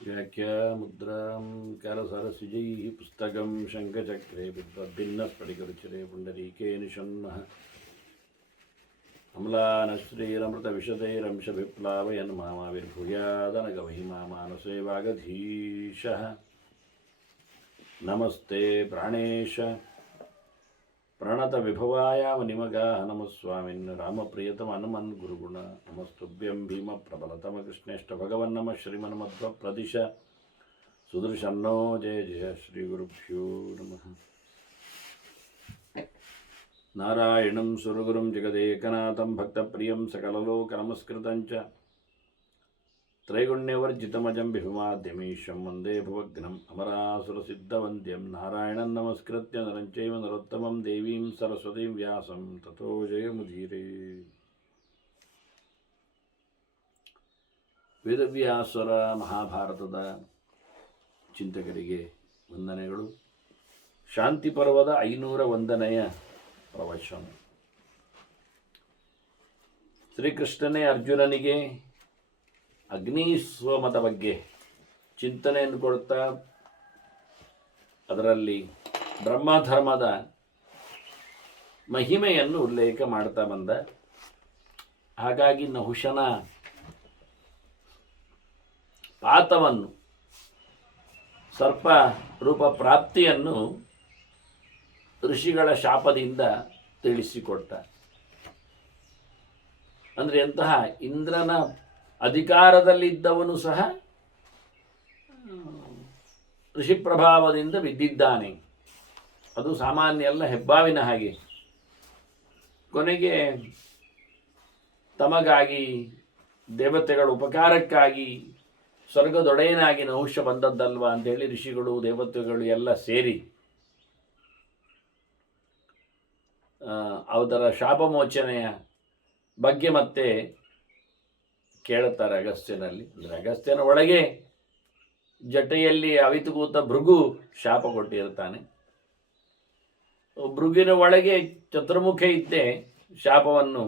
व्याख्यामुद्रां करसरसिजैः पुस्तकं शङ्खचक्रे बिभ्रद्भिन्नस्फटिकरुचिरे पुण्डरीके निषण्णः अम्लानश्रीरमृतविशदैरंशभिप्लावयन् मामाविर्भूयादनगमहिमा मानसे वागधीशः नमस्ते प्राणेश प्रणतविभवाय निमगाः नमस्वामिन् रामप्रियतमनुमन् गुरुगुण नमस्तुभ्यं भीमप्रबलतमकृष्णेष्ट भगवन् नमः श्रीमन्मध्वप्रदिश सुदर्शन्नो जय जय श्रीगुरुभ्यो नमः नारायणं सुरगुरुं जगदेकनाथं भक्तप्रियं सकललोकनमस्कृतं च त्रैगुण्यवर्जितमजं विभुमाद्यमीशं वन्दे भुवग्नम् अमरासुरसिद्धवन्द्यं नारायणं नमस्कृत्य नरं चैव नरोत्तमं देवीं सरस्वतीं व्यासं ततो जयमुदीरे ವೇದವ್ಯಾಸರ ಮಹಾಭಾರತದ ಚಿಂತಕರಿಗೆ ವಂದನೆಗಳು. ಶಾಂತಿ ಪರ್ವದ 501ನೆಯ ಪ್ರವಚನ. ಶ್ರೀಕೃಷ್ಣನೇ ಅರ್ಜುನನಿಗೆ ಅಗ್ನಿಸ್ವಮದ ಬಗ್ಗೆ ಚಿಂತನೆಯನ್ನು ಕೊಡ್ತಾ ಅದರಲ್ಲಿ ಬ್ರಹ್ಮಧರ್ಮದ ಮಹಿಮೆಯನ್ನು ಉಲ್ಲೇಖ ಮಾಡ್ತಾ ಬಂದ. ಹಾಗಾಗಿ ನಹುಶನ ಪಾತವನ್ನು ಸರ್ಪ ರೂಪ ಪ್ರಾಪ್ತಿಯನ್ನು ಋಷಿಗಳ ಶಾಪದಿಂದ ತಿಳಿಸಿಕೊಟ್ಟ. ಅಂದರೆ ಎಂತಹ ಇಂದ್ರನ ಅಧಿಕಾರದಲ್ಲಿದ್ದವನು ಸಹ ಋಷಿ ಪ್ರಭಾವದಿಂದ ಬಿದ್ದಿದ್ದಾನೆ. ಅದು ಸಾಮಾನ್ಯ ಅಲ್ಲ, ಹೆಬ್ಬಾವಿನ ಹಾಗೆ. ಕೊನೆಗೆ ತಮಗಾಗಿ ದೇವತೆಗಳ ಉಪಕಾರಕ್ಕಾಗಿ ಸ್ವರ್ಗದೊಡೆಯನಾಗಿ ನಹುಷ ಬಂದದ್ದಲ್ವ ಅಂಥೇಳಿ ಋಷಿಗಳು ದೇವತೆಗಳು ಎಲ್ಲ ಸೇರಿ ಅವರ ಶಾಪಮೋಚನೆಯ ಬಗ್ಗೆ ಮತ್ತೆ ಕೇಳುತ್ತಾರೆ ಅಗಸ್ತ್ಯನಲ್ಲಿ. ಅಂದರೆ ಅಗಸ್ತ್ಯನ ಒಳಗೆ ಜಟೆಯಲ್ಲಿ ಅವಿತುಕೂತ ಭೃಗು ಶಾಪ ಕೊಟ್ಟಿರ್ತಾನೆ. ಭೃಗಿನ ಒಳಗೆ ಚತುರ್ಮುಖ ಇದ್ದೇ ಶಾಪವನ್ನು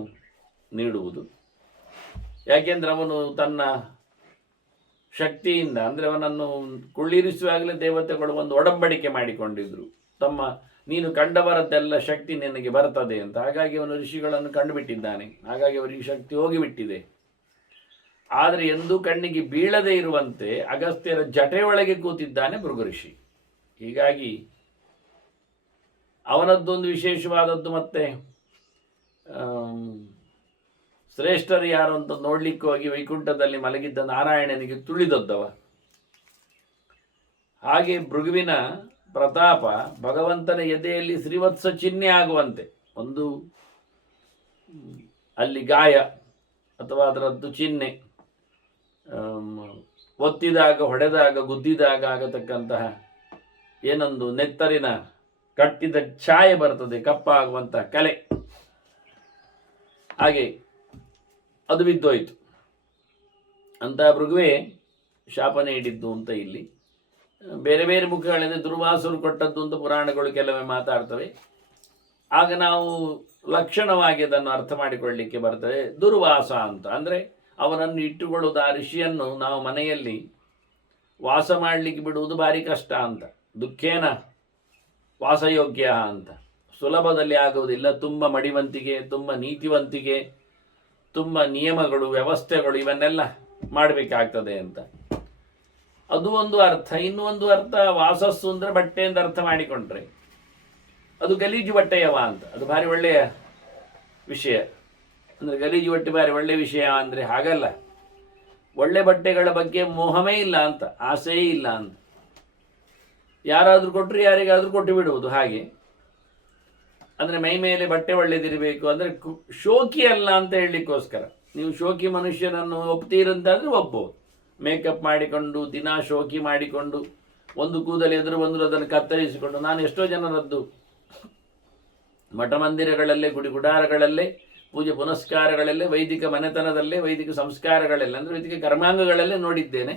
ನೀಡುವುದು. ಯಾಕೆಂದ್ರೆ ಅವನು ತನ್ನ ಶಕ್ತಿಯಿಂದ, ಅಂದರೆ ಅವನನ್ನು ಕುಳ್ಳಿರಿಸುವಾಗಲೇ ದೇವತೆಗಳು ಒಂದು ಒಡಂಬಡಿಕೆ ಮಾಡಿಕೊಂಡಿದ್ರು, ನೀನು ಕಂಡವರದ್ದೆಲ್ಲ ಶಕ್ತಿ ನಿನಗೆ ಬರ್ತದೆ ಅಂತ. ಹಾಗಾಗಿ ಅವನು ಋಷಿಗಳನ್ನು ಕಂಡುಬಿಟ್ಟಿದ್ದಾನೆ. ಹಾಗಾಗಿ ಅವರಿಗೆ ಶಕ್ತಿ ಹೋಗಿಬಿಟ್ಟಿದೆ. ಆದರೆ ಎಂದೂ ಕಣ್ಣಿಗೆ ಬೀಳದೇ ಇರುವಂತೆ ಅಗಸ್ತ್ಯರ ಜಟೆಯೊಳಗೆ ಕೂತಿದ್ದಾನೆ ಭೃಗು ಋಷಿ. ಹೀಗಾಗಿ ಅವನದ್ದೊಂದು ವಿಶೇಷವಾದದ್ದು. ಮತ್ತೆ ಶ್ರೇಷ್ಠರು ಯಾರು ಅಂತ ನೋಡ್ಲಿಕ್ಕೆ ಹೋಗಿ ವೈಕುಂಠದಲ್ಲಿ ಮಲಗಿದ್ದ ನಾರಾಯಣನಿಗೆ ತುಳಿದದ್ದವ. ಹಾಗೆ ಭೃಗುವಿನ ಪ್ರತಾಪ ಭಗವಂತನ ಎದೆಯಲ್ಲಿ ಶ್ರೀವತ್ಸ ಚಿಹ್ನೆ ಆಗುವಂತೆ ಒಂದು ಅಲ್ಲಿ ಗಾಯ ಅಥವಾ ಅದರದ್ದು ಚಿಹ್ನೆ ಒತ್ತಿದಾಗ, ಹೊಡೆದಾಗ, ಗುದ್ದಿದಾಗ ಆಗತಕ್ಕಂತಹ ಏನೊಂದು ನೆತ್ತರಿನ ಕಟ್ಟಿದ ಛಾಯೆ ಬರ್ತದೆ, ಕಪ್ಪಾಗುವಂತಹ ಕಲೆ, ಹಾಗೆ ಅದು ಬಿದ್ದೋಯ್ತು ಅಂತ ಭೃಗುವೇ ಶಾಪ ನೀಡಿದ್ದು ಅಂತ ಇಲ್ಲಿ ಬೇರೆ ಬೇರೆ ಮುಖಗಳಿಂದ ದುರ್ವಾಸರು ಕೊಟ್ಟದ್ದು ಅಂತ ಪುರಾಣಗಳು ಕೆಲವೇ ಮಾತಾಡ್ತವೆ. ಆಗ ನಾವು ಲಕ್ಷಣವಾಗಿ ಅದನ್ನು ಅರ್ಥ ಮಾಡಿಕೊಳ್ಳಲಿಕ್ಕೆ ಬರ್ತದೆ. ದುರ್ವಾಸ ಅಂತ ಅಂದರೆ ಅವನನ್ನು ಇಟ್ಟುಕೊಳ್ಳುವುದು, ಆ ಋಷಿಯನ್ನು ನಾವು ಮನೆಯಲ್ಲಿ ವಾಸ ಮಾಡಲಿಕ್ಕೆ ಬಿಡುವುದು ಭಾರಿ ಕಷ್ಟ ಅಂತ. ದುಃಖೇನ ವಾಸಯೋಗ್ಯ ಅಂತ. ಸುಲಭದಲ್ಲಿ ಆಗುವುದಿಲ್ಲ. ತುಂಬ ಮಡಿವಂತಿಗೆ, ತುಂಬ ನೀತಿವಂತಿಗೆ, ತುಂಬ ನಿಯಮಗಳು, ವ್ಯವಸ್ಥೆಗಳು ಇವನ್ನೆಲ್ಲ ಮಾಡಬೇಕಾಗ್ತದೆ ಅಂತ. ಅದು ಒಂದು ಅರ್ಥ. ಇನ್ನೂ ಒಂದು ಅರ್ಥ, ವಾಸಸ್ಸು ಅಂದರೆ ಬಟ್ಟೆ ಅಂತ ಅರ್ಥ ಮಾಡಿಕೊಂಡ್ರೆ ಅದು ಗಲೀಜು ಬಟ್ಟೆಯವ ಅಂತ. ಅದು ಭಾರಿ ಒಳ್ಳೆಯ ವಿಷಯ. ಅಂದರೆ ಗಲೀಜು ಬಟ್ಟೆ ಭಾರಿ ಒಳ್ಳೆಯ ವಿಷಯ ಅಂದರೆ ಹಾಗಲ್ಲ. ಒಳ್ಳೆ ಬಟ್ಟೆಗಳ ಬಗ್ಗೆ ಮೋಹವೇ ಇಲ್ಲ ಅಂತ, ಆಸೆಯೇ ಇಲ್ಲ ಅಂತ. ಯಾರಾದರೂ ಕೊಟ್ಟರೆ ಯಾರಿಗಾದರೂ ಕೊಟ್ಟು ಬಿಡುವುದು ಹಾಗೆ. ಅಂದರೆ ಮೈ ಮೇಲೆ ಬಟ್ಟೆ ಒಳ್ಳೆದಿರಬೇಕು ಅಂದರೆ ಶೋಕಿ ಅಲ್ಲ ಅಂತ ಹೇಳಲಿಕ್ಕೋಸ್ಕರ. ನೀವು ಶೋಕಿ ಮನುಷ್ಯನನ್ನು ಒಪ್ತೀರಂತಾದರೆ ಒಪ್ಬೋದು. ಮೇಕಪ್ ಮಾಡಿಕೊಂಡು ದಿನ ಶೋಕಿ ಮಾಡಿಕೊಂಡು ಒಂದು ಕೂದಲು ಎದುರು ಬಂದರೂ ಅದನ್ನು ಕತ್ತರಿಸಿಕೊಂಡು, ನಾನು ಎಷ್ಟೋ ಜನರದ್ದು ಮಠ ಮಂದಿರಗಳಲ್ಲೇ, ಗುಡಿಗುಡಾರಗಳಲ್ಲೇ, ಪೂಜೆ ಪುನಸ್ಕಾರಗಳಲ್ಲೇ, ವೈದಿಕ ಮನೆತನದಲ್ಲೇ, ವೈದಿಕ ಸಂಸ್ಕಾರಗಳಲ್ಲೇ, ಅಂದರೆ ವೈದಿಕ ಕರ್ಮಾಂಗಗಳಲ್ಲೇ ನೋಡಿದ್ದೇನೆ.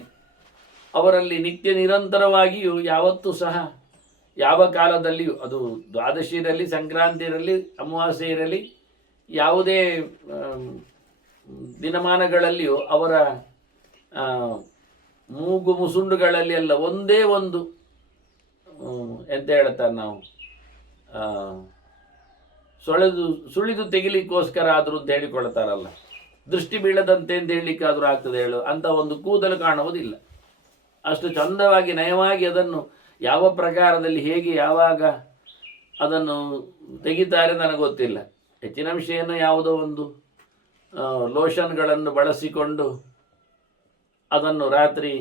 ಅವರಲ್ಲಿ ನಿತ್ಯ ನಿರಂತರವಾಗಿಯೂ ಯಾವತ್ತೂ ಸಹ ಯಾವ ಕಾಲದಲ್ಲಿಯೂ, ಅದು ದ್ವಾದಶಿ ಇರಲಿ, ಸಂಕ್ರಾಂತಿ ಇರಲಿ, ಅಮಾವಾಸ್ಯೆ ಇರಲಿ, ಯಾವುದೇ ದಿನಮಾನಗಳಲ್ಲಿಯೂ ಅವರ ಮೂಗು ಮುಸುಂಡುಗಳಲ್ಲಿ ಎಲ್ಲ ಒಂದೇ ಒಂದು ಎಂತ ಹೇಳ್ತಾರೆ ನಾವು ಸುಳಿದು ತೆಗಿಲಿಕ್ಕೋಸ್ಕರ ಆದರೂ ಅಂತ ಹೇಳಿಕೊಳ್ತಾರಲ್ಲ, ದೃಷ್ಟಿ ಬೀಳದಂತೆ ಅಂತ ಹೇಳಲಿಕ್ಕಾದರೂ ಆಗ್ತದೆ ಹೇಳು ಅಂತ ಒಂದು ಕೂದಲು ಕಾಣುವುದಿಲ್ಲ. ಅಷ್ಟು ಚಂದವಾಗಿ ನಯವಾಗಿ ಅದನ್ನು ಯಾವ ಪ್ರಕಾರದಲ್ಲಿ ಹೇಗೆ ಯಾವಾಗ ಅದನ್ನು ತೆಗಿತಾರೆ ನನಗೆ ಗೊತ್ತಿಲ್ಲ. ಹೆಚ್ಚಿನ ವಿಷಯನ ಯಾವುದೋ ಒಂದು ಲೋಷನ್ಗಳನ್ನು ಬಳಸಿಕೊಂಡು ಅದನ್ನು ರಾತ್ರಿ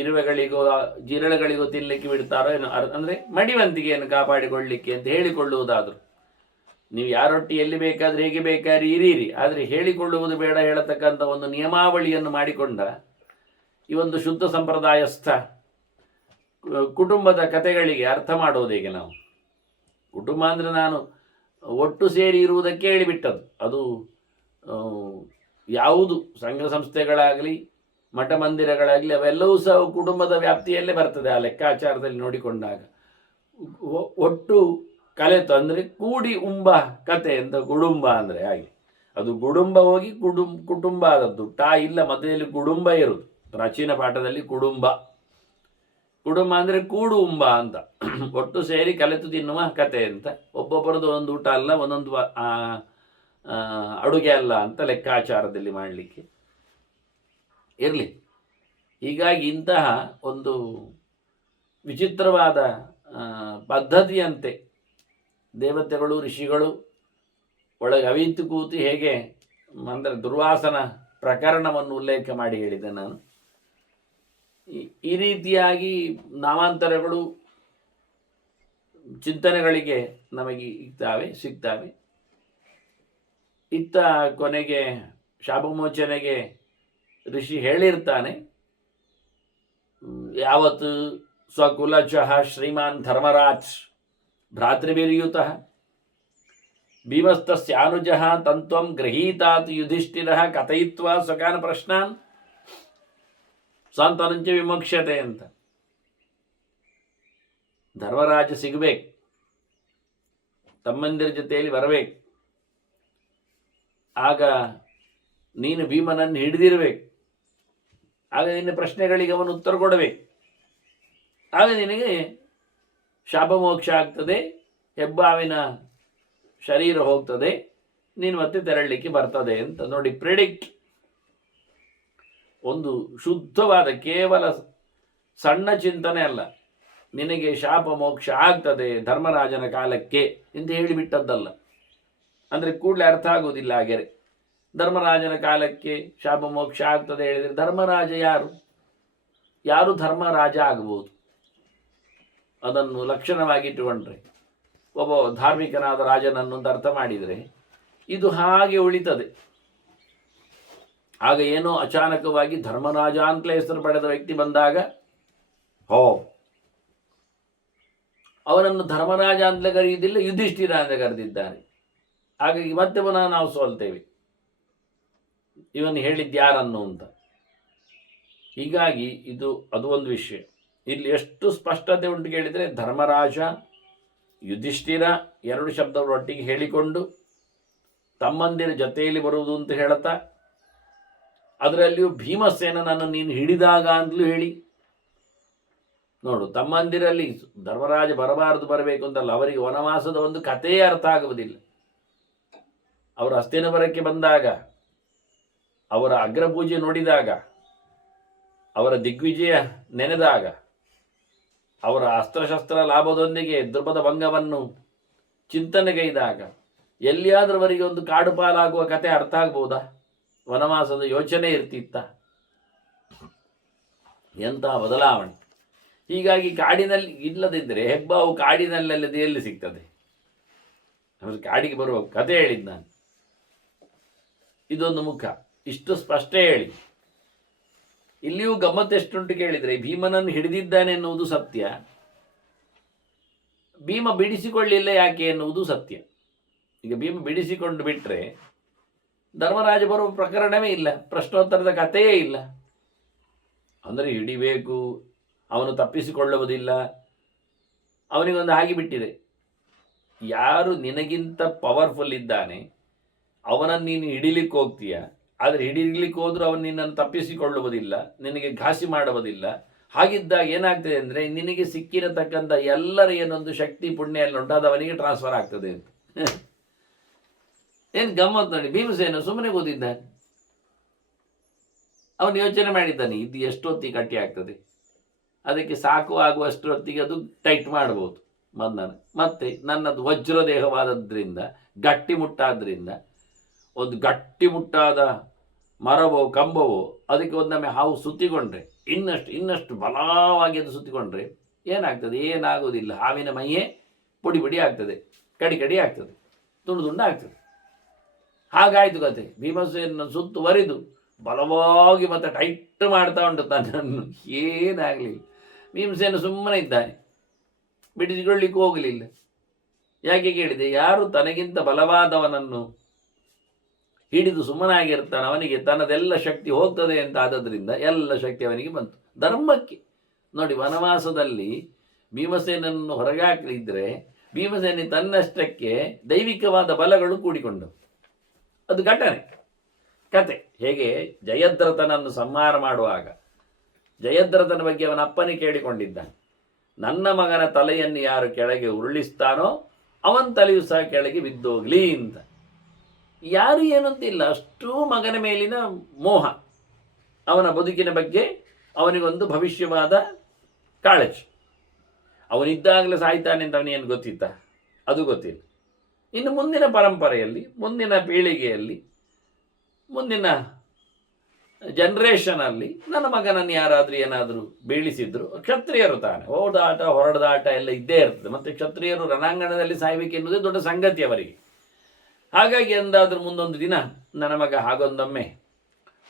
ಇರುವೆಗಳಿಗೋ ಜಿರಳೆಗಳಿಗೋ ತಿನ್ನಲಿಕ್ಕೆ ಬಿಡ್ತಾರೋ ಏನೋ, ಅಂದರೆ ಮಡಿವಂತಿಗೆಯನ್ನು ಕಾಪಾಡಿಕೊಳ್ಳಲಿಕ್ಕೆ ಅಂತ ಹೇಳಿಕೊಳ್ಳುವುದಾದರೂ. ನೀವು ಯಾರೊಟ್ಟಿ ಎಲ್ಲಿ ಬೇಕಾದರೆ ಹೇಗೆ ಬೇಕಾದ್ರೆ ಇರೀರಿ, ಆದರೆ ಹೇಳಿಕೊಳ್ಳುವುದು ಬೇಡ ಹೇಳತಕ್ಕಂಥ ಒಂದು ನಿಯಮಾವಳಿಯನ್ನು ಮಾಡಿಕೊಂಡ ಈ ಒಂದು ಶುದ್ಧ ಸಂಪ್ರದಾಯಸ್ಥ ಕುಟುಂಬದ ಕಥೆಗಳಿಗೆ ಅರ್ಥ ಮಾಡೋದು ಹೇಗೆ ನಾವು? ಕುಟುಂಬ ಅಂದರೆ ನಾನು ಒಟ್ಟು ಸೇರಿ ಇರುವುದಕ್ಕೆ ಹೇಳಿಬಿಟ್ಟದ್ದು. ಅದು ಯಾವುದು ಸಂಘ ಸಂಸ್ಥೆಗಳಾಗಲಿ ಮಠ ಮಂದಿರಗಳಾಗಲಿ ಅವೆಲ್ಲವೂ ಸಹ ಕುಟುಂಬದ ವ್ಯಾಪ್ತಿಯಲ್ಲೇ ಬರ್ತದೆ. ಆ ಲೆಕ್ಕಾಚಾರದಲ್ಲಿ ನೋಡಿಕೊಂಡಾಗ ಒಟ್ಟು ಕಲೆತು ಅಂದರೆ ಕೂಡಿ ಉಂಬ ಕತೆ ಅಂತ ಕುಡುಂಬ ಅಂದರೆ ಹಾಗೆ. ಅದು ಗುಡುಂಬ ಹೋಗಿ ಕುಟುಂಬ ಆದದ್ದು. ಟಾ ಇಲ್ಲ ಮಧ್ಯದಲ್ಲಿ ಕುಡುಂಬ ಇರುವುದು. ಪ್ರಾಚೀನ ಪಾಠದಲ್ಲಿ ಕುಡುಂಬ ಅಂದರೆ ಕೂಡು ಉಂಬ ಅಂತ, ಒಟ್ಟು ಸೇರಿ ಕಲೆತು ತಿನ್ನುವ ಕತೆ ಅಂತ. ಒಬ್ಬೊಬ್ಬರದ್ದು ಒಂದು ಊಟ ಅಲ್ಲ, ಒಂದೊಂದು ಅಡುಗೆ ಅಲ್ಲ ಅಂತ ಲೆಕ್ಕಾಚಾರದಲ್ಲಿ ಮಾಡಲಿಕ್ಕೆ ಇರಲಿ. ಹೀಗಾಗಿ ಇಂತಹ ಒಂದು ವಿಚಿತ್ರವಾದ ಪದ್ಧತಿಯಂತೆ ದೇವತೆಗಳು ಋಷಿಗಳು ಒಳಗೆ ಅವಿತು ಕೂತಿ ಹೇಗೆ ಅಂದರೆ ದುರ್ವಾಸನ ಪ್ರಕರಣವನ್ನು ಉಲ್ಲೇಖ ಮಾಡಿ ಹೇಳಿದೆ ನಾನು. ಈ ರೀತಿಯಾಗಿ ನಾಮಾಂತರಗಳು ಚಿಂತನೆಗಳಿಗೆ ನಮಗೆ ಸಿಗ್ತಾವೆ. ಇತ್ತ ಕೊನೆಗೆ ಶಾಪಮೋಚನೆಗೆ ಋಷಿ ಹೇಳಿರ್ತಾನೆ, ಯಾವತ್ತು ಸ್ವಕುಲಚಃ ಶ್ರೀಮಾನ್ ಧರ್ಮರಾಜ್ ಭ್ರಾತೃಭಿರ್ಯುತಃ ಭೀಮಸ್ತಸ್ಯಾನುಜಃ ತಂತ್ವಂ ಗೃಹೀತಾತ್ ಯುಧಿಷ್ಠಿರಃ ಕಥಯಿತ್ವಾ ಸ್ವಕಾನ್ ಪ್ರಶ್ನಾನ್ ಸ್ವಂತನಂಚ ವಿಮೋಕ್ಷತೆ ಅಂತ. ಧರ್ಮರಾಜ ಸಿಗಬೇಕು, ತಮ್ಮಂದಿರ ಜೊತೆಯಲ್ಲಿ ಬರಬೇಕು, ಆಗ ನೀನು ಭೀಮನನ್ನು ಹಿಡಿದಿರಬೇಕು, ಆಗ ನಿನ್ನ ಪ್ರಶ್ನೆಗಳಿಗೆ ಅವನು ಉತ್ತರ ಕೊಡಬೇಕು, ಆಗ ನಿನಗೆ ಶಾಪಮೋಕ್ಷ ಆಗ್ತದೆ, ಹೆಬ್ಬಾವಿನ ಶರೀರ ಹೋಗ್ತದೆ, ನೀನು ಮತ್ತೆ ತೆರಳಲಿಕ್ಕೆ ಬರ್ತದೆ ಅಂತ ನೋಡಿ. ಪ್ರೆಡಿಕ್ಟ್ ಒಂದು ಶುದ್ಧವಾದ ಕೇವಲ ಸಣ್ಣ ಚಿಂತನೆ ಅಲ್ಲ, ನಿನಗೆ ಶಾಪ ಮೋಕ್ಷ ಆಗ್ತದೆ ಧರ್ಮರಾಜನ ಕಾಲಕ್ಕೆ ಅಂತ ಹೇಳಿಬಿಟ್ಟದ್ದಲ್ಲ. ಅಂದರೆ ಕೂಡಲೇ ಅರ್ಥ ಆಗುವುದಿಲ್ಲ. ಹಾಗೆ ಧರ್ಮರಾಜನ ಕಾಲಕ್ಕೆ ಶಾಪ ಮೋಕ್ಷ ಆಗ್ತದೆ ಹೇಳಿದರೆ ಧರ್ಮರಾಜ ಯಾರು ಧರ್ಮರಾಜ ಆಗಬಹುದು? ಅದನ್ನು ಲಕ್ಷಣವಾಗಿಟ್ಟುಕೊಂಡ್ರೆ ಒಬ್ಬ ಧಾರ್ಮಿಕನಾದ ರಾಜನನ್ನು ಅಂತ ಅರ್ಥ ಮಾಡಿದರೆ ಇದು ಹಾಗೆ ಉಳಿತದೆ. ಆಗ ಏನೋ ಅಚಾನಕವಾಗಿ ಧರ್ಮರಾಜ ಅಂತಲೇ ಹೆಸರು ಪಡೆದ ವ್ಯಕ್ತಿ ಬಂದಾಗ ಅವನನ್ನು ಧರ್ಮರಾಜ ಅಂತಲೇ ಕರೆಯುವುದಿಲ್ಲ, ಯುಧಿಷ್ಠಿರ ಅಂತ ಕರೆದಿದ್ದಾರೆ. ಹಾಗಾಗಿ ಮತ್ತೆ ಪುನಃ ನಾವು ಸೋಲ್ತೇವೆ, ಇವನು ಹೇಳಿದ್ಯಾರನ್ನು ಅಂತ. ಹೀಗಾಗಿ ಅದು ಒಂದು ವಿಷಯ. ಇಲ್ಲಿ ಎಷ್ಟು ಸ್ಪಷ್ಟತೆ ಉಂಟು ಕೇಳಿದರೆ, ಧರ್ಮರಾಜ ಯುಧಿಷ್ಠಿರ ಎರಡು ಶಬ್ದಗಳೊಟ್ಟಿಗೆ ಹೇಳಿಕೊಂಡು ತಮ್ಮಂದಿರ ಜೊತೆಯಲ್ಲಿ ಬರುವುದು ಅಂತ ಹೇಳುತ್ತಾ, ಅದರಲ್ಲಿಯೂ ಭೀಮಸೇನನನ್ನು ನೀನು ಹಿಡಿದಾಗ ಅಂತಲೂ ಹೇಳಿ ನೋಡು. ತಮ್ಮಂದಿರಲ್ಲಿ ಧರ್ಮರಾಜ ಬರಬೇಕು ಅಂತಲ್ಲ, ಅವರಿಗೆ ವನವಾಸದ ಒಂದು ಕಥೆಯೇ ಅರ್ಥ ಆಗುವುದಿಲ್ಲ. ಅವರು ಹಸ್ತಿನಾಪುರಕ್ಕೆ ಬಂದಾಗ, ಅವರ ಅಗ್ರಪೂಜೆ ನೋಡಿದಾಗ, ಅವರ ದಿಗ್ವಿಜಯ ನೆನೆದಾಗ, ಅವರ ಅಸ್ತ್ರಶಸ್ತ್ರ ಲಾಭದೊಂದಿಗೆ ದ್ರುಪದ ಭಂಗವನ್ನು ಚಿಂತನೆಗೈದಾಗ ಎಲ್ಲಿಯಾದ್ರವರಿಗೆ ಒಂದು ಕಾಡು ಪಾಲಾಗುವ ಕತೆ ಅರ್ಥ ಆಗ್ಬೋದಾ? ವನವಾಸದ ಯೋಚನೆ ಇರ್ತಿತ್ತ? ಎಂತಹ ಬದಲಾವಣೆ! ಹೀಗಾಗಿ ಕಾಡಿನಲ್ಲಿ ಇಲ್ಲದಿದ್ದರೆ ಹೆಬ್ಬಾವು ಕಾಡಿನಲ್ಲದೆ ಎಲ್ಲಿ ಸಿಗ್ತದೆ? ಕಾಡಿಗೆ ಬರುವ ಕತೆ ಹೇಳಿದ್ದು ನಾನು. ಇದೊಂದು ಮುಖ, ಇಷ್ಟು ಸ್ಪಷ್ಟ ಹೇಳಿ. ಇಲ್ಲಿಯೂ ಗಮ್ಮತ್ತೆಷ್ಟುಂಟು ಕೇಳಿದರೆ, ಭೀಮನನ್ನು ಹಿಡಿದಿದ್ದಾನೆ ಎನ್ನುವುದು ಸತ್ಯ, ಭೀಮ ಬಿಡಿಸಿಕೊಳ್ಳಿಲ್ಲ ಯಾಕೆ ಎನ್ನುವುದು ಸತ್ಯ. ಈಗ ಭೀಮ ಬಿಡಿಸಿಕೊಂಡು ಬಿಟ್ಟರೆ ಧರ್ಮರಾಜ ಬರುವ ಪ್ರಕರಣವೇ ಇಲ್ಲ, ಪ್ರಶ್ನೋತ್ತರದ ಕಥೆಯೇ ಇಲ್ಲ. ಅಂದರೆ ಹಿಡಿಬೇಕು, ಅವನು ತಪ್ಪಿಸಿಕೊಳ್ಳುವುದಿಲ್ಲ, ಅವನಿಗೊಂದು ಆಗಿಬಿಟ್ಟಿದೆ. ಯಾರು ನಿನಗಿಂತ ಪವರ್ಫುಲ್ ಇದ್ದಾನೆ ಅವನನ್ನು ನೀನು ಹಿಡಿಲಿಕ್ಕೆ ಹೋಗ್ತೀಯ, ಆದರೆ ಹಿಡಿಲಿಕ್ಕೆ ಹೋದರೂ ಅವನು ನಿನ್ನನ್ನು ತಪ್ಪಿಸಿಕೊಳ್ಳುವುದಿಲ್ಲ, ನಿನಗೆ ಘಾಸಿ ಮಾಡುವುದಿಲ್ಲ. ಹಾಗಿದ್ದಾಗ ಏನಾಗ್ತದೆ ಅಂದರೆ ನಿನಗೆ ಸಿಕ್ಕಿರತಕ್ಕಂಥ ಎಲ್ಲರ ಏನೊಂದು ಶಕ್ತಿ ಪುಣ್ಯ ಎಲ್ಲ ಉಂಟು ಅದು ಅವನಿಗೆ ಟ್ರಾನ್ಸ್ಫರ್ ಆಗ್ತದೆ ಅಂತ. ಏನು ಗಮ್ಮತ್ ನೋಡಿ, ಭೀಮಸೇನ ಸುಮ್ಮನೆ ಕೂತಿದ್ದಾನೆ. ಅವನು ಯೋಚನೆ ಮಾಡಿದ್ದಾನೆ, ಇದು ಎಷ್ಟೊತ್ತಿಗೆ ಗಟ್ಟಿ ಆಗ್ತದೆ, ಅದಕ್ಕೆ ಸಾಕು ಆಗುವಷ್ಟೊತ್ತಿಗೆ ಅದು ಟೈಟ್ ಮಾಡ್ಬೋದು ಬಂಧನ. ಮತ್ತೆ ನನ್ನದು ವಜ್ರ ದೇಹವಾದದ್ರಿಂದ ಗಟ್ಟಿಮುಟ್ಟಾದ್ರಿಂದ ಒಂದು ಗಟ್ಟಿಮುಟ್ಟಾದ ಮರವೋ ಕಂಬವೋ ಅದಕ್ಕೆ ಒಂದೊಮ್ಮೆ ಹಾವು ಸುತ್ತಿಕೊಂಡ್ರೆ ಇನ್ನಷ್ಟು ಬಲವಾಗಿ ಅದು ಸುತ್ತಿಕೊಂಡ್ರೆ ಏನಾಗ್ತದೆ? ಏನಾಗೋದಿಲ್ಲ. ಹಾವಿನ ಮೈಯೇ ಪುಡಿ ಪುಡಿ ಆಗ್ತದೆ, ಕಡಿ ಕಡಿ ಆಗ್ತದೆ, ತುಂಡು ತುಂಡು ಆಗ್ತದೆ. ಹಾಗಾಯಿತು ಕತೆ. ಭೀಮಸೇನ ಸುತ್ತುವರಿದು ಬಲವಾಗಿ ಮತ್ತೆ ಟೈಟ್ ಮಾಡ್ತಾ ಉಂಟು ತನ್ನನ್ನು. ಏನಾಗಲಿಲ್ಲ. ಭೀಮಸೇನ ಸುಮ್ಮನೆ ಇದ್ದಾನೆ, ಬಿಡಿಸಿಕೊಳ್ಳಿಕ್ಕೂ ಹೋಗಲಿಲ್ಲ. ಯಾಕೆ ಕೇಳಿದೆ? ಯಾರು ತನಗಿಂತ ಬಲವಾದವನನ್ನು ಹಿಡಿದು ಸುಮ್ಮನಾಗಿರ್ತಾನೆ ಅವನಿಗೆ ತನ್ನದೆಲ್ಲ ಶಕ್ತಿ ಹೋಗ್ತದೆ ಅಂತ ಆದದ್ರಿಂದ ಎಲ್ಲ ಶಕ್ತಿ ಅವನಿಗೆ ಬಂತು. ಧರ್ಮಕ್ಕೆ ನೋಡಿ, ವನವಾಸದಲ್ಲಿ ಭೀಮಸೇನನ್ನು ಹೊರಗಾಕಲಿದ್ರೆ ಭೀಮಸೇನೆ ತನ್ನಷ್ಟಕ್ಕೆ ದೈವಿಕವಾದ ಬಲಗಳು ಕೂಡಿಕೊಂಡು ಅದು ಘಟನೆ ಕತೆ. ಹೇಗೆ ಜಯದ್ರಥನನ್ನು ಸಂಹಾರ ಮಾಡುವಾಗ ಜಯದ್ರಥನ ಬಗ್ಗೆ ಅವನ ಅಪ್ಪನೇ ಕೇಳಿಕೊಂಡಿದ್ದ, ನನ್ನ ಮಗನ ತಲೆಯನ್ನು ಯಾರು ಕೆಳಗೆ ಉರುಳಿಸ್ತಾನೋ ಅವನ ತಲೆಯೂ ಸಹ ಕೆಳಗೆ ಬಿದ್ದೋಗ್ಲಿ ಅಂತ. ಯಾರು ಏನಂತಿಲ್ಲ, ಅಷ್ಟೂ ಮಗನ ಮೇಲಿನ ಮೋಹ, ಅವನ ಬದುಕಿನ ಬಗ್ಗೆ ಅವನಿಗೊಂದು ಭವಿಷ್ಯವಾದ ಕಾಳಜಿ. ಅವನಿದ್ದಾಗಲೇ ಸಾಯ್ತಾನೆ ಅಂತ ಅವನಿಗೇನು ಗೊತ್ತಿತ್ತ? ಅದು ಗೊತ್ತಿಲ್ಲ. ಇನ್ನು ಮುಂದಿನ ಪರಂಪರೆಯಲ್ಲಿ, ಮುಂದಿನ ಪೀಳಿಗೆಯಲ್ಲಿ, ಮುಂದಿನ ಜನ್ರೇಷನಲ್ಲಿ ನನ್ನ ಮಗನನ್ನು ಯಾರಾದರೂ ಏನಾದರೂ ಬೀಳಿಸಿದ್ರು, ಕ್ಷತ್ರಿಯರು ತಾನೆ, ಓಡಾಟ ಹೊರಡದಾಟ ಎಲ್ಲ ಇದ್ದೇ ಇರ್ತದೆ. ಮತ್ತು ಕ್ಷತ್ರಿಯರು ರಣಾಂಗಣದಲ್ಲಿ ಸಾಯಬೇಕೆನ್ನುವುದೇ ದೊಡ್ಡ ಸಂಗತಿ ಅವರಿಗೆ. ಹಾಗಾಗಿ ಎಂದಾದರೂ ಮುಂದೊಂದು ದಿನ ನನ್ನ ಮಗ ಹಾಗೊಂದೊಮ್ಮೆ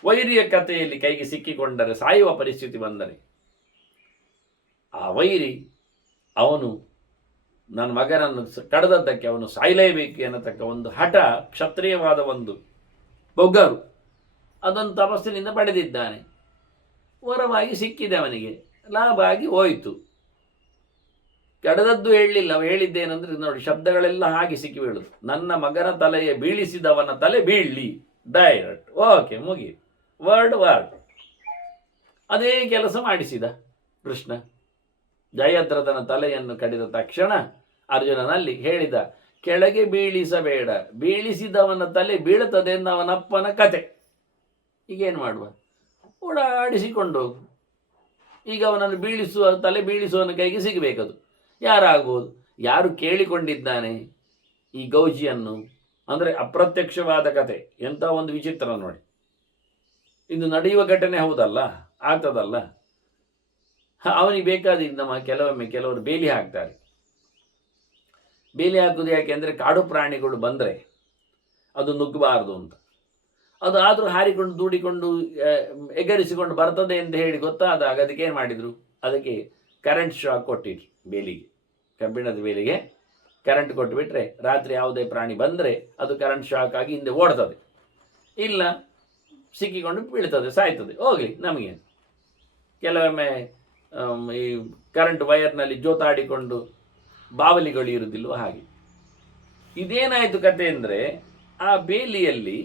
ವೈರಿಯ ಕಥೆಯಲ್ಲಿ ಕೈಗೆ ಸಿಕ್ಕಿಕೊಂಡರೆ, ಸಾಯುವ ಪರಿಸ್ಥಿತಿ ಬಂದರೆ, ಆ ವೈರಿ ಅವನು ನನ್ನ ಮಗನನ್ನು ಕಡದದ್ದಕ್ಕೆ ಅವನು ಸಾಯಲೇಬೇಕು ಎನ್ನತಕ್ಕ ಒಂದು ಹಠ, ಕ್ಷತ್ರಿಯವಾದ ಒಂದು ಬೊಗ್ಗರು ಅದೊಂದು ತಪಸ್ಸಿನಿಂದ ಪಡೆದಿದ್ದಾನೆ. ವರವಾಗಿ ಸಿಕ್ಕಿದೆ ಅವನಿಗೆ, ಲಾಭ ಆಗಿ ಹೋಯಿತು. ಕಡದದ್ದು ಹೇಳಲಿಲ್ಲ, ಅವ ಹೇಳಿದ್ದೇನೆಂದ್ರೆ ನೋಡಿ, ಶಬ್ದಗಳೆಲ್ಲ ಹಾಗೆ ಸಿಕ್ಕಿ ಬೀಳುದು. ನನ್ನ ಮಗನ ತಲೆಯ ಬೀಳಿಸಿದವನ ತಲೆ ಬೀಳಲಿ, ಡೈರೆಕ್ಟ್, ಓಕೆ, ಮುಗಿ, ವರ್ಡ್. ಅದೇ ಕೆಲಸ ಮಾಡಿಸಿದ ಕೃಷ್ಣ. ಜಯದ್ರಥನ ತಲೆಯನ್ನು ಕಡಿದ ತಕ್ಷಣ ಅರ್ಜುನನಲ್ಲಿ ಹೇಳಿದ, ಕೆಳಗೆ ಬೀಳಿಸಬೇಡ, ಬೀಳಿಸಿದವನ ತಲೆ ಬೀಳುತ್ತದೆ ಎಂದು ಅವನಪ್ಪನ ಕತೆ. ಈಗೇನು ಮಾಡುವ? ಓಡಾಡಿಸಿಕೊಂಡು ಹೋಗು. ಈಗ ಅವನನ್ನು ತಲೆ ಬೀಳಿಸುವವನ ಕೈಗೆ ಸಿಗಬೇಕದು. ಯಾರಾಗ್ಬೋದು? ಯಾರು ಕೇಳಿಕೊಂಡಿದ್ದಾನೆ ಈ ಗೌಜಿಯನ್ನು? ಅಂದರೆ ಅಪ್ರತ್ಯಕ್ಷವಾದ ಕತೆ. ಎಂಥ ಒಂದು ವಿಚಿತ್ರ ನೋಡಿ. ಇದು ನಡೆಯುವ ಘಟನೆ ಹೌದಲ್ಲ, ಆಗ್ತದಲ್ಲ. ಅವನಿಗೆ ಬೇಕಾದಿಂದ ಕೆಲವರು ಬೇಲಿ ಹಾಕ್ತಾರೆ. ಬೇಲಿ ಹಾಕುವುದು ಯಾಕೆ ಅಂದರೆ ಕಾಡು ಪ್ರಾಣಿಗಳು ಬಂದರೆ ಅದು ನುಗ್ಗಬಾರದು ಅಂತ. ಅದು ಆದರೂ ಹಾರಿಕೊಂಡು ದೂಡಿಕೊಂಡು ಎಗರಿಸಿಕೊಂಡು ಬರ್ತದೆ ಅಂತ ಹೇಳಿ ಗೊತ್ತಾದಾಗ ಅದಕ್ಕೇನು ಮಾಡಿದರು? ಅದಕ್ಕೆ ಕರೆಂಟ್ ಶಾಕ್ ಕೊಟ್ಟಿದ್ರು. ಬೇಲಿಗೆ, ಕಬ್ಬಿಣದ ಬೇಲಿಗೆ ಕರೆಂಟ್ ಕೊಟ್ಟುಬಿಟ್ರೆ ರಾತ್ರಿ ಯಾವುದೇ ಪ್ರಾಣಿ ಬಂದರೆ ಅದು ಕರೆಂಟ್ ಶಾಕ್ ಆಗಿ ಹಿಂದೆ ಓಡ್ತದೆ, ಇಲ್ಲ ಸಿಕ್ಕಿಕೊಂಡು ಬೀಳ್ತದೆ, ಸಾಯ್ತದೆ, ಹೋಗಲಿ ನಮಗೇನು. ಕೆಲವೊಮ್ಮೆ ಈ ಕರೆಂಟ್ ವೈರ್ನಲ್ಲಿ ಜೋತಾಡಿಕೊಂಡು ಬಾವಲಿಗಳು ಇರುವುದಿಲ್ವ ಹಾಗೆ. ಇದೇನಾಯಿತು ಕತೆ ಅಂದರೆ, ಆ ಬೇಲಿಯಲ್ಲಿ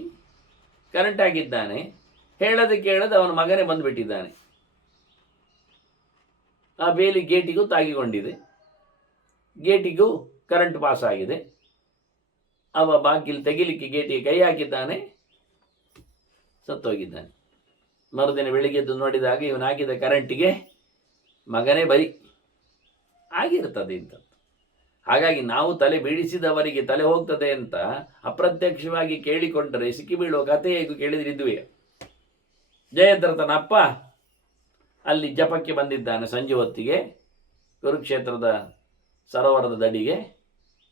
ಕರೆಂಟ್ ಆಗಿದ್ದಾನೆ, ಹೇಳದೆ ಕೇಳದೆ ಅವನ ಮಗನೇ ಬಂದುಬಿಟ್ಟಿದ್ದಾನೆ. ಆ ಬೇಲಿ ಗೇಟಿಗೂ ತಾಗಿಕೊಂಡಿದೆ, ಗೇಟಿಗೂ ಕರೆಂಟ್ ಪಾಸ್ ಆಗಿದೆ. ಅವ ಬಾಗಿಲು ತೆಗಿಲಿಕ್ಕೆ ಗೇಟಿಗೆ ಕೈ ಹಾಕಿದ್ದಾನೆ, ಸತ್ತೋಗಿದ್ದಾನೆ. ಮರುದಿನ ಬೆಳಿಗ್ಗೆದ್ದು ನೋಡಿದಾಗ ಇವನು ಹಾಕಿದ ಕರೆಂಟಿಗೆ ಮಗನೇ ಬರಿ ಆಗಿರ್ತದೆ ಇಂಥದ್ದು. ಹಾಗಾಗಿ ನಾವು ತಲೆ ಬೀಳಿಸಿದವರಿಗೆ ತಲೆ ಹೋಗ್ತದೆ ಅಂತ ಅಪ್ರತ್ಯಕ್ಷವಾಗಿ ಕೇಳಿಕೊಂಡರೆ ಸಿಕ್ಕಿ ಬೀಳುವ ಕಥೆ ಹೇಗೂ ಕೇಳಿದ್ರಿದ್ದುವೆ. ಜಯದ್ರಥನ ಅಪ್ಪ ಅಲ್ಲಿ ಜಪಕ್ಕೆ ಬಂದಿದ್ದಾನೆ ಸಂಜೆ ಹೊತ್ತಿಗೆ ಕುರುಕ್ಷೇತ್ರದ ಸರೋವರದ ದಡಿಗೆ.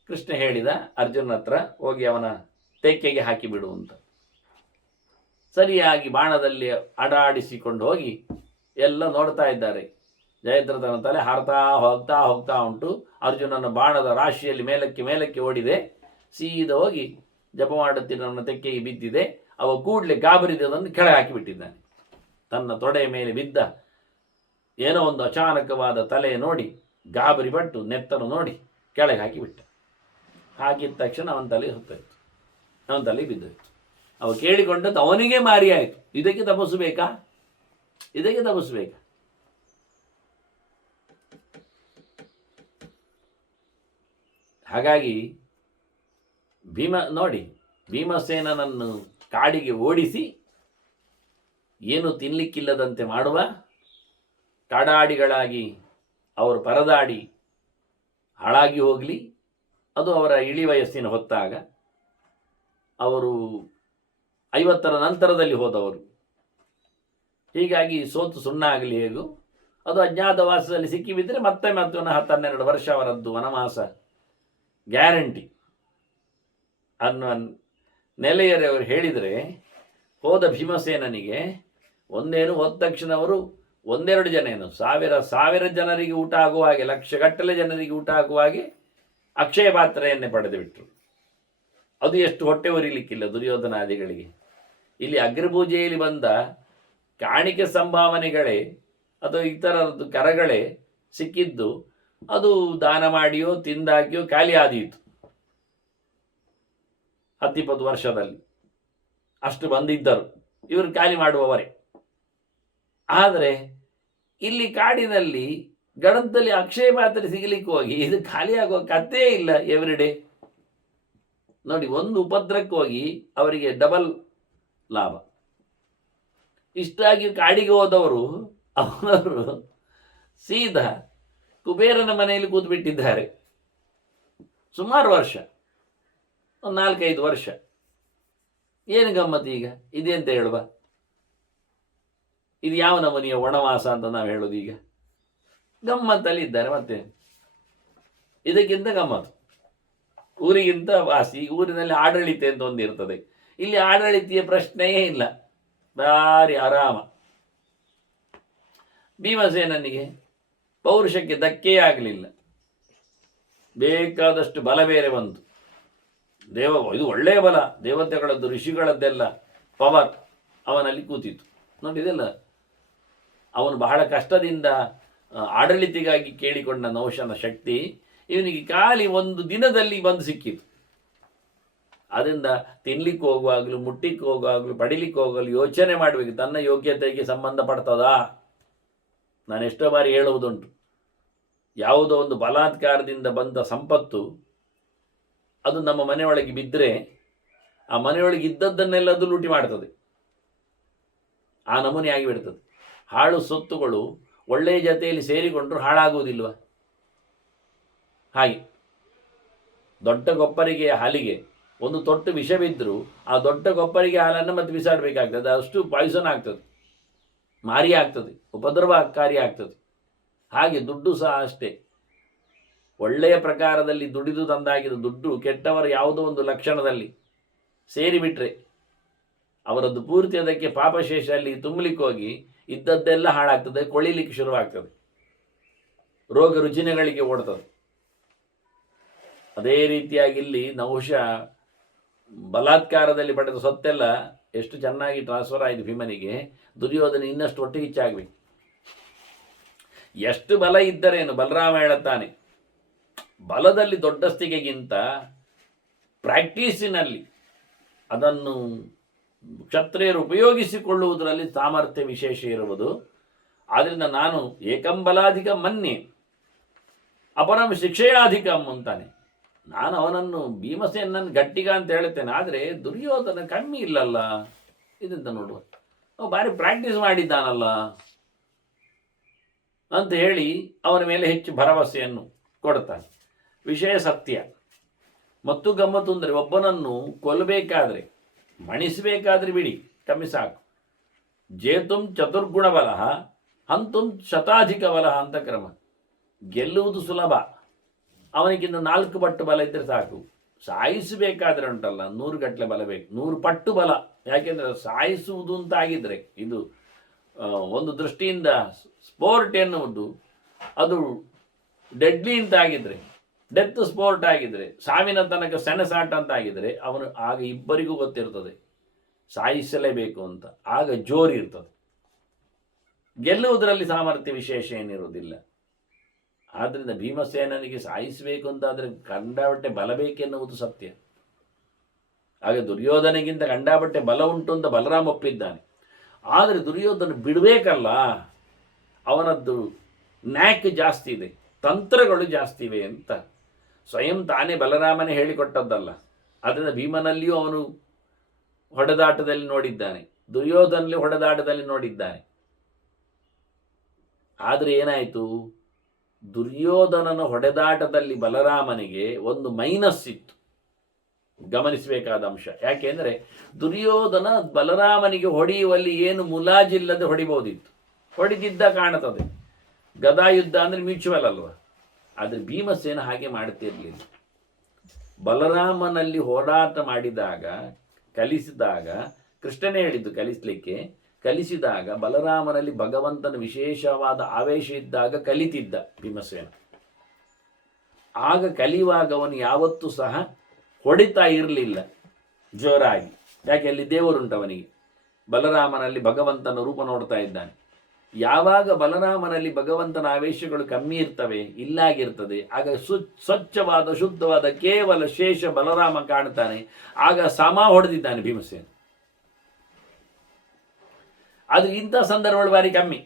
ಕೃಷ್ಣ ಹೇಳಿದ ಅರ್ಜುನ ಹತ್ರ, ಹೋಗಿ ಅವನ ತೆಕ್ಕೆಗೆ ಹಾಕಿಬಿಡು ಅಂತ. ಸರಿಯಾಗಿ ಬಾಣದಲ್ಲಿ ಅಡಾಡಿಸಿಕೊಂಡು ಹೋಗಿ ಎಲ್ಲ ನೋಡ್ತಾ ಇದ್ದಾರೆ. ಜಯದ್ರಥನ ತಲೆ ಹಾರ್ತಾ ಹೋಗ್ತಾ ಉಂಟು. ಅರ್ಜುನನ ಬಾಣದ ರಾಶಿಯಲ್ಲಿ ಮೇಲಕ್ಕೆ ಓಡಿದೆ. ಸೀದ ಹೋಗಿ ಜಪ ಮಾಡುತ್ತಿನ ತೆಕ್ಕೆಗೆ ಬಿದ್ದಿದೆ. ಅವ ಕೂಡಲೇ ಗಾಬರಿದದನ್ನು ಕೆಳಗೆ ಹಾಕಿಬಿಟ್ಟಿದ್ದಾನೆ. ತನ್ನ ತೊಡೆಯ ಮೇಲೆ ಬಿದ್ದ ಏನೋ ಒಂದು ಅಚಾನಕವಾದ ತಲೆ ನೋಡಿ ಗಾಬರಿ ಪಟ್ಟು ನೆತ್ತನ್ನು ನೋಡಿ ಕೆಳಗೆ ಹಾಕಿಬಿಟ್ಟ. ಹಾಕಿದ ತಕ್ಷಣ ಅವನ ತಲೆ ಸುತ್ತೋಯ್ತು, ಅವನ ತಲೆ ಬಿದ್ದೋಯ್ತು. ಅವ ಕೇಳಿಕೊಂಡದ್ದು ಅವನಿಗೆ ಮಾರಿ ಆಯಿತು. ಇದಕ್ಕೆ ತಪಸ್ಸು ಬೇಕಾ? ಇದಕ್ಕೆ ತಪಸ್ಸು ಬೇಕಾ? ಹಾಗಾಗಿ ನೋಡಿ, ಭೀಮಸೇನನನ್ನು ಕಾಡಿಗೆ ಓಡಿಸಿ ಏನು ತಿನ್ನಲಿಕ್ಕಿಲ್ಲದಂತೆ ಮಾಡುವ, ಕಾಡಾಡಿಗಳಾಗಿ ಅವರು ಪರದಾಡಿ ಹಾಳಾಗಿ ಹೋಗಲಿ. ಅದು ಅವರ ಇಳಿ ವಯಸ್ಸಿನ ಹೊತ್ತಾಗ, ಅವರು 50ರ ನಂತರದಲ್ಲಿ ಹೋದವರು. ಹೀಗಾಗಿ ಸೋತು ಸುಣ್ಣ ಆಗಲಿ ಹೇಗೂ, ಅದು ಅಜ್ಞಾತವಾಸದಲ್ಲಿ ಸಿಕ್ಕಿಬಿದ್ದರೆ ಮತ್ತೆ 10-12 ವರ್ಷ ಅವರದ್ದು ವನವಾಸ ಗ್ಯಾರಂಟಿ ಅನ್ನುವ ನೆಲೆಯರೆ ಅವರು ಹೇಳಿದರೆ, ಹೋದ ಭೀಮಸೇನನಿಗೆ ಒಂದೇನು ಹೋದ ತಕ್ಷಣ ಅವರು 1-2 ಜನ ಏನು, ಸಾವಿರ ಜನರಿಗೆ ಊಟ ಆಗುವ ಹಾಗೆ, ಲಕ್ಷಗಟ್ಟಲೆ ಜನರಿಗೆ ಊಟ ಆಗುವ ಹಾಗೆ ಅಕ್ಷಯ ಪಾತ್ರೆಯನ್ನೇ ಪಡೆದು ಬಿಟ್ಟರು. ಅದು ಎಷ್ಟು ಹೊಟ್ಟೆ ಉರಿಲಿಕ್ಕಿಲ್ಲ ದುರ್ಯೋಧನಾದಿಗಳಿಗೆ. ಇಲ್ಲಿ ಅಗ್ರಪೂಜೆಯಲ್ಲಿ ಬಂದ ಕಾಣಿಕೆ ಸಂಭಾವನೆಗಳೇ ಅಥವಾ ಇತರದ್ದು ಕರಗಳೇ ಸಿಕ್ಕಿದ್ದು, ಅದು ದಾನ ಮಾಡಿಯೋ ತಿಂದಾಕಿಯೋ ಖಾಲಿ ಆದೀತು. 10-20 ವರ್ಷದಲ್ಲಿ ಅಷ್ಟು ಬಂದಿದ್ದರು, ಇವರು ಖಾಲಿ ಮಾಡುವವರೇ. ಆದರೆ ಇಲ್ಲಿ ಕಾಡಿನಲ್ಲಿ ಗಡದಲ್ಲಿ ಅಕ್ಷಯ ಪಾತ್ರೆ ಸಿಗಲಿಕ್ಕೆ ಹೋಗಿ ಇದು ಖಾಲಿಯಾಗುವ ಕಥೆ ಇಲ್ಲ. ಎವ್ರಿಡೇ ನೋಡಿ, ಒಂದು ಉಪದ್ರಕ್ಕೆ ಹೋಗಿ ಅವರಿಗೆ ಡಬಲ್ ಲಾಭ. ಇಷ್ಟಾಗಿ ಕಾಡಿಗೆ ಹೋದವರು ಅವರು ಸೀದಾ ಕುಬೇರನ ಮನೆಯಲ್ಲಿ ಕೂತ್ಬಿಟ್ಟಿದ್ದಾರೆ ಸುಮಾರು ವರ್ಷ, ಒಂದು 4-5 ವರ್ಷ. ಏನು ಗಮ್ಮತ್ತು ಈಗ ಇದೆಂತ ಹೇಳುವ? ಇದು ಯಾವ ನಮೂನೆಯ ವನವಾಸ ಅಂತ ನಾವು ಹೇಳೋದು? ಈಗ ಗಮ್ಮತ್ತಲ್ಲಿ ಇದ್ದಾರೆ. ಮತ್ತೆ ಇದಕ್ಕಿಂತ ಗಮ್ಮತ್ತು, ಊರಿಗಿಂತ ವಾಸಿ. ಊರಿನಲ್ಲಿ ಆಡಳಿತ ಅಂತ ಒಂದಿರ್ತದೆ, ಇಲ್ಲಿ ಆಡಳಿತೀಯ ಪ್ರಶ್ನೆಯೇ ಇಲ್ಲ, ಭಾರಿ ಆರಾಮ. ಭೀಮಸೇನನಿಗೆ ಪೌರುಷಕ್ಕೆ ಧಕ್ಕೆಯೇ ಆಗಲಿಲ್ಲ, ಬೇಕಾದಷ್ಟು ಬಲ ಬೇರೆ ಬಂತು. ಇದು ಒಳ್ಳೆಯ ಬಲ, ದೇವತೆಗಳದ್ದು ಋಷಿಗಳದ್ದೆಲ್ಲ ಪವರ್ ಅವನಲ್ಲಿ ಕೂತಿತ್ತು. ನೋಡಿ, ಇದೆಲ್ಲ ಅವನು ಬಹಳ ಕಷ್ಟದಿಂದ ಆಡಳಿತಿಗಾಗಿ ಕೇಳಿಕೊಂಡ ನೌಶನ ಶಕ್ತಿ ಇವನಿಗೆ ಖಾಲಿ ಒಂದು ದಿನದಲ್ಲಿ ಬಂದು ಸಿಕ್ಕಿತು. ಅದರಿಂದ ತಿನ್ಲಿಕ್ಕೆ ಹೋಗುವಾಗಲೂ, ಮುಟ್ಟಿಕ್ಕೆ ಹೋಗುವಾಗಲೂ, ಪಡಿಲಿಕ್ಕೆ ಹೋಗಲು ಯೋಚನೆ ಮಾಡಬೇಕು, ತನ್ನ ಯೋಗ್ಯತೆಗೆ ಸಂಬಂಧಪಡ್ತದಾ? ನಾನು ಎಷ್ಟೋ ಬಾರಿ ಹೇಳುವುದುಂಟು, ಯಾವುದೋ ಒಂದು ಬಲಾತ್ಕಾರದಿಂದ ಬಂದ ಸಂಪತ್ತು ಅದು ನಮ್ಮ ಮನೆಯೊಳಗೆ ಬಿದ್ದರೆ ಆ ಮನೆಯೊಳಗೆ ಇದ್ದದ್ದನ್ನೆಲ್ಲ ಅದು ಲೂಟಿ ಮಾಡ್ತದೆ. ಆ ನಮೂನೆ ಆಗಿಬಿಡ್ತದೆ. ಹಾಳು ಸೊತ್ತುಗಳು ಒಳ್ಳೆಯ ಜೊತೆಯಲ್ಲಿ ಸೇರಿಕೊಂಡ್ರು ಹಾಳಾಗುವುದಿಲ್ವ? ಹಾಗೆ ದೊಡ್ಡ ಕೊಪ್ಪರಿಗೆ ಹಾಲಿಗೆ ಒಂದು ತೊಟ್ಟು ವಿಷ ಬಿದ್ದರೂ ಆ ದೊಡ್ಡ ಕೊಪ್ಪರಿಗೆ ಹಾಲನ್ನು ಮತ್ತೆ ಬಿಸಾಡಬೇಕಾಗ್ತದೆ. ಅಷ್ಟು ಪಾಯ್ಸನ್ ಆಗ್ತದೆ, ಮಾರಿ ಆಗ್ತದೆ, ಉಪದ್ರವಕಾರಿ ಆಗ್ತದೆ. ಹಾಗೆ ದುಡ್ಡು ಸಹ ಅಷ್ಟೇ. ಒಳ್ಳೆಯ ಪ್ರಕಾರದಲ್ಲಿ ದುಡಿದು ತಂದಾಗಿದ ದುಡ್ಡು ಕೆಟ್ಟವರ ಯಾವುದೋ ಒಂದು ಲಕ್ಷಣದಲ್ಲಿ ಸೇರಿಬಿಟ್ರೆ ಅವರದ್ದು ಪೂರ್ತಿ ಅದಕ್ಕೆ ಪಾಪಶೇಷ ಅಲ್ಲಿ ತುಂಬಲಿಕ್ಕೆ ಹೋಗಿ ಇದ್ದದ್ದೆಲ್ಲ ಹಾಳಾಗ್ತದೆ, ಕೊಳಿಲಿಕ್ಕೆ ಶುರುವಾಗ್ತದೆ, ರೋಗ ರುಜಿನಗಳಿಗೆ ಓಡ್ತದೆ. ಅದೇ ರೀತಿಯಾಗಿ ಇಲ್ಲಿ ನಹುಷ ಬಲಾತ್ಕಾರದಲ್ಲಿ ಪಡೆದ ಸೊತ್ತೆಲ್ಲ ಎಷ್ಟು ಚೆನ್ನಾಗಿ ಟ್ರಾನ್ಸ್ಫರ್ ಆಯಿತು ಭೀಮನಿಗೆ. ದುರ್ಯೋಧನ ಇನ್ನಷ್ಟು ಒಟ್ಟಿಗೆ ಹೆಚ್ಚಾಗಬೇಕು. ಎಷ್ಟು ಬಲ ಇದ್ದರೇನು? ಬಲರಾಮ ಹೇಳುತ್ತಾನೆ, ಬಲದಲ್ಲಿ ದೊಡ್ಡಸ್ತಿಗೆಗಿಂತ ಪ್ರಾಕ್ಟೀಸಿನಲ್ಲಿ ಅದನ್ನು ಕ್ಷತ್ರಿಯರು ಉಪಯೋಗಿಸಿಕೊಳ್ಳುವುದರಲ್ಲಿ ಸಾಮರ್ಥ್ಯ ವಿಶೇಷ ಇರುವುದು. ಆದ್ದರಿಂದ ನಾನು ಏಕಂಬಲಾಧಿಕ ಮನ್ಯೆ ಅಪರಂ ಶಿಕ್ಷೆಯಾಧಿಕಂ ಅಂತಾನೆ. ನಾನು ಅವನನ್ನು ಭೀಮಸೇನನ್ನು ಗಟ್ಟಿಗ ಅಂತ ಹೇಳ್ತೇನೆ, ಆದರೆ ದುರ್ಯೋಧನ ಕಮ್ಮಿ ಇಲ್ಲಲ್ಲ. ಇದೆಂತ ನೋಡುವ, ಅವ ಭಾರಿ ಪ್ರಾಕ್ಟೀಸ್ ಮಾಡಿದ್ದಾನಲ್ಲ ಅಂತ ಹೇಳಿ ಅವನ ಮೇಲೆ ಹೆಚ್ಚು ಭರವಸೆಯನ್ನು ಕೊಡ್ತಾನೆ. ವಿಷಯ ಸತ್ಯ. ಮತ್ತು ಗಮ್ಮತ್ತು ಅಂದರೆ, ಒಬ್ಬನನ್ನು ಕೊಲ್ಲಬೇಕಾದ್ರೆ, ಮಣಿಸಬೇಕಾದ್ರೆ ಬಿಡಿ, ಕಮ್ಮಿ ಸಾಕು. ಜೇತುಂ ಚತುರ್ಗುಣ ಬಲ ಹಂತುಂ ಶತಾಧಿಕ ಬಲ ಅಂತ ಕ್ರಮ. ಗೆಲ್ಲುವುದು ಸುಲಭ, ಅವನಿಗಿಂತ 4 ಪಟ್ಟು ಬಲ ಇದ್ದರೆ ಸಾಕು. ಸಾಯಿಸಬೇಕಾದ್ರೆ ಉಂಟಲ್ಲ 100 ಗಟ್ಟಲೆ ಬಲ ಬೇಕು, 100 ಪಟ್ಟು ಬಲ. ಯಾಕೆಂದರೆ ಸಾಯಿಸುವುದು ಅಂತ ಆಗಿದ್ರೆ, ಇದು ಒಂದು ದೃಷ್ಟಿಯಿಂದ ಸ್ಪೋರ್ಟ್ ಎನ್ನುವುದು ಅದು ಡೆಡ್ಲಿ ಅಂತ ಆಗಿದ್ರೆ, ಡೆತ್ ಸ್ಪೋರ್ಟ್ ಆಗಿದ್ರೆ, ಸಾವಿನ ತನಕ ಸೆಣಸಾಟ ಅಂತ ಆಗಿದ್ರೆ, ಅವನು ಆಗ ಇಬ್ಬರಿಗೂ ಗೊತ್ತಿರ್ತದೆ ಸಾಯಿಸಲೇಬೇಕು ಅಂತ. ಆಗ ಜೋರು ಇರ್ತದೆ. ಗೆಲ್ಲುವುದರಲ್ಲಿ ಸಾಮರ್ಥ್ಯ ವಿಶೇಷ ಏನಿರುವುದಿಲ್ಲ. ಆದ್ದರಿಂದ ಭೀಮಸೇನನಿಗೆ ಸಾಯಿಸಬೇಕು ಅಂತಾದರೆ ಕಂಡಾವಟ್ಟೆ ಬಲ ಬೇಕೆನ್ನುವುದು ಸತ್ಯ. ಹಾಗೆ ದುರ್ಯೋಧನಿಗಿಂತ ಗಂಡಾಬಟ್ಟೆ ಬಲ ಉಂಟು ಅಂತ ಬಲರಾಮ ಒಪ್ಪಿದ್ದಾನೆ. ಆದರೆ ದುರ್ಯೋಧನ ಬಿಡಬೇಕಲ್ಲ, ಅವನದ್ದು ನ್ಯಾಕ್ ಜಾಸ್ತಿ ಇದೆ, ತಂತ್ರಗಳು ಜಾಸ್ತಿ ಇವೆ ಅಂತ ಸ್ವಯಂ ತಾನೇ ಬಲರಾಮನೇ ಹೇಳಿಕೊಟ್ಟದ್ದಲ್ಲ. ಅದರಿಂದ ಭೀಮನಲ್ಲಿಯೂ ಅವನು ಹೊಡೆದಾಟದಲ್ಲಿ ನೋಡಿದ್ದಾನೆ, ದುರ್ಯೋಧನಲ್ಲಿ ಹೊಡೆದಾಟದಲ್ಲಿ ನೋಡಿದ್ದಾನೆ. ಆದರೆ ಏನಾಯಿತು, ದುರ್ಯೋಧನನ ಹೊಡೆದಾಟದಲ್ಲಿ ಬಲರಾಮನಿಗೆ ಒಂದು ಮೈನಸ್ ಇತ್ತು, ಗಮನಿಸಬೇಕಾದ ಅಂಶ. ಯಾಕೆಂದರೆ ದುರ್ಯೋಧನ ಬಲರಾಮನಿಗೆ ಹೊಡೆಯುವಲ್ಲಿ ಏನು ಮುಲಾಜಿಲ್ಲದೆ ಹೊಡಿಬೋದಿತ್ತು, ಹೊಡೆದಿದ್ದ ಕಾಣುತ್ತದೆ. ಗದಾಯುದ್ಧ ಅಂದರೆ ಮ್ಯೂಚುವಲ್ ಅಲ್ವ. ಆದರೆ ಭೀಮಸೇನ ಹಾಗೆ ಮಾಡುತ್ತಿರಲಿಲ್ಲ. ಬಲರಾಮನಲ್ಲಿ ಹೋರಾಟ ಮಾಡಿದಾಗ, ಕಲಿಸಿದಾಗ, ಕೃಷ್ಣನೇ ಹೇಳಿದ್ದು ಕಲಿಸಿದಾಗ ಬಲರಾಮನಲ್ಲಿ ಭಗವಂತನ ವಿಶೇಷವಾದ ಆವೇಶ ಇದ್ದಾಗ ಕಲಿತಿದ್ದ ಭೀಮಸೇನ. ಆಗ ಕಲಿಯುವಾಗ ಅವನು ಯಾವತ್ತೂ ಸಹ ಹೊಡಿತಾ ಇರಲಿಲ್ಲ ಜೋರಾಗಿ. ಯಾಕೆ, ಅಲ್ಲಿ ದೇವರುಂಟವನಿಗೆ. ಬಲರಾಮನಲ್ಲಿ ಭಗವಂತನ ರೂಪ ನೋಡ್ತಾ ಇದ್ದಾನೆ. ಯಾವಾಗ ಬಲರಾಮನಲ್ಲಿ ಭಗವಂತನ ಆವೇಶಗಳು ಕಮ್ಮಿ ಇರ್ತವೆ, ಇಲ್ಲಾಗಿರ್ತದೆ, ಆಗ ಸ್ವಚ್ಛವಾದ ಶುದ್ಧವಾದ ಕೇವಲ ಶೇಷ ಬಲರಾಮ ಕಾಣ್ತಾನೆ. ಆಗ ಸಮ ಹೊಡೆದಿದ್ದಾನೆ ಭೀಮಸೇನ. ಅದು ಇಂಥ ಸಂದರ್ಭಗಳು ಬಾರಿ ಕಮ್ಮಿ,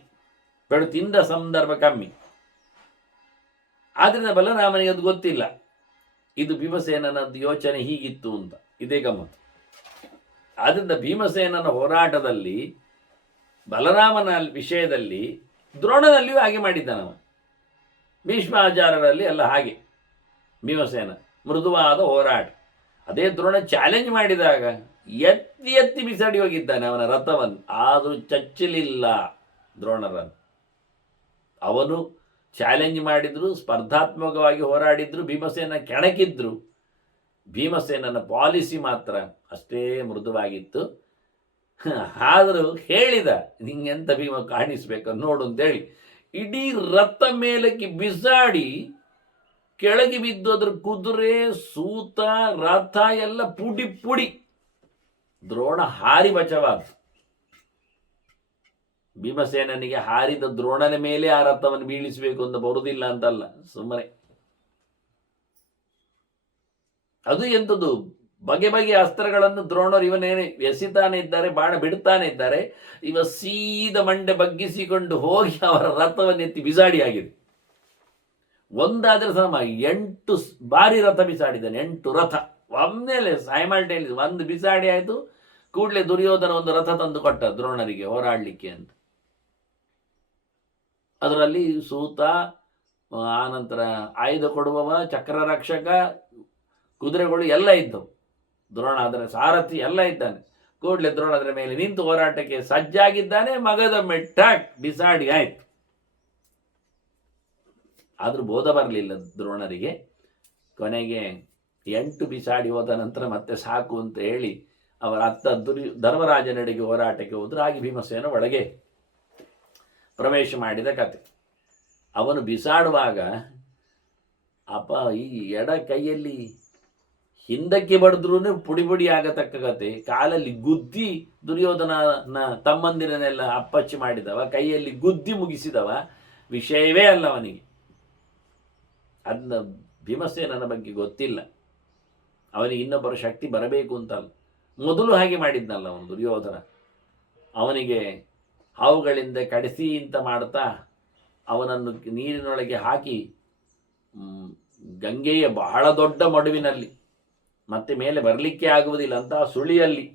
ತಿಂದ ಸಂದರ್ಭ ಕಮ್ಮಿ. ಆದ್ರಿಂದ ಬಲರಾಮನಿಗೆ ಅದು ಗೊತ್ತಿಲ್ಲ, ಇದು ಭೀಮಸೇನನದ್ದು ಯೋಚನೆ ಹೀಗಿತ್ತು ಅಂತ. ಇದೇ ಗಮ್ಮತ್ತು. ಆದ್ರಿಂದ ಭೀಮಸೇನನ ಹೋರಾಟದಲ್ಲಿ, ಬಲರಾಮನ ವಿಷಯದಲ್ಲಿ ದ್ರೋಣನಲ್ಲಿಯೂ ಹಾಗೆ ಮಾಡಿದ್ದಾನವ. ಭೀಷ್ಮಾಚಾರ್ಯರಲ್ಲಿ ಎಲ್ಲ ಹಾಗೆ. ಭೀಮಸೇನ ಮೃದುವಾದ ಹೋರಾಟ. ಅದೇ ದ್ರೋಣ ಚಾಲೆಂಜ್ ಮಾಡಿದಾಗ ಎತ್ತಿ ಎತ್ತಿ ಬಿಸಾಡಿ ಹೋಗಿದ್ದಾನೆ ಅವನ ರಥವನ್ನು. ಆದರೂ ಚಚ್ಚಲಿಲ್ಲ ದ್ರೋಣರನ್ನು. ಅವನು ಚಾಲೆಂಜ್ ಮಾಡಿದ್ರು, ಸ್ಪರ್ಧಾತ್ಮಕವಾಗಿ ಹೋರಾಡಿದ್ರು, ಭೀಮಸೇನ ಕೆಣಕಿದ್ರು. ಭೀಮಸೇನನ ಪಾಲಿಸಿ ಮಾತ್ರ ಅಷ್ಟೇ ಮೃದುವಾಗಿತ್ತು. ಆದರೂ ಹೇಳಿದ, ನಿಂಗೆಂತ ಭೀಮ ಕಾಣಿಸ್ಬೇಕು ನೋಡು ಅಂತೇಳಿ ಇಡೀ ರಥ ಮೇಲಕ್ಕೆ ಬಿಸಾಡಿ ಕೆಳಗೆ ಬಿದ್ದು ಅದ್ರ ಕುದುರೆ, ಸೂತ, ರಥ ಎಲ್ಲ ಪುಡಿ ಪುಡಿ. ದ್ರೋಣ ಹಾರಿ ಬಚವಾದ. ಭೀಮಸೇನನಿಗೆ ಹಾರಿದ ದ್ರೋಣನ ಮೇಲೆ ಆ ರಥವನ್ನು ಬೀಳಿಸಬೇಕು ಅಂತ ಬರುವುದಿಲ್ಲ ಅಂತಲ್ಲ, ಸುಮ್ಮನೆ. ಅದು ಎಂಥದ್ದು, ಬಗೆ ಬಗೆಯ ಅಸ್ತ್ರಗಳನ್ನು ದ್ರೋಣರು ಇವನೇನೆ ಎಸಿತಾನೆ ಇದ್ದಾರೆ, ಬಾಣ ಬಿಡ್ತಾನೆ ಇದ್ದಾರೆ. ಇವ ಸೀದ ಮಂಡೆ ಬಗ್ಗಿಸಿಕೊಂಡು ಹೋಗಿ ಅವರ ರಥವನ್ನು ಎತ್ತಿ ಬಿಸಾಡಿ ಆಗಿದೆ. ಒಂದಾದ್ರೆ ಸಮ 8 ಬಾರಿ ರಥ ಬಿಸಾಡಿದ್ದಾನೆ. 8 ರಥ ಒಮ್ಮೆಲೆ ಸೈಮಲ್ಟೇನಿಯಸ್ ಒಂದು ಬಿಸಾಡಿ ಆಯಿತು. ಕೂಡಲೇ ದುರ್ಯೋಧನ ಒಂದು ರಥ ತಂದು ಕೊಟ್ಟ ದ್ರೋಣರಿಗೆ ಹೋರಾಡಲಿಕ್ಕೆ ಅಂತ. ಅದರಲ್ಲಿ ಸೂತ, ಆನಂತರ ಆಯುಧ ಕೊಡುವವ, ಚಕ್ರ ರಕ್ಷಕ, ಕುದುರೆಗಳು ಎಲ್ಲ ಇದ್ದವು. ದ್ರೋಣ ಅದರ ಸಾರಥಿ ಎಲ್ಲ ಇದ್ದಾನೆ. ಕೂಡಲೇ ದ್ರೋಣ ಅದರ ಮೇಲೆ ನಿಂತು ಹೋರಾಟಕ್ಕೆ ಸಜ್ಜಾಗಿದ್ದಾನೆ. ಮಗದೊಮ್ಮೆ ಟಾಕ್ ಬಿಸಾಡಿ ಆಯ್ತು. ಆದರೂ ಬೋಧ ಬರಲಿಲ್ಲ ದ್ರೋಣರಿಗೆ. ಕೊನೆಗೆ 8 ಬಿಸಾಡಿ ಹೋದ ನಂತರ ಮತ್ತೆ ಸಾಕು ಅಂತ ಹೇಳಿ ಅವರ ಅತ್ತ ಧರ್ಮರಾಜನೆಡೆಗೆ ಹೋರಾಟಕ್ಕೆ ಹೋದ್ರು. ಹಾಗೆ ಭೀಮಸೇನ ಒಳಗೆ ಪ್ರವೇಶ ಮಾಡಿದ ಕತೆ. ಅವನು ಬಿಸಾಡುವಾಗ ಅಪ್ಪ ಈ ಎಡ ಕೈಯಲ್ಲಿ ಹಿಂದಕ್ಕೆ ಬಡಿದ್ರೂ ಪುಡಿ ಪುಡಿ ಆಗತಕ್ಕ ಕತೆ. ಕಾಲಲ್ಲಿ ಗುದ್ದಿ ದುರ್ಯೋಧನ ತಮ್ಮಂದಿರನ್ನೆಲ್ಲ ಅಪ್ಪಚ್ಚಿ ಮಾಡಿದವ, ಕೈಯಲ್ಲಿ ಗುದ್ದಿ ಮುಗಿಸಿದವ. ವಿಷಯವೇ ಅಲ್ಲ ಅವನಿಗೆ. ಅದನ್ನ ಭೀಮಸೇನನ ಬಗ್ಗೆ ಗೊತ್ತಿಲ್ಲ. ಅವನಿಗೆ ಇನ್ನೊಬ್ಬರ ಶಕ್ತಿ ಬರಬೇಕು ಅಂತಲ್ಲ, ಮೊದಲು ಹಾಗೆ ಮಾಡಿದ್ನಲ್ಲ ಅವನು ದುರ್ಯೋಧನ. ಅವನಿಗೆ ಹಾವುಗಳಿಂದ ಕಡಿಸಿ ಅಂತ ಮಾಡ್ತಾ ಅವನನ್ನು ನೀರಿನೊಳಗೆ ಹಾಕಿ ಗಂಗೆಯ ಬಹಳ ದೊಡ್ಡ ಮಡುವಿನಲ್ಲಿ, ಮತ್ತೆ ಮೇಲೆ ಬರಲಿಕ್ಕೆ ಆಗುವುದಿಲ್ಲ ಅಂತ ಸುಳಿಯಲ್ಲಿ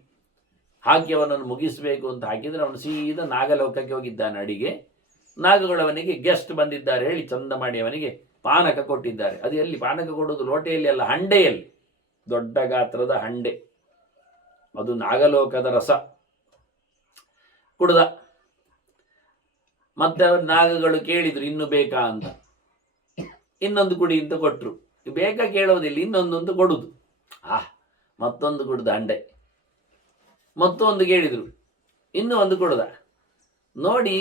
ಹಾಕಿ ಅವನನ್ನು ಮುಗಿಸಬೇಕು ಅಂತ ಹಾಕಿದರೆ ಅವನು ಸೀದಾ ನಾಗಲೋಕಕ್ಕೆ ಹೋಗಿದ್ದಾನೆ ಅಡಿಗೆ. ನಾಗಗಳು ಅವನಿಗೆ ಗೆಸ್ಟ್ ಬಂದಿದ್ದಾರೆ ಹೇಳಿ ಚಂದ ಮಾಡಿ ಅವನಿಗೆ ಪಾನಕ ಕೊಟ್ಟಿದ್ದಾರೆ. ಅದು ಎಲ್ಲಿ ಪಾನಕ ಕೊಡೋದು, ಲೋಟೆಯಲ್ಲಿ ಅಲ್ಲ, ಹಂಡೆಯಲ್ಲಿ, ದೊಡ್ಡ ಗಾತ್ರದ ಹಂಡೆ. ಅದು ನಾಗಲೋಕದ ರಸ. ಕುಡ್ದ. ಮತ್ತೆ ಅವರು ನಾಗಗಳು ಕೇಳಿದ್ರು ಇನ್ನು ಬೇಕಾ ಅಂತ. ಇನ್ನೊಂದು ಕುಡಿ ಅಂತ ಕೊಟ್ಟರು. ಬೇಕಾ ಕೇಳೋದಿಲ್ಲ, ಇನ್ನೊಂದು ಕೊಡುದು. ಮತ್ತೊಂದು ಕುಡ್ದ ಹಂಡೆ. ಮತ್ತೊಂದು ಕೇಳಿದ್ರು, ಇನ್ನೂ ಒಂದು ಕುಡ್ದ. ನೋಡಿ,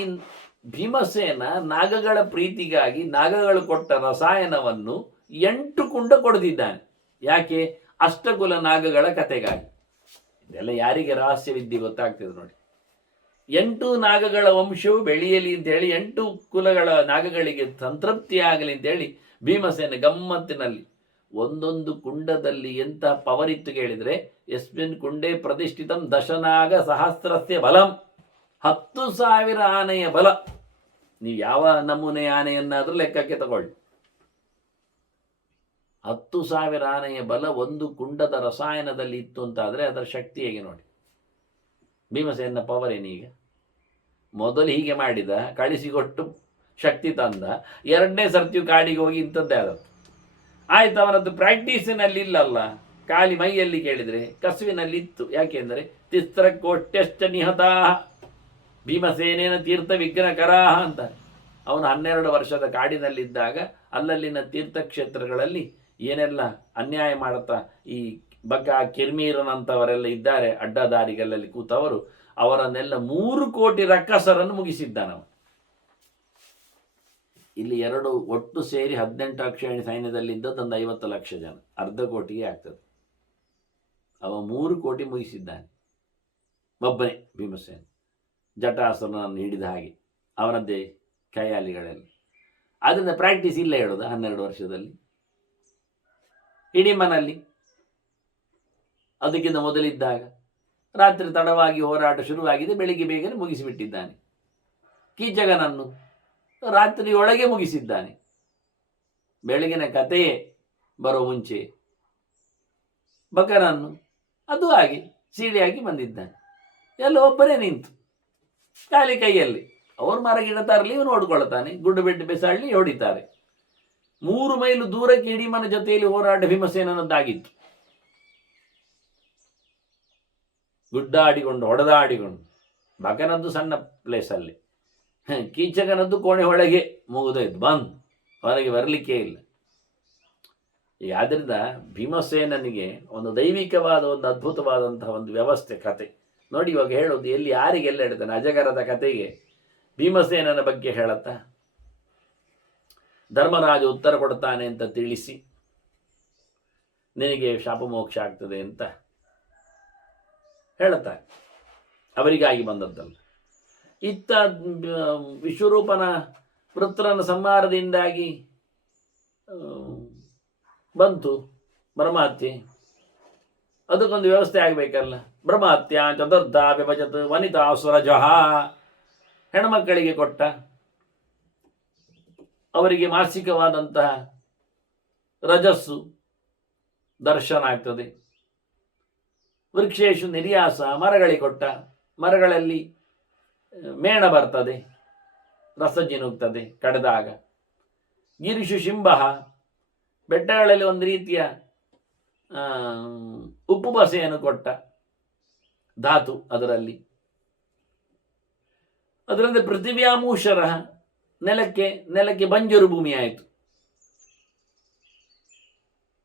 ಭೀಮಸೇನ ನಾಗಗಳ ಪ್ರೀತಿಗಾಗಿ ನಾಗಗಳು ಕೊಟ್ಟ ರಸಾಯನವನ್ನು 8 ಕುಂಡ ಕೊಡ್ದಿದ್ದಾನೆ. ಯಾಕೆ? ಅಷ್ಟಕುಲ ನಾಗಗಳ ಕತೆಗಾಗಿ. ಇದೆಲ್ಲ ಯಾರಿಗೆ ರಹಸ್ಯವಿದ್ಯೆ ಗೊತ್ತಾಗ್ತದೆ ನೋಡಿ. 8 ನಾಗಗಳ ವಂಶವು ಬೆಳೆಯಲಿ ಅಂತೇಳಿ, 8 ಕುಲಗಳ ನಾಗಗಳಿಗೆ ಸಂತೃಪ್ತಿ ಆಗಲಿ ಅಂತೇಳಿ ಭೀಮಸೇನ ಗಮ್ಮತ್ತಿನಲ್ಲಿ ಒಂದೊಂದು ಕುಂಡದಲ್ಲಿ ಎಂಥ ಪವರ್ ಇತ್ತು ಕೇಳಿದರೆ, ಯಸ್ಮಿನ್ ಕುಂಡೇ ಪ್ರತಿಷ್ಠಿತಂ ದಶನಾಗ ಸಹಸ್ರಸ್ಯ ಬಲಂ, 10,000 ಆನೆಯ ಬಲ. ನೀವು ಯಾವ ನಮೂನೆಯ ಆನೆಯನ್ನಾದರೂ ಲೆಕ್ಕಕ್ಕೆ ತಗೊಳ್ಳಿ. 10,000 ಆನೆಯ ಬಲ ಒಂದು ಕುಂಡದ ರಸಾಯನದಲ್ಲಿ ಇತ್ತು ಅಂತಾದರೆ ಅದರ ಶಕ್ತಿ ಹೇಗೆ ನೋಡಿ. ಭೀಮಸೇನ ಪವರ್ ಏನೀಗ? ಮೊದಲು ಹೀಗೆ ಮಾಡಿದ, ಕಳಿಸಿಕೊಟ್ಟು ಶಕ್ತಿ ತಂದ, 2ನೇ ಸರ್ತಿಯು ಕಾಡಿಗೆ ಹೋಗಿ ಇಂಥದ್ದೇ ಆದದ್ದು. ಆಯ್ತು, ಅವನದ್ದು ಪ್ರಾಕ್ಟೀಸಿನಲ್ಲಿ ಇಲ್ಲಲ್ಲ, ಖಾಲಿ ಮೈಯಲ್ಲಿ ಕೇಳಿದರೆ ಕಸುವಿನಲ್ಲಿ ಇತ್ತು. ಯಾಕೆಂದರೆ ತಿಸ್ತ್ರ ಕೋಟ್ಯಶ್ಚ ನಿಹತಾ ಭೀಮಸೇನೇನ ತೀರ್ಥ ವಿಘ್ನಕರಾಹ ಅಂತ. ಅವನು 12 ವರ್ಷದ ಕಾಡಿನಲ್ಲಿದ್ದಾಗ ಅಲ್ಲಲ್ಲಿನ ತೀರ್ಥಕ್ಷೇತ್ರಗಳಲ್ಲಿ ಏನೆಲ್ಲ ಅನ್ಯಾಯ ಮಾಡುತ್ತಾ ಈ ಬಗ್ಗ ಕಿರ್ಮೀರನಂತವರೆಲ್ಲ ಇದ್ದಾರೆ ಅಡ್ಡದಾರಿಗಳಲ್ಲಿ ಕೂತವರು, ಅವರನ್ನೆಲ್ಲ 3 ಕೋಟಿ ರಕ್ಕಸರನ್ನು ಮುಗಿಸಿದ್ದಾನವ. ಇಲ್ಲಿ 2 ಒಟ್ಟು ಸೇರಿ 18 ಅಕ್ಷೋಹಿಣಿ ಸೈನ್ಯದಲ್ಲಿದ್ದದ್ದು ಒಂದು 50 ಲಕ್ಷ ಜನ, ಅರ್ಧ ಕೋಟಿಗೆ ಆಗ್ತದೆ. ಅವ 3 ಕೋಟಿ ಮುಗಿಸಿದ್ದಾನೆ ಒಬ್ಬನೇ ಭೀಮಸೇನ, ಜಟಾಸುರನನ್ನು ಹಿಡಿದ ಹಾಗೆ ಅವನದ್ದೇ ಕೈಯಾಲಿಗಳಲ್ಲಿ. ಅದರಿಂದ ಪ್ರಾಕ್ಟೀಸ್ ಇಲ್ಲ ಹೇಳೋದು 12 ವರ್ಷದಲ್ಲಿ. ಹಿಡಿಮನಲ್ಲಿ ಅದಕ್ಕಿಂತ ಮೊದಲಿದ್ದಾಗ ರಾತ್ರಿ ತಡವಾಗಿ ಹೋರಾಟ ಶುರುವಾಗಿದೆ, ಬೆಳಿಗ್ಗೆ ಬೇಗನೆ ಮುಗಿಸಿಬಿಟ್ಟಿದ್ದಾನೆ. ಕೀಚಕನನ್ನು ರಾತ್ರಿಯೊಳಗೆ ಮುಗಿಸಿದ್ದಾನೆ, ಬೆಳಗಿನ ಕಥೆಯೇ ಬರೋ ಮುಂಚೆ. ಬಕನನ್ನು ಅದು ಹಾಗೆ ಸೀಳಿಯಾಗಿ ಬಂದಿದ್ದಾನೆ, ಎಲ್ಲ ಒಬ್ಬರೇ ನಿಂತು ಖಾಲಿ ಕೈಯಲ್ಲಿ. ಅವರು ಮರಗಿಡ ತರಲಿ ಇವು ನೋಡ್ಕೊಳ್ತಾನೆ, ಗುಡ್ಡು ಬೆಟ್ಟು ಬೆಸಾಡಲಿ ಹೊಡಿತಾರೆ. 3 ಮೈಲು ದೂರಕ್ಕೆ ಹಿಡಿಮನ ಜೊತೆಯಲ್ಲಿ ಹೋರಾಟ ಭೀಮಸೇನದ್ದಾಗಿತ್ತು. ಗುಡ್ಡಾಡಿಕೊಂಡು ಹೊಡೆದಾಡಿಕೊಂಡು, ಬಕನದ್ದು ಸಣ್ಣ ಪ್ಲೇಸಲ್ಲಿ, ಕೀಚಕನದ್ದು ಕೋಣೆ ಒಳಗೆ ಮುಗಿದೋಯ್ತು, ಬಂದು ಹೊರಗೆ ಬರಲಿಕ್ಕೇ ಇಲ್ಲ. ಈಗ ಆದ್ದರಿಂದ ಭೀಮಸೇನನಿಗೆ ಒಂದು ದೈವಿಕವಾದ ಒಂದು ಅದ್ಭುತವಾದಂತಹ ಒಂದು ವ್ಯವಸ್ಥೆ ಕತೆ ನೋಡಿ. ಇವಾಗ ಹೇಳೋದು ಎಲ್ಲಿ ಯಾರಿಗೆಲ್ಲ ಹೇಳ್ತಾನೆ, ಅಜಗರದ ಕತೆಗೆ ಭೀಮಸೇನನ ಬಗ್ಗೆ ಹೇಳತ್ತಾ ಧರ್ಮರಾಜ ಉತ್ತರ ಕೊಡ್ತಾನೆ ಅಂತ ತಿಳಿಸಿ ನಿನಗೆ ಶಾಪಮೋಕ್ಷ ಆಗ್ತದೆ ಅಂತ ಹೇಳುತ್ತಾರೆ. ಅವರಿಗಾಗಿ ಬಂದದ್ದಲ್ಲ. ಇತ್ತ ವಿಶ್ವರೂಪನ ವೃತ್ರನ ಸಂಹಾರದಿಂದಾಗಿ ಬಂತು ಬ್ರಹ್ಮಹತ್ಯೆ, ಅದಕ್ಕೊಂದು ವ್ಯವಸ್ಥೆ ಆಗಬೇಕಲ್ಲ. ಬ್ರಹ್ಮಹತ್ಯ ಚತುರ್ಧ ವಿಭಜತ್ ವನಿತಾಸುರಜಃ, ಹೆಣ್ಮಕ್ಕಳಿಗೆ ಕೊಟ್ಟ, ಅವರಿಗೆ ಮಾಸಿಕವಾದಂತಹ ರಜಸ್ಸು ದರ್ಶನ ಆಗ್ತದೆ. ವೃಕ್ಷೇಶು ನಿರ್ಯಾಸ, ಮರಗಳಿಗೆ ಕೊಟ್ಟ, ಮರಗಳಲ್ಲಿ ಮೇಣ ಬರ್ತದೆ, ರಸಜಿನುಗ್ತದೆ ಕಡೆದಾಗ. ಗಿರಿಶು ಶಿಂಬ, ಬೆಟ್ಟಗಳಲ್ಲಿ ಒಂದು ರೀತಿಯ ಉಪ್ಪು ಬಸೆಯನ್ನು ಕೊಟ್ಟ, ಧಾತು ಅದರಲ್ಲಿ. ಅದರಿಂದ ಪೃಥಿವ್ಯಾಮೂಷರ, ನೆಲಕ್ಕೆ ಬಂಜರು ಭೂಮಿ ಆಯಿತು.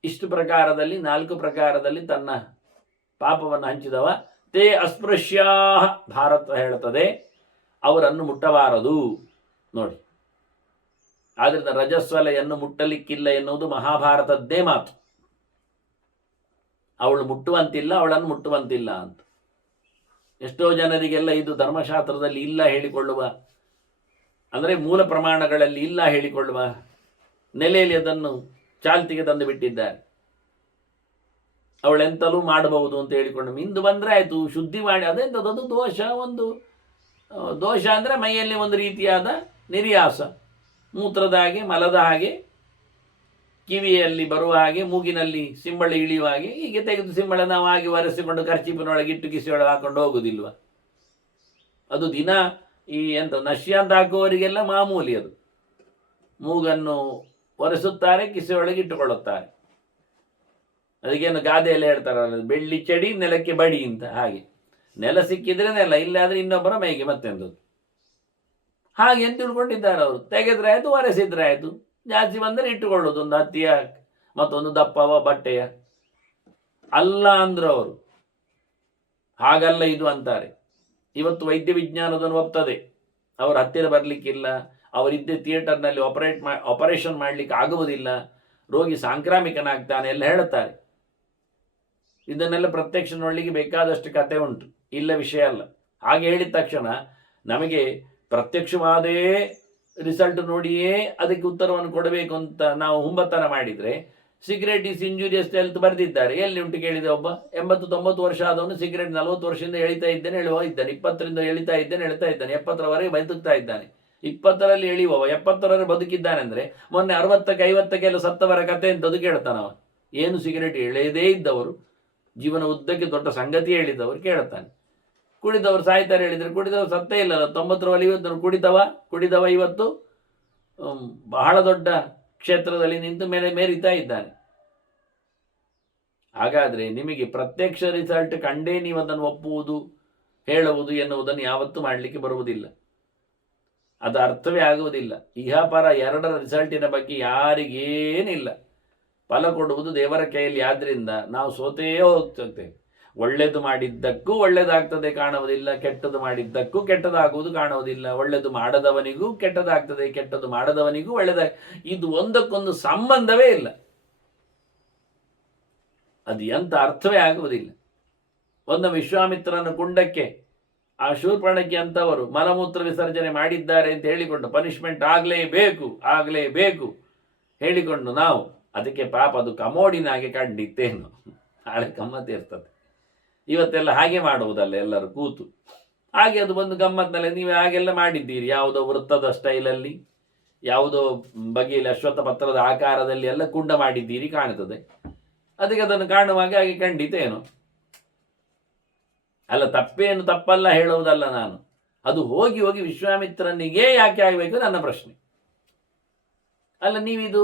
ಇಷ್ಟು ಪ್ರಕಾರದಲ್ಲಿ 4 ಪ್ರಕಾರದಲ್ಲಿ ತನ್ನ ಪಾಪವನ್ನು ಹಂಚಿದವ. ತೇ ಅಸ್ಪೃಶ್ಯಾ, ಭಾರತ ಹೇಳುತ್ತದೆ, ಅವರನ್ನು ಮುಟ್ಟಬಾರದು ನೋಡಿ. ಆದ್ದರಿಂದ ರಜಸ್ವಲೆಯನ್ನು ಮುಟ್ಟಲಿಕ್ಕಿಲ್ಲ ಎನ್ನುವುದು ಮಹಾಭಾರತದ್ದೇ ಮಾತು. ಅವಳು ಮುಟ್ಟುವಂತಿಲ್ಲ, ಅವಳನ್ನು ಮುಟ್ಟುವಂತಿಲ್ಲ ಅಂತ. ಎಷ್ಟೋ ಜನರಿಗೆಲ್ಲ ಇದು ಧರ್ಮಶಾಸ್ತ್ರದಲ್ಲಿ ಇಲ್ಲ ಹೇಳಿಕೊಳ್ಳುವ, ಅಂದರೆ ಮೂಲ ಪ್ರಮಾಣಗಳಲ್ಲಿ ಇಲ್ಲ ಹೇಳಿಕೊಳ್ಳುವ ನೆಲೆಯಲ್ಲಿ ಅದನ್ನು ಚಾಲ್ತಿಗೆ ತಂದು ಬಿಟ್ಟಿದ್ದಾರೆ. ಅವಳೆಂತಲೂ ಮಾಡಬಹುದು ಅಂತ ಹೇಳಿಕೊಂಡು ಇಂದು ಬಂದರೆ ಆಯಿತು, ಶುದ್ಧಿ ಮಾಡಿ. ಅದೆಂಥದ್ದು ದೋಷ, ಒಂದು ದೋಷ ಅಂದರೆ ಮೈಯಲ್ಲಿ ಒಂದು ರೀತಿಯಾದ ನಿರ್ಯಾಸ, ಮೂತ್ರದ ಹಾಗೆ, ಮಲದ ಹಾಗೆ, ಕಿವಿಯಲ್ಲಿ ಬರುವ ಹಾಗೆ, ಮೂಗಿನಲ್ಲಿ ಸಿಂಬಳ ಇಳಿಯುವ ಹಾಗೆ, ಹೀಗೆ ತೆಗೆದು ಸಿಂಬಳ ನಾವು ಹಾಗೆ ಒರೆಸಿಕೊಂಡು ಖರ್ಚಿಪಿನೊಳಗೆ ಇಟ್ಟು ಕಿಸೆಯೊಳಗೆ ಹಾಕೊಂಡು ಹೋಗುವುದಿಲ್ವ? ಅದು ದಿನ ಈ ನಶ್ಯ ಅಂತ ಹಾಕುವವರಿಗೆಲ್ಲ ಮಾಮೂಲಿ. ಅದು ಮೂಗನ್ನು ಒರೆಸುತ್ತಾರೆ, ಕಿಸೆಯೊಳಗೆ ಇಟ್ಟುಕೊಳ್ಳುತ್ತಾರೆ. ಅದಕ್ಕೇನು ಗಾದೆಯಲ್ಲಿ ಹೇಳ್ತಾರಲ್ಲ, ಬೆಳ್ಳಿ ಚಡಿ ನೆಲಕ್ಕೆ ಬಡಿ ಅಂತ. ಹಾಗೆ ನೆಲ ಸಿಕ್ಕಿದ್ರೆ ನೆಲ, ಇಲ್ಲಾದ್ರೆ ಇನ್ನೊಬ್ಬರ ಮೈಗೆ ಮತ್ತೆಂದದ್ದು. ಹಾಗೆ ಅಂತ ತಿಳ್ಕೊಂಡಿದ್ದಾರೆ ಅವರು. ತೆಗೆದ್ರೆ ಆಯಿತು, ಒರೆಸಿದ್ರೆ ಆಯಿತು. ಜಾಸ್ತಿ ಬಂದರೆ ಇಟ್ಟುಕೊಳ್ಳೋದು, ಒಂದು ಹತ್ತಿಯ ಮತ್ತೊಂದು ದಪ್ಪವ ಬಟ್ಟೆಯ ಅಲ್ಲ ಅಂದ್ರು ಅವರು. ಹಾಗಲ್ಲ ಇದು ಅಂತಾರೆ. ಇವತ್ತು ವೈದ್ಯ ವಿಜ್ಞಾನದನ್ನು ಒಪ್ತದೆ, ಅವರ ಹತ್ತಿರ ಬರಲಿಕ್ಕಿಲ್ಲ, ಅವರಿದ್ದೇ ಥಿಯೇಟರ್ನಲ್ಲಿ ಆಪರೇಷನ್ ಮಾಡಲಿಕ್ಕೆ ಆಗುವುದಿಲ್ಲ, ರೋಗಿ ಸಾಂಕ್ರಾಮಿಕನಾಗ್ತಾನೆ ಎಲ್ಲ ಹೇಳುತ್ತಾರೆ. ಇದನ್ನೆಲ್ಲ ಪ್ರತ್ಯಕ್ಷ ನೋಡಲಿಕ್ಕೆ ಬೇಕಾದಷ್ಟು ಕತೆ ಉಂಟು, ಇಲ್ಲ ವಿಷಯ ಅಲ್ಲ. ಹಾಗೆ ಹೇಳಿದ ತಕ್ಷಣ ನಮಗೆ ಪ್ರತ್ಯಕ್ಷವಾದೇ ರಿಸಲ್ಟ್ ನೋಡಿಯೇ ಅದಕ್ಕೆ ಉತ್ತರವನ್ನು ಕೊಡಬೇಕು ಅಂತ ನಾವು ಹುಂಬತನ ಮಾಡಿದರೆ ಸಿಗರೇಟ್ ಈಸ್ ಇಂಜೂರಿಯಸ್ ಹೆಲ್ತ್ ಬರೆದಿದ್ದಾರೆ. ಎಲ್ಲಿ ಉಂಟು ಕೇಳಿದೆ? ಒಬ್ಬ 80-90 ವರ್ಷ ಆದವನು ಸಿಗರೇಟ್ 40 ವರ್ಷದಿಂದ ಎಳಿತಾ ಇದ್ದೇನೆ ಎಳುವ ಇದ್ದಾನೆ, 20ರಿಂದ ಎಳಿತಾ ಇದ್ದೇನೆ ಎಳ್ತಾ ಇದ್ದಾನೆ, 70ರವರೆಗೆ ಬದುಕ್ತಾ ಇದ್ದಾನೆ. 20ರಲ್ಲಿ ಎಳೆಯುವವ 70ರವರೆಗೆ ಬದುಕಿದ್ದಾನೆ ಅಂದ್ರೆ ಮೊನ್ನೆ 60ಕ್ಕೆ 50ಕ್ಕೆಲ್ಲ ಸತ್ತವರ ಕತೆ ಎಂತದ್ದು ಕೇಳ್ತಾನವ. ಏನು ಸಿಗರೇಟ್ ಎಳೆಯದೇ ಇದ್ದವರು, ಜೀವನ ಉದ್ದಕ್ಕೆ ದೊಡ್ಡ ಸಂಗತಿ ಹೇಳಿದವರು ಕೇಳ್ತಾನೆ. ಕುಡಿದವರು ಸಾಯ್ತಾರೆ ಹೇಳಿದ್ರೆ ಕುಡಿದವರು ಸತ್ತೇ ಇಲ್ಲಲ್ಲ. 90ರಲ್ಲಿ ಇವತ್ತು ಕುಡಿದವ ಇವತ್ತು ಬಹಳ ದೊಡ್ಡ ಕ್ಷೇತ್ರದಲ್ಲಿ ನಿಂತು ಮೇರಿತಾ ಇದ್ದಾನೆ. ಹಾಗಾದ್ರೆ ನಿಮಗೆ ಪ್ರತ್ಯಕ್ಷ ರಿಸಲ್ಟ್ ಕಂಡೇ ನೀವು ಅದನ್ನು ಒಪ್ಪುವುದು ಹೇಳುವುದು ಎನ್ನುವುದನ್ನು ಯಾವತ್ತೂ ಮಾಡಲಿಕ್ಕೆ ಬರುವುದಿಲ್ಲ. ಅದು ಅರ್ಥವೇ ಆಗುವುದಿಲ್ಲ. ಇಹಪರ ಎರಡರ ರಿಸಲ್ಟಿನ ಬಗ್ಗೆ ಯಾರಿಗೇನಿಲ್ಲ. ಫಲ ಕೊಡುವುದು ದೇವರ ಕೈಯಲ್ಲಿ. ಆದ್ರಿಂದ ನಾವು ಸೋತೇ ಹೋಗ್ತೇವೆ. ಒಳ್ಳೆದು ಮಾಡಿದ್ದಕ್ಕೂ ಒಳ್ಳೆದಾಗ್ತದೆ ಕಾಣುವುದಿಲ್ಲ, ಕೆಟ್ಟದ್ದು ಮಾಡಿದ್ದಕ್ಕೂ ಕೆಟ್ಟದಾಗುವುದು ಕಾಣುವುದಿಲ್ಲ. ಒಳ್ಳೆದು ಮಾಡದವನಿಗೂ ಕೆಟ್ಟದಾಗ್ತದೆ, ಕೆಟ್ಟದ್ದು ಮಾಡದವನಿಗೂ ಇದು ಒಂದಕ್ಕೊಂದು ಸಂಬಂಧವೇ ಇಲ್ಲ. ಅದು ಎಂತ ಅರ್ಥವೇ ಆಗುವುದಿಲ್ಲ. ಒಂದು ವಿಶ್ವಾಮಿತ್ರನ ಕುಂಡಕ್ಕೆ ಆ ಶೂರ್ಪಣಕ್ಕೆ ಅಂತವರು ಮಲಮೂತ್ರ ವಿಸರ್ಜನೆ ಮಾಡಿದ್ದಾರೆ ಅಂತ ಹೇಳಿಕೊಂಡು ಪನಿಷ್ಮೆಂಟ್ ಆಗಲೇಬೇಕು ಹೇಳಿಕೊಂಡು ನಾವು ಅದಕ್ಕೆ ಪಾಪ ಅದು ಕಮೋಡಿನಾಗೆ ಕಂಡಿತ್ತೇನು, ನಾಳೆ ಗಮ್ಮತ್ತೇ ಇರ್ತದೆ. ಇವತ್ತೆಲ್ಲ ಹಾಗೆ ಮಾಡುವುದಲ್ಲ, ಎಲ್ಲರೂ ಕೂತು ಹಾಗೆ ಅದು ಬಂದು ಗಮ್ಮತ್ನಲ್ಲಿ ನೀವು ಹಾಗೆಲ್ಲ ಮಾಡಿದ್ದೀರಿ. ಯಾವುದೋ ವೃತ್ತದ ಸ್ಟೈಲಲ್ಲಿ, ಯಾವುದೋ ಬಗೆಯಲ್ಲಿ ಅಶ್ವತ್ಥ ಪತ್ರದ ಆಕಾರದಲ್ಲಿ ಎಲ್ಲ ಕುಂಡ ಮಾಡಿದ್ದೀರಿ ಕಾಣುತ್ತದೆ. ಅದಕ್ಕೆ ಅದನ್ನು ಕಾಣುವಾಗ ಹಾಗೆ ಖಂಡಿತ ಏನು ಅಲ್ಲ, ತಪ್ಪಲ್ಲ ಹೇಳುವುದಲ್ಲ ನಾನು. ಅದು ಹೋಗಿ ವಿಶ್ವಾಮಿತ್ರನಿಗೆ ಯಾಕೆ ಆಗಬೇಕು ನನ್ನ ಪ್ರಶ್ನೆ. ಅಲ್ಲ, ನೀವಿದು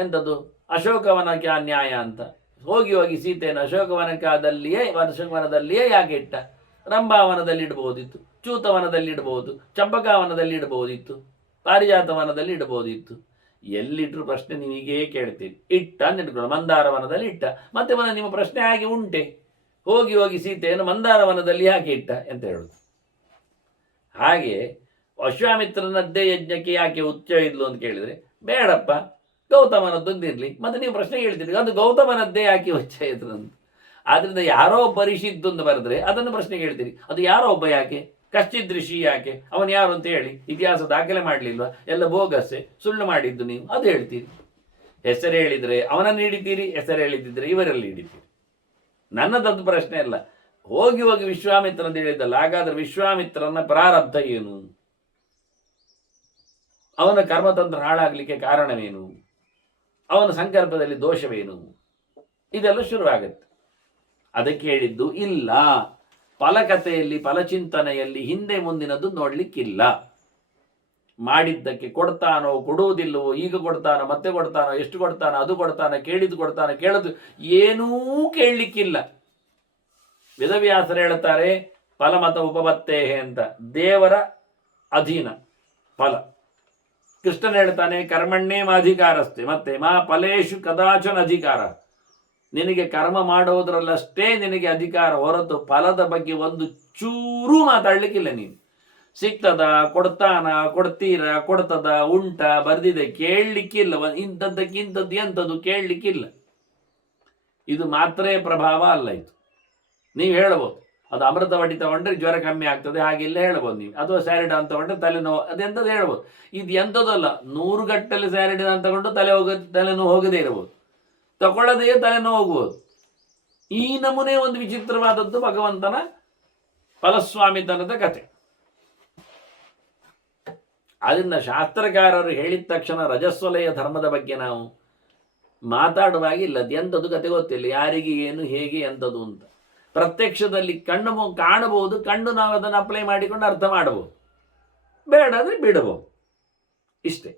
ಎಂಥದ್ದು ಅಶೋಕವನಕ್ಕೆ ನ್ಯಾಯ ಅಂತ ಹೋಗಿ ಸೀತೆಯನ್ನು ಅಶೋಕವನದಲ್ಲಿಯೇ ಯಾಕೆ ಇಟ್ಟ? ರಂಭಾವನದಲ್ಲಿ ಇಡಬಹುದಿತ್ತು, ಚೂತವನದಲ್ಲಿ ಇಡಬಹುದು, ಚಂಪಕಾವನದಲ್ಲಿ ಇಡಬಹುದಿತ್ತು, ಪಾರಿಜಾತವನದಲ್ಲಿ ಇಡಬಹುದಿತ್ತು. ಎಲ್ಲಿಟ್ರು ಪ್ರಶ್ನೆ ನೀವೀಗೇ ಕೇಳ್ತೀರಿ. ಇಟ್ಟ ಅಂತ ಇಟ್ಕೊಳ್ಳೋ, ಮಂದಾರವನದಲ್ಲಿ ಇಟ್ಟ. ಮತ್ತೆ ನಿಮ್ಮ ಪ್ರಶ್ನೆ ಹಾಗೆ ಉಂಟೆ, ಹೋಗಿ ಸೀತೆಯನ್ನು ಮಂದಾರವನದಲ್ಲಿ ಯಾಕೆ ಇಟ್ಟ ಅಂತ ಹೇಳುದು. ಹಾಗೆ ಅಶ್ವಾಮಿತ್ರನದ್ದೇ ಯಜ್ಞಕ್ಕೆ ಯಾಕೆ ಉಚ್ಚ ಇದ್ಲು ಅಂತ ಕೇಳಿದ್ರೆ, ಬೇಡಪ್ಪ ಗೌತಮನದ್ದೊಂದಿರಲಿ. ಮತ್ತೆ ನೀವು ಪ್ರಶ್ನೆ ಕೇಳ್ತೀರಿ, ಅದು ಗೌತಮನದ್ದೇ ಯಾಕೆ ಉಚ್ಚ ಇದ್ರು ಅಂತ. ಆದ್ರಿಂದ ಯಾರೋ ಪರಿಷಿದ್ದು ಬರೆದ್ರೆ ಅದನ್ನು ಪ್ರಶ್ನೆ ಕೇಳ್ತೀರಿ, ಅದು ಯಾರೋ ಒಬ್ಬ ಯಾಕೆ, ಕಶ್ಚಿತ್ ಋಷಿ ಯಾಕೆ, ಅವನು ಯಾರು ಅಂತ ಹೇಳಿ ಇತಿಹಾಸ ದಾಖಲೆ ಮಾಡಲಿಲ್ವಾ? ಎಲ್ಲ ಬೋಗಸ್ಸೆ, ಸುಳ್ಳು ಮಾಡಿದ್ದು ನೀವು, ಅದು ಹೇಳ್ತೀರಿ. ಹೆಸರು ಹೇಳಿದ್ರೆ ಅವನನ್ನು ಹಿಡಿತೀರಿ, ಹೆಸರು ಹೇಳಿದ್ದಿದ್ರೆ ಇವರಲ್ಲಿ ಹಿಡಿತೀರಿ. ನನ್ನದದ್ದು ಪ್ರಶ್ನೆ ಅಲ್ಲ. ಹೋಗಿ ವಿಶ್ವಾಮಿತ್ರ ಅಂತ ಹೇಳಿದ್ದಲ್ಲ. ಹಾಗಾದ್ರೆ ವಿಶ್ವಾಮಿತ್ರನ ಪ್ರಾರಬ್ಧ ಏನು? ಅವನ ಕರ್ಮತಂತ್ರ ಹಾಳಾಗಲಿಕ್ಕೆ ಕಾರಣವೇನು? ಅವನ ಸಂಕಲ್ಪದಲ್ಲಿ ದೋಷವೇನು? ಇದೆಲ್ಲ ಶುರುವಾಗತ್ತೆ. ಅದಕ್ಕೆ ಹೇಳಿದ್ದು ಇಲ್ಲ, ಫಲಕಥೆಯಲ್ಲಿ ಫಲಚಿಂತನೆಯಲ್ಲಿ ಹಿಂದೆ ಮುಂದಿನದ್ದು ನೋಡ್ಲಿಕ್ಕಿಲ್ಲ. ಮಾಡಿದ್ದಕ್ಕೆ ಕೊಡ್ತಾನೋ ಕೊಡುವುದಿಲ್ಲವೋ, ಈಗ ಕೊಡ್ತಾನೋ ಮತ್ತೆ ಕೊಡ್ತಾನೋ, ಎಷ್ಟು ಕೊಡ್ತಾನೋ, ಅದು ಕೊಡ್ತಾನೋ, ಕೇಳಿದ್ದು ಕೊಡ್ತಾನೋ, ಕೇಳದು ಏನೂ ಕೇಳಲಿಕ್ಕಿಲ್ಲ. ವೇದವ್ಯಾಸರು ಹೇಳುತ್ತಾರೆ, ಫಲಮತ ಉಪಪತ್ತೇಹೆ ಅಂತ, ದೇವರ ಅಧೀನ ಫಲ. ಕೃಷ್ಣನ್ ಹೇಳ್ತಾನೆ, ಕರ್ಮಣ್ಣೇಮ ಅಧಿಕಾರಸ್ಥೆ, ಮತ್ತೆ ಮಾ ಫಲೇಶು ಕದಾಚನ ಅಧಿಕಾರ. ನಿನಗೆ ಕರ್ಮ ಮಾಡೋದ್ರಲ್ಲಷ್ಟೇ ನಿನಗೆ ಅಧಿಕಾರ, ಹೊರತು ಫಲದ ಬಗ್ಗೆ ಒಂದು ಚೂರು ಮಾತಾಡ್ಲಿಕ್ಕಿಲ್ಲ. ನೀನು ಸಿಗ್ತದ, ಕೊಡ್ತೀರಾ, ಕೊಡ್ತದ, ಉಂಟ, ಬರ್ದಿದೆ, ಕೇಳಲಿಕ್ಕಿಲ್ಲ. ಇಂಥದ್ದಕ್ಕಿಂಥದ್ದು ಎಂಥದ್ದು ಕೇಳಲಿಕ್ಕಿಲ್ಲ. ಇದು ಮಾತ್ರೇ ಪ್ರಭಾವ ಅಲ್ಲ. ಇದು ನೀವು ಹೇಳ್ಬೋದು, ಅದು ಅಮೃತ ವಟಿ ತಗೊಂಡ್ರೆ ಜ್ವರ ಕಮ್ಮಿ ಆಗ್ತದೆ, ಹಾಗೆಲ್ಲ ಹೇಳ್ಬೋದು ನೀವು. ಅಥವಾ ಸ್ಯಾರಿಡಾನ್ ತಗೊಂಡ್ರೆ ತಲೆನೋವು, ಅದೆಂಥದ್ದು ಹೇಳ್ಬೋದು. ಇದು ಎಂಥದ್ದಲ್ಲ, 100 ಗಟ್ಟಲೆ ಸ್ಯಾರಿಡಾನ್ ತಗೊಂಡು ತಲೆನೋವು ಹೋಗದೇ ಇರಬಹುದು, ತಗೊಳ್ಳದೆಯೇ ತಲೆನೋವು ಹೋಗ್ಬೋದು. ಈ ನಮೂನೆ ಒಂದು ವಿಚಿತ್ರವಾದದ್ದು ಭಗವಂತನ ಫಲಸ್ವಾಮಿತನದ ಕತೆ. ಅದರಿಂದ ಶಾಸ್ತ್ರಕಾರರು ಹೇಳಿದ ತಕ್ಷಣ ರಜಸ್ವಲಯ ಧರ್ಮದ ಬಗ್ಗೆ ನಾವು ಮಾತಾಡುವಾಗಿಲ್ಲ. ಅದು ಎಂಥದ್ದು ಕತೆ ಗೊತ್ತಿಲ್ಲ, ಯಾರಿಗೆ ಏನು ಹೇಗೆ ಎಂಥದ್ದು ಅಂತ. ಪ್ರತ್ಯಕ್ಷದಲ್ಲಿ ಕಾಣಬಹುದು, ಕಂಡು ನಾವು ಅದನ್ನು ಅಪ್ಲೈ ಮಾಡಿಕೊಂಡು ಅರ್ಥ ಮಾಡಬಹುದು, ಬೇಡ ಅಂದರೆ ಬಿಡಬಹುದು. ಇಷ್ಟೇ,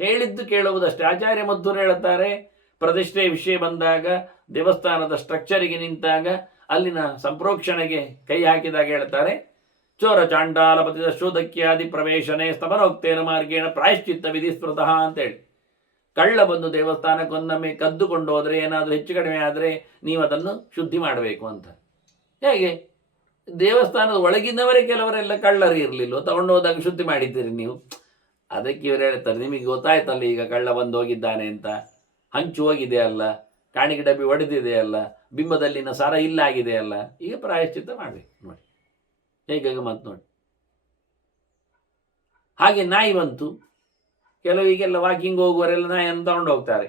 ಹೇಳಿದ್ದು ಕೇಳುವುದಷ್ಟೇ. ಆಚಾರ್ಯ ಮಧ್ವರು ಹೇಳುತ್ತಾರೆ, ಪ್ರತಿಷ್ಠೆ ವಿಷಯ ಬಂದಾಗ, ದೇವಸ್ಥಾನದ ಸ್ಟ್ರಕ್ಚರಿಗೆ ನಿಂತಾಗ, ಅಲ್ಲಿನ ಸಂಪ್ರೋಕ್ಷಣೆಗೆ ಕೈ ಹಾಕಿದಾಗ ಹೇಳ್ತಾರೆ, ಚೋರ ಚಾಂಡಾಲ ಪತಿತ ಶೋಧಕ್ಯಾದಿ ಪ್ರವೇಶನೆ ಸ್ತಮನೋಕ್ತೇನ ಮಾರ್ಗೇಣ ಪ್ರಾಯಶ್ಚಿತ್ತ ವಿಧಿ ಸ್ಮೃತಃ ಅಂತೇಳಿ. ಕಳ್ಳ ಬಂದು ದೇವಸ್ಥಾನಕ್ಕೊಂದೊಮ್ಮೆ ಕದ್ದುಕೊಂಡು ಹೋದರೆ, ಏನಾದರೂ ಹೆಚ್ಚು ಕಡಿಮೆ ಆದರೆ ನೀವು ಅದನ್ನು ಶುದ್ಧಿ ಮಾಡಬೇಕು ಅಂತ. ಹೇಗೆ? ದೇವಸ್ಥಾನದ ಒಳಗಿನವರೇ ಕೆಲವರೆಲ್ಲ ಕಳ್ಳರು ಇರಲಿಲ್ಲ, ತಗೊಂಡು ಹೋದಾಗ ಶುದ್ಧಿ ಮಾಡಿದ್ದೀರಿ ನೀವು. ಅದಕ್ಕೆ ಇವರು ಹೇಳ್ತಾರೆ, ನಿಮಗೆ ಗೊತ್ತಾಯ್ತಲ್ಲ ಈಗ ಕಳ್ಳ ಬಂದು ಹೋಗಿದ್ದಾನೆ ಅಂತ, ಹಂಚು ಹೋಗಿದೆ ಅಲ್ಲ, ಕಾಣಿಕೆ ಡಬ್ಬಿ ಒಡೆದಿದೆ ಅಲ್ಲ, ಬಿಂಬದಲ್ಲಿನ ಸರ ಇಲ್ಲ ಆಗಿದೆ ಅಲ್ಲ, ಈಗ ಪ್ರಾಯಶ್ಚಿತ್ತ ಮಾಡಬೇಕು. ನೋಡಿ ಹೇಗೆ ಮತ್ತೆ ನೋಡಿ. ಹಾಗೆ ನಾಯಿ ಬಂತು, ಕೆಲವೀಗೆಲ್ಲ ವಾಕಿಂಗ್ ಹೋಗುವವರೆಲ್ಲ ನಾಯಿಯನ್ನು ತಗೊಂಡು ಹೋಗ್ತಾರೆ.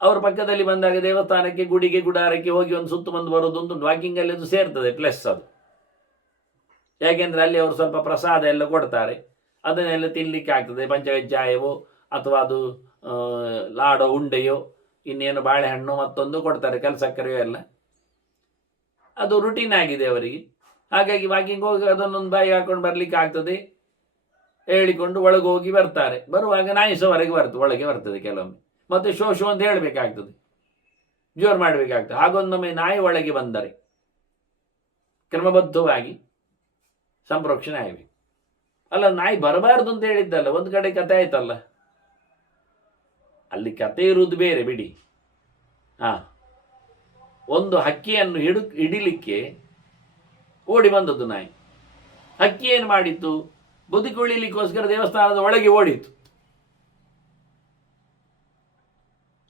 ಅವ್ರ ಪಕ್ಕದಲ್ಲಿ ಬಂದಾಗ ದೇವಸ್ಥಾನಕ್ಕೆ ಗುಡಿಗೆ ಗುಡಾರಕ್ಕೆ ಹೋಗಿ ಒಂದು ಸುತ್ತು ಬಂದು ಬರೋದು ಒಂದು ವಾಕಿಂಗಲ್ಲಿ ಅದು ಸೇರ್ತದೆ ಪ್ಲಸ್ ಅದು. ಯಾಕೆಂದರೆ ಅಲ್ಲಿ ಅವರು ಸ್ವಲ್ಪ ಪ್ರಸಾದ ಎಲ್ಲ ಕೊಡ್ತಾರೆ, ಅದನ್ನೆಲ್ಲ ತಿನ್ನಲಿಕ್ಕೆ ಆಗ್ತದೆ. ಪಂಚಕಜ್ಜಾಯವೋ ಅಥವಾ ಅದು ಲಾಡೋ ಉಂಡೆಯೋ ಇನ್ನೇನು ಬಾಳೆಹಣ್ಣು ಮತ್ತೊಂದು ಕೊಡ್ತಾರೆ, ಕೆಲಸಕ್ಕರೆಯೋ ಎಲ್ಲ. ಅದು ರುಟೀನ್ ಆಗಿದೆ ಅವರಿಗೆ. ಹಾಗಾಗಿ ವಾಕಿಂಗ್ ಹೋಗಿ ಅದನ್ನೊಂದು ಬಾಯಿ ಹಾಕೊಂಡು ಬರಲಿಕ್ಕೆ ಆಗ್ತದೆ, ಹೇಳಿಕೊಂಡು ಒಳಗೆ ಹೋಗಿ ಬರ್ತಾರೆ. ಬರುವಾಗ ನಾಯಿ ಸಹ ಹೊರಗೆ ಬರ್ತದೆ, ಒಳಗೆ ಬರ್ತದೆ ಕೆಲವೊಮ್ಮೆ. ಮತ್ತು ಶೋ ಅಂತ ಹೇಳಬೇಕಾಗ್ತದೆ, ಜೋರು ಮಾಡಬೇಕಾಗ್ತದೆ. ಹಾಗೊಂದೊಮ್ಮೆ ನಾಯಿ ಒಳಗೆ ಬಂದರೆ ಕ್ರಮಬದ್ಧವಾಗಿ ಸಂಪ್ರೋಕ್ಷಣೆ ಆಗಬೇಕು. ಅಲ್ಲ, ನಾಯಿ ಬರಬಾರ್ದು ಅಂತ ಹೇಳಿದ್ದಲ್ಲ, ಒಂದು ಕಡೆ ಕತೆ ಆಯ್ತಲ್ಲ. ಅಲ್ಲಿ ಕತೆ ಇರುವುದು ಬೇರೆ ಬಿಡಿ. ಒಂದು ಹಕ್ಕಿಯನ್ನು ಹಿಡಿಲಿಕ್ಕೆ ಓಡಿ ಬಂದದ್ದು ನಾಯಿ. ಹಕ್ಕಿ ಏನು ಮಾಡಿತ್ತು, ಬದುಕುಳಿಲಿಕ್ಕೋಸ್ಕರ ದೇವಸ್ಥಾನದ ಒಳಗೆ ಓಡಿತು.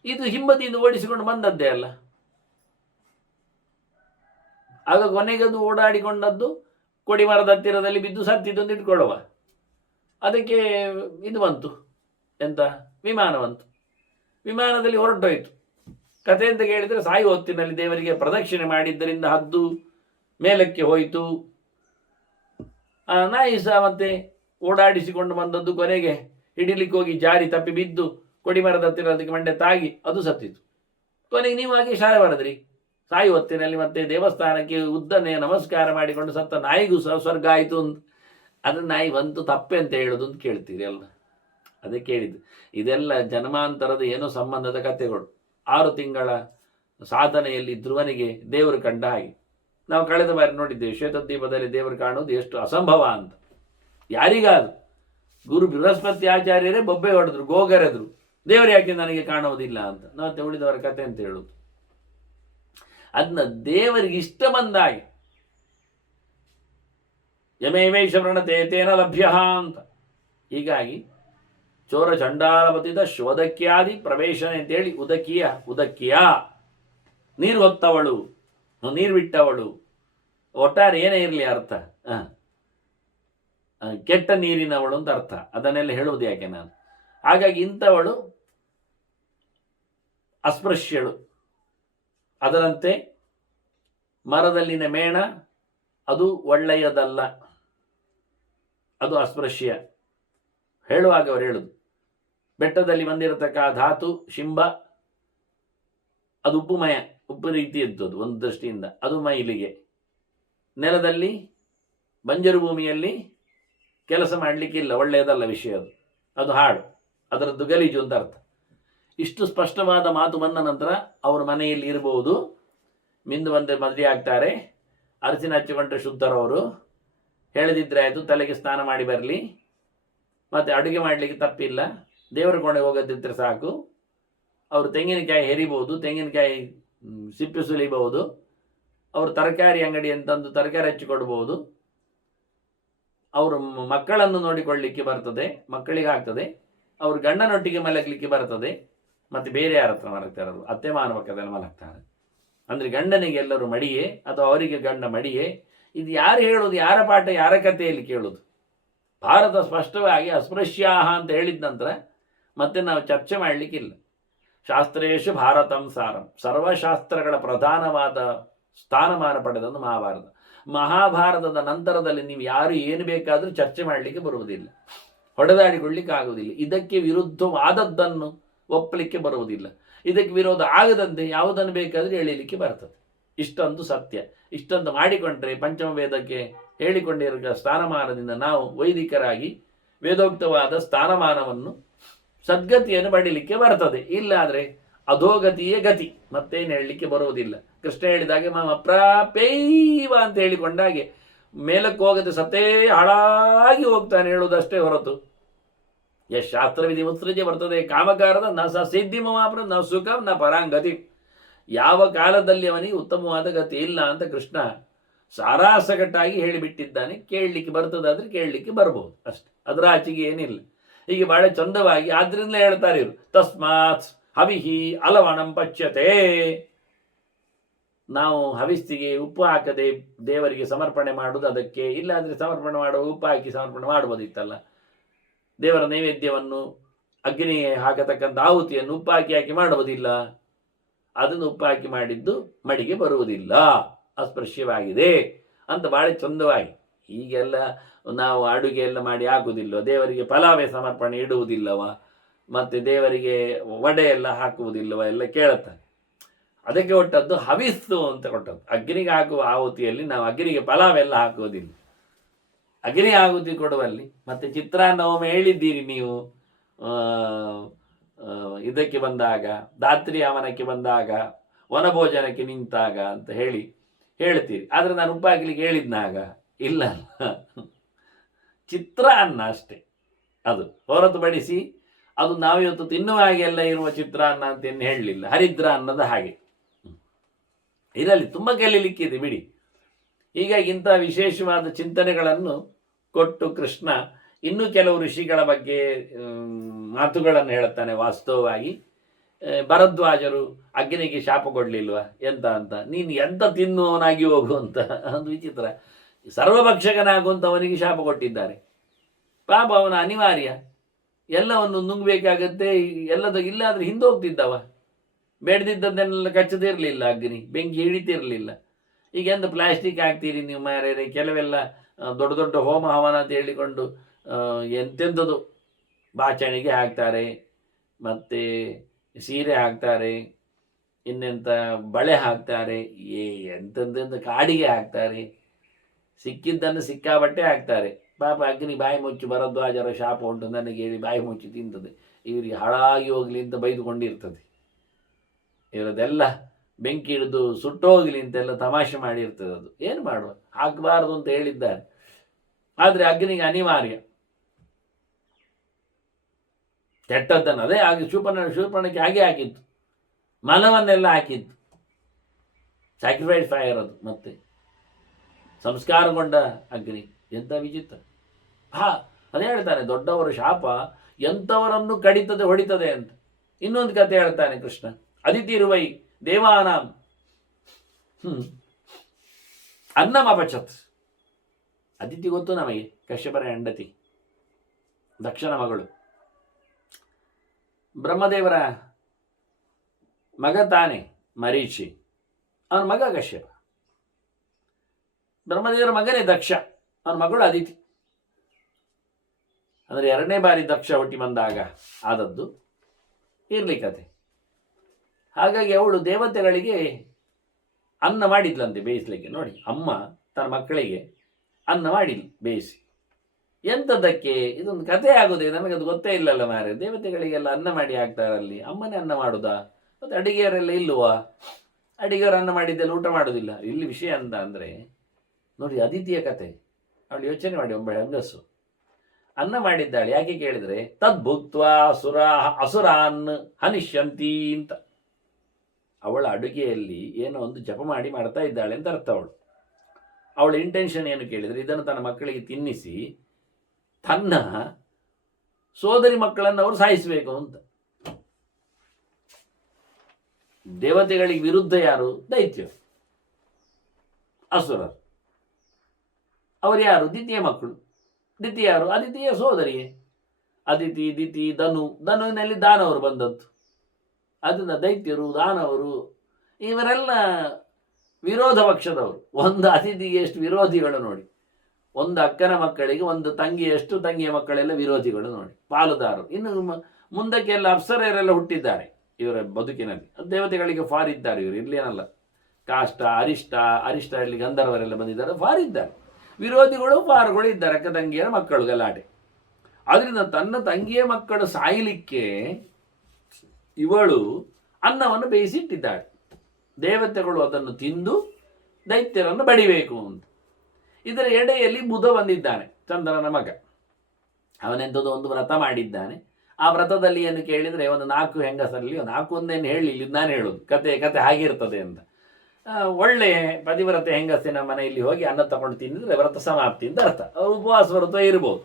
ಇದು ಹಿಂಬದಿಯಿಂದ ಓಡಿಸಿಕೊಂಡು ಬಂದದ್ದೇ ಅಲ್ಲ. ಆಗ ಕೊನೆಗದು ಓಡಾಡಿಕೊಂಡದ್ದು ಕೊಡಿಮರದ ಹತ್ತಿರದಲ್ಲಿ ಬಿದ್ದು ಸತ್ತಿದ್ದು ಅಂತ ಇಟ್ಕೊಳ್ಳುವ. ಅದಕ್ಕೆ ಇದು ಬಂತು, ಎಂತ ವಿಮಾನ ಬಂತು. ವಿಮಾನದಲ್ಲಿ ಹೊರಟೋಯ್ತು. ಕಥೆ ಅಂತ ಕೇಳಿದರೆ ಸಾಯಿ ಹೊತ್ತಿನಲ್ಲಿ ದೇವರಿಗೆ ಪ್ರದಕ್ಷಿಣೆ ಮಾಡಿದ್ದರಿಂದ ಹದ್ದು ಮೇಲಕ್ಕೆ ಹೋಯಿತು. ನಾಯಿ ಸಹ ಮತ್ತೆ ಓಡಾಡಿಸಿಕೊಂಡು ಬಂದದ್ದು ಕೊನೆಗೆ ಹಿಡಿಲಿಕ್ಕೆ ಹೋಗಿ ಜಾರಿ ತಪ್ಪಿ ಬಿದ್ದು ಕೊಡಿಮರದ ಹತ್ತಿರ ಅದಕ್ಕೆ ಮಂಡೆ ತಾಗಿ ಅದು ಸತ್ತಿತು. ಕೊನೆಗೆ ನೀವು ಹಾಗೆ ಶಾಲೆ ಬರದ್ರಿ, ಸಾಯಿ ಹೊತ್ತಿನಲ್ಲಿ ಮತ್ತೆ ದೇವಸ್ಥಾನಕ್ಕೆ ಉದ್ದನೆ ನಮಸ್ಕಾರ ಮಾಡಿಕೊಂಡು ಸತ್ತ ನಾಯಿಗೂ ಸಹ ಸ್ವರ್ಗ ಆಯಿತು ಅಂತ. ಅದು ನಾಯಿ ಬಂತು ತಪ್ಪೆ ಅಂತ ಹೇಳೋದು ಅಂತ ಕೇಳ್ತೀರಿ ಅಲ್ಲ. ಅದೇ ಕೇಳಿದ್ದು. ಇದೆಲ್ಲ ಜನ್ಮಾಂತರದ ಏನೋ ಸಂಬಂಧದ ಕಥೆಗಳು. 6 ತಿಂಗಳ ಸಾಧನೆಯಲ್ಲಿ ಧ್ರುವನಿಗೆ ದೇವರು ಕಂಡ ಹಾಗೆ. ನಾವು ಕಳೆದ ಬಾರಿ ನೋಡಿದ್ದೇವೆ, ಶ್ವೇತದ್ವೀಪದಲ್ಲಿ ದೇವರು ಕಾಣುವುದು ಎಷ್ಟು ಅಸಂಭವ ಅಂತ. ಯಾರಿಗಾದ್ರು ಗುರು ಬೃಹಸ್ಪತಿ ಆಚಾರ್ಯರೇ ಬೊಬ್ಬೆ ಹೊಡೆದ್ರು, ಗೋಗರೆದ್ರು, ದೇವರು ಯಾಕೆ ನನಗೆ ಕಾಣುವುದಿಲ್ಲ ಅಂತ. ನಾವು ಉಳಿದವರ ಕಥೆ ಅಂತ ಹೇಳುದು. ಅದನ್ನ ದೇವರಿಗೆ ಇಷ್ಟ ಬಂದಾಗೆ ಯಮೇವೇಶ ವೃಣತೆ ತೇನ ಲಭ್ಯ ಅಂತ. ಹೀಗಾಗಿ ಚೋರ ಚಂಡಾಲಪತಿದ ಶೋಧಕ್ಯಾದಿ ಪ್ರವೇಶನೆ ಅಂತೇಳಿ ಉದಕಿಯ ನೀರು ಹೊತ್ತವಳು, ನೀರು ಬಿಟ್ಟವಳು, ಒಟ್ಟಾರೆ ಏನೇ ಇರಲಿ ಅರ್ಥ, ಕೆಟ್ಟ ನೀರಿನವಳು ಅಂತ ಅರ್ಥ. ಅದನ್ನೆಲ್ಲ ಹೇಳುವುದು ಯಾಕೆ ನಾನು. ಹಾಗಾಗಿ ಇಂಥವಳು ಅಸ್ಪೃಶ್ಯಳು. ಅದರಂತೆ ಮರದಲ್ಲಿನ ಮೇಣ ಅದು ಒಳ್ಳೆಯದಲ್ಲ, ಅದು ಅಸ್ಪೃಶ್ಯ. ಹೇಳುವಾಗ ಅವರು ಹೇಳುದು, ಬೆಟ್ಟದಲ್ಲಿ ಬಂದಿರತಕ್ಕ ಧಾತು ಶಿಂಬ ಅದು ಉಪ್ಪುಮಯ, ಉಪ್ಪು ರೀತಿ ಇದ್ದದ್ದು ಒಂದು ದೃಷ್ಟಿಯಿಂದ, ಅದು ಮೈಲಿಗೆ. ನೆಲದಲ್ಲಿ ಬಂಜರು ಭೂಮಿಯಲ್ಲಿ ಕೆಲಸ ಮಾಡಲಿಕ್ಕಿಲ್ಲ, ಒಳ್ಳೆಯದಲ್ಲ ವಿಷಯ ಅದು, ಅದು ಹಾಡು, ಅದರದ್ದು ಗಲೀಜು ಅಂತ ಅರ್ಥ. ಇಷ್ಟು ಸ್ಪಷ್ಟವಾದ ಮಾತು ಬಂದ ನಂತರ ಅವರು ಮನೆಯಲ್ಲಿ ಇರಬಹುದು, ಮಿಂದು ಬಂದರೆ ಮದುವೆ ಆಗ್ತಾರೆ, ಅರಸಿನ ಹಚ್ಚಿಕೊಂಡ್ರೆ ಶುದ್ಧರವರು, ಹೇಳದಿದ್ರೆ ಆಯಿತು, ತಲೆಗೆ ಸ್ನಾನ ಮಾಡಿ ಬರಲಿ, ಮತ್ತು ಅಡುಗೆ ಮಾಡಲಿಕ್ಕೆ ತಪ್ಪಿಲ್ಲ, ದೇವರ ಕೋಣೆಗೆ ಹೋಗೋದಿದ್ರೆ ಸಾಕು, ಅವರು ತೆಂಗಿನಕಾಯಿ ಹೆರಿಬಹುದು, ತೆಂಗಿನಕಾಯಿ ಸಿಪ್ಪೆ ಸುಲಿಬಹುದು, ಅವರು ತರಕಾರಿ ಅಂಗಡಿ ಅಂತಂದು ತರಕಾರಿ ಹಚ್ಚಿಕೊಡ್ಬೋದು, ಅವರು ಮಕ್ಕಳನ್ನು ನೋಡಿಕೊಳ್ಳಲಿಕ್ಕೆ ಬರ್ತದೆ, ಮಕ್ಕಳಿಗೆ ಆಗ್ತದೆ, ಅವರು ಗಂಡನೊಟ್ಟಿಗೆ ಮಲಗಲಿಕ್ಕೆ ಬರ್ತದೆ. ಮತ್ತು ಬೇರೆ ಯಾರ ಹತ್ರ ಮಲಗ್ತಾರದು, ಅತ್ತೆ ಮಾವನ ಪಕ್ಕದಲ್ಲಿ ಮಲಗ್ತಾರೆ. ಅಂದರೆ ಗಂಡನಿಗೆ ಎಲ್ಲರೂ ಮಡಿಯೇ ಅಥವಾ ಅವರಿಗೆ ಗಂಡ ಮಡಿಯೇ? ಇದು ಯಾರು ಹೇಳೋದು, ಯಾರ ಪಾಠ, ಯಾರ ಕಥೆಯಲ್ಲಿ ಕೇಳೋದು? ಭಾರತ ಸ್ಪಷ್ಟವಾಗಿ ಅಸ್ಪೃಶ್ಯಾಹ ಅಂತ ಹೇಳಿದ ನಂತರ ಮತ್ತೆ ನಾವು ಚರ್ಚೆ ಮಾಡಲಿಕ್ಕಿಲ್ಲ. ಶಾಸ್ತ್ರೇಶು ಭಾರತಂ ಸಾರಂ, ಸರ್ವಶಾಸ್ತ್ರಗಳ ಪ್ರಧಾನವಾದ ಸ್ಥಾನಮಾನ ಪಡೆದದ್ದು ಮಹಾಭಾರತ. ಮಹಾಭಾರತದ ನಂತರದಲ್ಲಿ ನೀವು ಯಾರು ಏನು ಬೇಕಾದರೂ ಚರ್ಚೆ ಮಾಡಲಿಕ್ಕೆ ಬರುವುದಿಲ್ಲ, ಹೊಡೆದಾಡಿಕೊಳ್ಳಿಕ್ಕೆ ಆಗುವುದಿಲ್ಲ. ಇದಕ್ಕೆ ವಿರುದ್ಧವಾದದ್ದನ್ನು ಒಪ್ಪಲಿಕ್ಕೆ ಬರುವುದಿಲ್ಲ, ಇದಕ್ಕೆ ವಿರೋಧ ಆಗದಂತೆ ಯಾವುದನ್ನು ಬೇಕಾದರೂ ಎಳೀಲಿಕ್ಕೆ ಬರ್ತದೆ. ಇಷ್ಟೊಂದು ಸತ್ಯ. ಇಷ್ಟೊಂದು ಮಾಡಿಕೊಂಡ್ರೆ ಪಂಚಮ ವೇದಕ್ಕೆ ಹೇಳಿಕೊಂಡಿರುವ ಸ್ಥಾನಮಾನದಿಂದ ನಾವು ವೈದಿಕರಾಗಿ ವೇದೋಕ್ತವಾದ ಸ್ಥಾನಮಾನವನ್ನು ಸದ್ಗತಿಯನ್ನು ಪಡೀಲಿಕ್ಕೆ ಬರ್ತದೆ. ಇಲ್ಲಾದರೆ ಅಧೋಗತಿಯೇ ಗತಿ, ಮತ್ತೇನು ಹೇಳಲಿಕ್ಕೆ ಬರುವುದಿಲ್ಲ. ಕೃಷ್ಣ ಹೇಳಿದಾಗೆ ಮಾಮ ಪ್ರಾಪೈವ ಅಂತ ಹೇಳಿಕೊಂಡಾಗೆ ಮೇಲಕ್ಕೆ ಹೋಗದೆ ಸತೇ ಹಾಳಾಗಿ ಹೋಗ್ತಾನೆ ಹೇಳುವುದಷ್ಟೇ ಹೊರತು ಶಾಸ್ತ್ರವಿಧಿ ಉತ್ಸೃಜೆ ಬರ್ತದೆ ಕಾಮಕಾರದ ನ ಸ ಸಿದ್ಧಿ ಮಾಪ್ರ ನ ಸುಖಂ ನ ಪರಾಂಗತಿ. ಯಾವ ಕಾಲದಲ್ಲಿ ಅವನಿಗೆ ಉತ್ತಮವಾದ ಗತಿ ಇಲ್ಲ ಅಂತ ಕೃಷ್ಣ ಸಾರಾಸಗಟ್ಟಾಗಿ ಹೇಳಿಬಿಟ್ಟಿದ್ದಾನೆ. ಕೇಳಲಿಕ್ಕೆ ಬರ್ತದಾದ್ರೆ ಕೇಳಲಿಕ್ಕೆ ಬರ್ಬೋದು ಅಷ್ಟೆ, ಅದರ ಆಚೆಗೆ ಏನಿಲ್ಲ. ಹೀಗೆ ಬಹಳ ಚಂದವಾಗಿ ಆದ್ರಿಂದಲೇ ಹೇಳ್ತಾರೆ ಇವರು, ತಸ್ಮಾತ್ ಹವಿಹಿ ಅಲವಣಂ ಪಚ್ಯತೆ. ನಾವು ಹವಿಸ್ಸಿಗೆ ಉಪ್ಪು ಹಾಕದೆ ದೇವರಿಗೆ ಸಮರ್ಪಣೆ ಮಾಡುವುದು ಅದಕ್ಕೆ. ಇಲ್ಲಾದರೆ ಸಮರ್ಪಣೆ ಮಾಡುವ ಉಪ್ಪು ಹಾಕಿ ಸಮರ್ಪಣೆ ಮಾಡ್ಬೋದಿತ್ತಲ್ಲ. ದೇವರ ನೈವೇದ್ಯವನ್ನು ಅಗ್ನಿ ಹಾಕತಕ್ಕಂಥ ಆಹುತಿಯನ್ನು ಉಪ್ಪು ಹಾಕಿ ಹಾಕಿ ಮಾಡುವುದಿಲ್ಲ. ಅದನ್ನು ಉಪ್ಪು ಹಾಕಿ ಮಾಡಿದ್ದು ಮಡಿಗೆ ಬರುವುದಿಲ್ಲ, ಅಸ್ಪೃಶ್ಯವಾಗಿದೆ ಅಂತ ಭಾಳ ಚಂದವಾಗಿ. ಈಗೆಲ್ಲ ನಾವು ಅಡುಗೆ ಎಲ್ಲ ಮಾಡಿ ಹಾಕುವುದಿಲ್ಲ, ದೇವರಿಗೆ ಫಲಾವೇ ಸಮರ್ಪಣೆ ಇಡುವುದಿಲ್ಲವ, ಮತ್ತು ದೇವರಿಗೆ ವಡೆ ಎಲ್ಲ ಹಾಕುವುದಿಲ್ಲವ ಎಲ್ಲ ಕೇಳುತ್ತಾರೆ. ಅದಕ್ಕೆ ಕೊಟ್ಟದ್ದು ಹವಿಸ್ಸು ಅಂತ ಕೊಟ್ಟದ್ದು. ಅಗ್ನಿಗೆ ಹಾಕುವ ಆಹುತಿಯಲ್ಲಿ ನಾವು ಅಗ್ನಿಗೆ ಪಲಾವೆಲ್ಲ ಹಾಕುವುದಿಲ್ಲ, ಅಗ್ನಿ ಆಹುತಿ ಕೊಡುವಲ್ಲಿ. ಮತ್ತು ಚಿತ್ರಾನ್ನವೊಮ್ಮೆ ಹೇಳಿದ್ದೀರಿ ನೀವು ಇದಕ್ಕೆ ಬಂದಾಗ, ಧಾತ್ರಿ ಹವನಕ್ಕೆ ಬಂದಾಗ, ವನಭೋಜನಕ್ಕೆ ನಿಂತಾಗ ಅಂತ ಹೇಳ್ತೀರಿ. ಆದರೆ ನಾನು ಉಪ್ಪು ಹಾಕಲಿಕ್ಕೆ ಹೇಳಿದ್ನಾಗ ಇಲ್ಲ, ಚಿತ್ರಾನ್ನ ಅಷ್ಟೇ ಅದು, ಹೊರತುಪಡಿಸಿ ಅದು ನಾವಿವತ್ತು ತಿನ್ನುವ ಹಾಗೆಲ್ಲ ಇರುವ ಚಿತ್ರಾನ್ನ ಅಂತ ಏನು ಹೇಳಲಿಲ್ಲ. ಹರಿದ್ರ ಅನ್ನದ ಹಾಗೆ ಇರಲಿ, ತುಂಬ ಕಲೀಲಿಕ್ಕಿದೆ ಬಿಡಿ. ಹೀಗಾಗಿ ಇಂಥ ವಿಶೇಷವಾದ ಚಿಂತನೆಗಳನ್ನು ಕೊಟ್ಟು ಕೃಷ್ಣ ಇನ್ನೂ ಕೆಲವು ಋಷಿಗಳ ಬಗ್ಗೆ ಮಾತುಗಳನ್ನು ಹೇಳುತ್ತಾನೆ. ವಾಸ್ತವವಾಗಿ ಭರದ್ವಾಜರು ಅಗ್ನಿಗೆ ಶಾಪ ಕೊಡಲಿಲ್ವ ಎಂತ ಅಂತ, ನೀನು ಎಂತ ತಿನ್ನುವವನಾಗಿ ಹೋಗು ಅಂತ. ಒಂದು ವಿಚಿತ್ರ, ಸರ್ವಭಕ್ಷಕನಾಗುವಂಥವನಿಗೆ ಶಾಪ ಕೊಟ್ಟಿದ್ದಾರೆ. ಪಾಪ ಅವನ ಅನಿವಾರ್ಯ, ಎಲ್ಲವನ್ನು ನುಂಗಬೇಕಾಗತ್ತೆ, ಎಲ್ಲದ ಇಲ್ಲಾದ್ರೆ ಹಿಂದೋಗ್ತಿದ್ದವ, ಬೇಡದಿದ್ದದ್ದನ್ನೆಲ್ಲ ಕಚ್ಚದಿರಲಿಲ್ಲ, ಅಗ್ನಿ ಬೆಂಕಿ ಹಿಡಿತಿರಲಿಲ್ಲ. ಈಗ ಎಂತ ಪ್ಲಾಸ್ಟಿಕ್ ಹಾಕ್ತೀರಿ ನೀವು ಮಾರ್ಯಾರೆ, ಕೆಲವೆಲ್ಲ ದೊಡ್ಡ ದೊಡ್ಡ ಹೋಮ ಹವನ ಅಂತ ಹೇಳಿಕೊಂಡು ಎಂತೆಂಥದ್ದು ಬಾಚಣಿಗೆ ಹಾಕ್ತಾರೆ, ಮತ್ತು ಸೀರೆ ಹಾಕ್ತಾರೆ, ಇನ್ನೆಂಥ ಬಳೆ ಹಾಕ್ತಾರೆ, ಎಂತೆಂತೆಂಥ ಕಾಡಿಗೆ ಹಾಕ್ತಾರೆ, ಸಿಕ್ಕಿದ್ದನ್ನು ಸಿಕ್ಕಾಬಟ್ಟೆ ಹಾಕ್ತಾರೆ. ಪಾಪ ಅಗ್ನಿ ಬಾಯಿ ಮುಚ್ಚಿ, ಭರದ್ವಾಜರ ಶಾಪ ಉಂಟು ನನಗೆ ಹೇಳಿ ಬಾಯಿ ಮುಚ್ಚಿ ತಿಂತದೆ, ಇವರಿಗೆ ಹಾಳಾಗಿ ಹೋಗಲಿ ಅಂತ ಬೈದುಕೊಂಡಿರ್ತದೆ. ಇವರದೆಲ್ಲ ಬೆಂಕಿ ಹಿಡಿದು ಸುಟ್ಟೋಗಲಿ ಅಂತೆಲ್ಲ ತಮಾಷೆ ಮಾಡಿರ್ತದೆ. ಅದು ಏನು ಮಾಡುವ, ಹಾಕಬಾರ್ದು ಅಂತ ಹೇಳಿದ್ದಾರೆ. ಆದರೆ ಅಗ್ನಿಗೆ ಅನಿವಾರ್ಯ, ಕೆಟ್ಟದ್ದನ್ನು ಅದೇ ಆಗಿ ಶೂರ್ಪಣಕ್ಕೆ ಹಾಗೆ ಹಾಕಿತ್ತು, ಮನವನ್ನೆಲ್ಲ ಹಾಕಿತ್ತು. ಸ್ಯಾಕ್ರಿಫೈಸ್ ಫೈರ್ ಅದು, ಮತ್ತೆ ಸಂಸ್ಕಾರಗೊಂಡ ಅಗ್ನಿ. ಎಂಥ ವಿಚಿತ್ರ. ಅದೇ ಹೇಳ್ತಾನೆ, ದೊಡ್ಡವರ ಶಾಪ ಎಂಥವರನ್ನು ಕಡಿತದೆ ಹೊಡಿತದೆ ಅಂತ. ಇನ್ನೊಂದು ಕತೆ ಹೇಳ್ತಾನೆ ಕೃಷ್ಣ, ಅದಿತಿರುವೈ ದೇವಾನಾಂ ಅನ್ನಮಪಚತ್. ಅದಿತಿ ಗೊತ್ತು ನಮಗೆ, ಕಶ್ಯಪನ ಹೆಂಡತಿ, ದಕ್ಷನ ಮಗಳು, ಬ್ರಹ್ಮದೇವರ ಮಗ ತಾನೆ ಮರೀಚಿ, ಅವನ ಮಗ ಕಶ್ಯಪ. ಬ್ರಹ್ಮದೇವರ ಮಗನೇ ದಕ್ಷ, ಅವನ ಮಗಳು ಅದಿತಿ. ಅಂದರೆ ಎರಡನೇ ಬಾರಿ ದಕ್ಷ ಹುಟ್ಟಿ ಬಂದಾಗ ಆದದ್ದು ಇರಲಿ ಕತೆ. ಹಾಗಾಗಿ ಅವಳು ದೇವತೆಗಳಿಗೆ ಅನ್ನ ಮಾಡಿದ್ಲಂತೆ ಬೇಯಿಸ್ಲಿಕ್ಕೆ. ನೋಡಿ, ಅಮ್ಮ ತನ್ನ ಮಕ್ಕಳಿಗೆ ಅನ್ನ ಮಾಡಿಲ್ಲ ಬೇಯಿಸಿ. ಎಂಥದ್ದಕ್ಕೆ ಇದೊಂದು ಕತೆ ಆಗೋದೇ, ನಮಗದು ಗೊತ್ತೇ ಇಲ್ಲಲ್ಲ ಮಾರೆ. ದೇವತೆಗಳಿಗೆಲ್ಲ ಅನ್ನ ಮಾಡಿ ಹಾಕ್ತಾರಲ್ಲಿ, ಅಮ್ಮನೇ ಅನ್ನ ಮಾಡುದಾ? ಮತ್ತು ಅಡಿಗೆಯವರೆಲ್ಲ ಇಲ್ಲವಾ? ಅಡಿಗೆಯವರು ಅನ್ನ ಮಾಡಿದ್ದೆಲ್ಲ ಊಟ ಮಾಡೋದಿಲ್ಲ. ಇಲ್ಲಿ ವಿಷಯ ಅಂತ ಅಂದರೆ ನೋಡಿ, ಅದಿತಿಯ ಕತೆ. ಅವಳು ಯೋಚನೆ ಮಾಡಿ, ಒಬ್ಬ ಹೆಂಗಸು ಅನ್ನ ಮಾಡಿದ್ದಾಳೆ. ಯಾಕೆ ಕೇಳಿದರೆ, ತದ್ಭುಕ್ತ್ವ ಅಸುರಾನ್ ಹನಿಷ್ಯಂತಿ ಅಂತ. ಅವಳ ಅಡುಗೆಯಲ್ಲಿ ಏನೋ ಒಂದು ಜಪ ಮಾಡಿ ಮಾಡ್ತಾ ಇದ್ದಾಳೆ ಅಂತ ಅರ್ಥ. ಅವಳ ಇಂಟೆನ್ಷನ್ ಏನು ಕೇಳಿದರೆ, ಇದನ್ನು ತನ್ನ ಮಕ್ಕಳಿಗೆ ತಿನ್ನಿಸಿ ತನ್ನ ಸೋದರಿ ಮಕ್ಕಳನ್ನು ಅವರು ಸಾಯಿಸಬೇಕು ಅಂತ. ದೇವತೆಗಳಿಗೆ ವಿರುದ್ಧ ಯಾರು? ದೈತ್ಯರು, ಅಸುರರು. ಅವರು ಯಾರು? ದಿತಿಯ ಮಕ್ಕಳು. ದಿತಿ ಯಾರು? ಅದಿತಿಯ ಸೋದರಿಯೇ. ಅದಿತಿ, ದಿತಿ, ಧನುವಿನಲ್ಲಿ ದಾನವರು ಬಂದದ್ದು. ಅದನ್ನ ದೈತ್ಯರು, ದಾನವರು ಇವರೆಲ್ಲ ವಿರೋಧ ಪಕ್ಷದವರು. ಒಂದು ಅತಿಥಿಗೆ ಎಷ್ಟು ವಿರೋಧಿಗಳು ನೋಡಿ. ಒಂದು ಅಕ್ಕನ ಮಕ್ಕಳಿಗೆ ಒಂದು ತಂಗಿಯಷ್ಟು ತಂಗಿಯ ಮಕ್ಕಳೆಲ್ಲ ವಿರೋಧಿಗಳು ನೋಡಿ, ಪಾಲುದಾರರು. ಇನ್ನು ಮುಂದಕ್ಕೆಲ್ಲ ಅಪ್ಸರೆಯರೆಲ್ಲ ಹುಟ್ಟಿದ್ದಾರೆ ಇವರ ಬದುಕಿನಲ್ಲಿ. ದೇವತೆಗಳಿಗೆ ಫಾರ್ ಇದ್ದಾರೆ ಇವರು, ಇರ್ಲೇನಲ್ಲ. ಕಾಷ್ಟ, ಅರಿಷ್ಟ ಇಲ್ಲಿ ಗಂಧರ್ವರೆಲ್ಲ ಬಂದಿದ್ದಾರೆ, ಫಾರ್ ಇದ್ದಾರೆ. ವಿರೋಧಿಗಳು ಫಾರ್ಗಳು ಇದ್ದಾರೆ, ಅಕ್ಕ ತಂಗಿಯರ ಮಕ್ಕಳು ಗಲಾಟೆ. ಆದ್ರಿಂದ ತನ್ನ ತಂಗಿಯ ಮಕ್ಕಳು ಸಾಯಲಿಕ್ಕೆ ಇವಳು ಅನ್ನವನ್ನು ಬೇಯಿಸಿಟ್ಟಿದ್ದಾಳೆ. ದೇವತೆಗಳು ಅದನ್ನು ತಿಂದು ದೈತ್ಯರನ್ನು ಬಡಿಬೇಕು ಅಂತ. ಇದರ ಎಡೆಯಲ್ಲಿ ಬುಧ ಬಂದಿದ್ದಾನೆ, ಚಂದ್ರನ ಮಗ. ಅವನೆಂಥದ್ದು ಒಂದು ವ್ರತ ಮಾಡಿದ್ದಾನೆ. ಆ ವ್ರತದಲ್ಲಿ ಏನು ಕೇಳಿದರೆ, ಒಂದು 4 ಹೆಂಗಸರಲ್ಲಿ 4 ಒಂದೇನು ಹೇಳಿ, ನಾನು ಹೇಳೋದು ಕತೆ ಹಾಗಿರ್ತದೆ ಅಂತ. ಒಳ್ಳೆ ಪತಿವ್ರತೆ ಹೆಂಗಸಿನ ಮನೆಯಲ್ಲಿ ಹೋಗಿ ಅನ್ನ ತಗೊಂಡು ತಿಂದಿದ್ರೆ ವ್ರತ ಸಮಾಪ್ತಿ ಅಂತ ಅರ್ಥ. ಅವರು ಉಪವಾಸ ವ್ರತ ಇರ್ಬೋದು.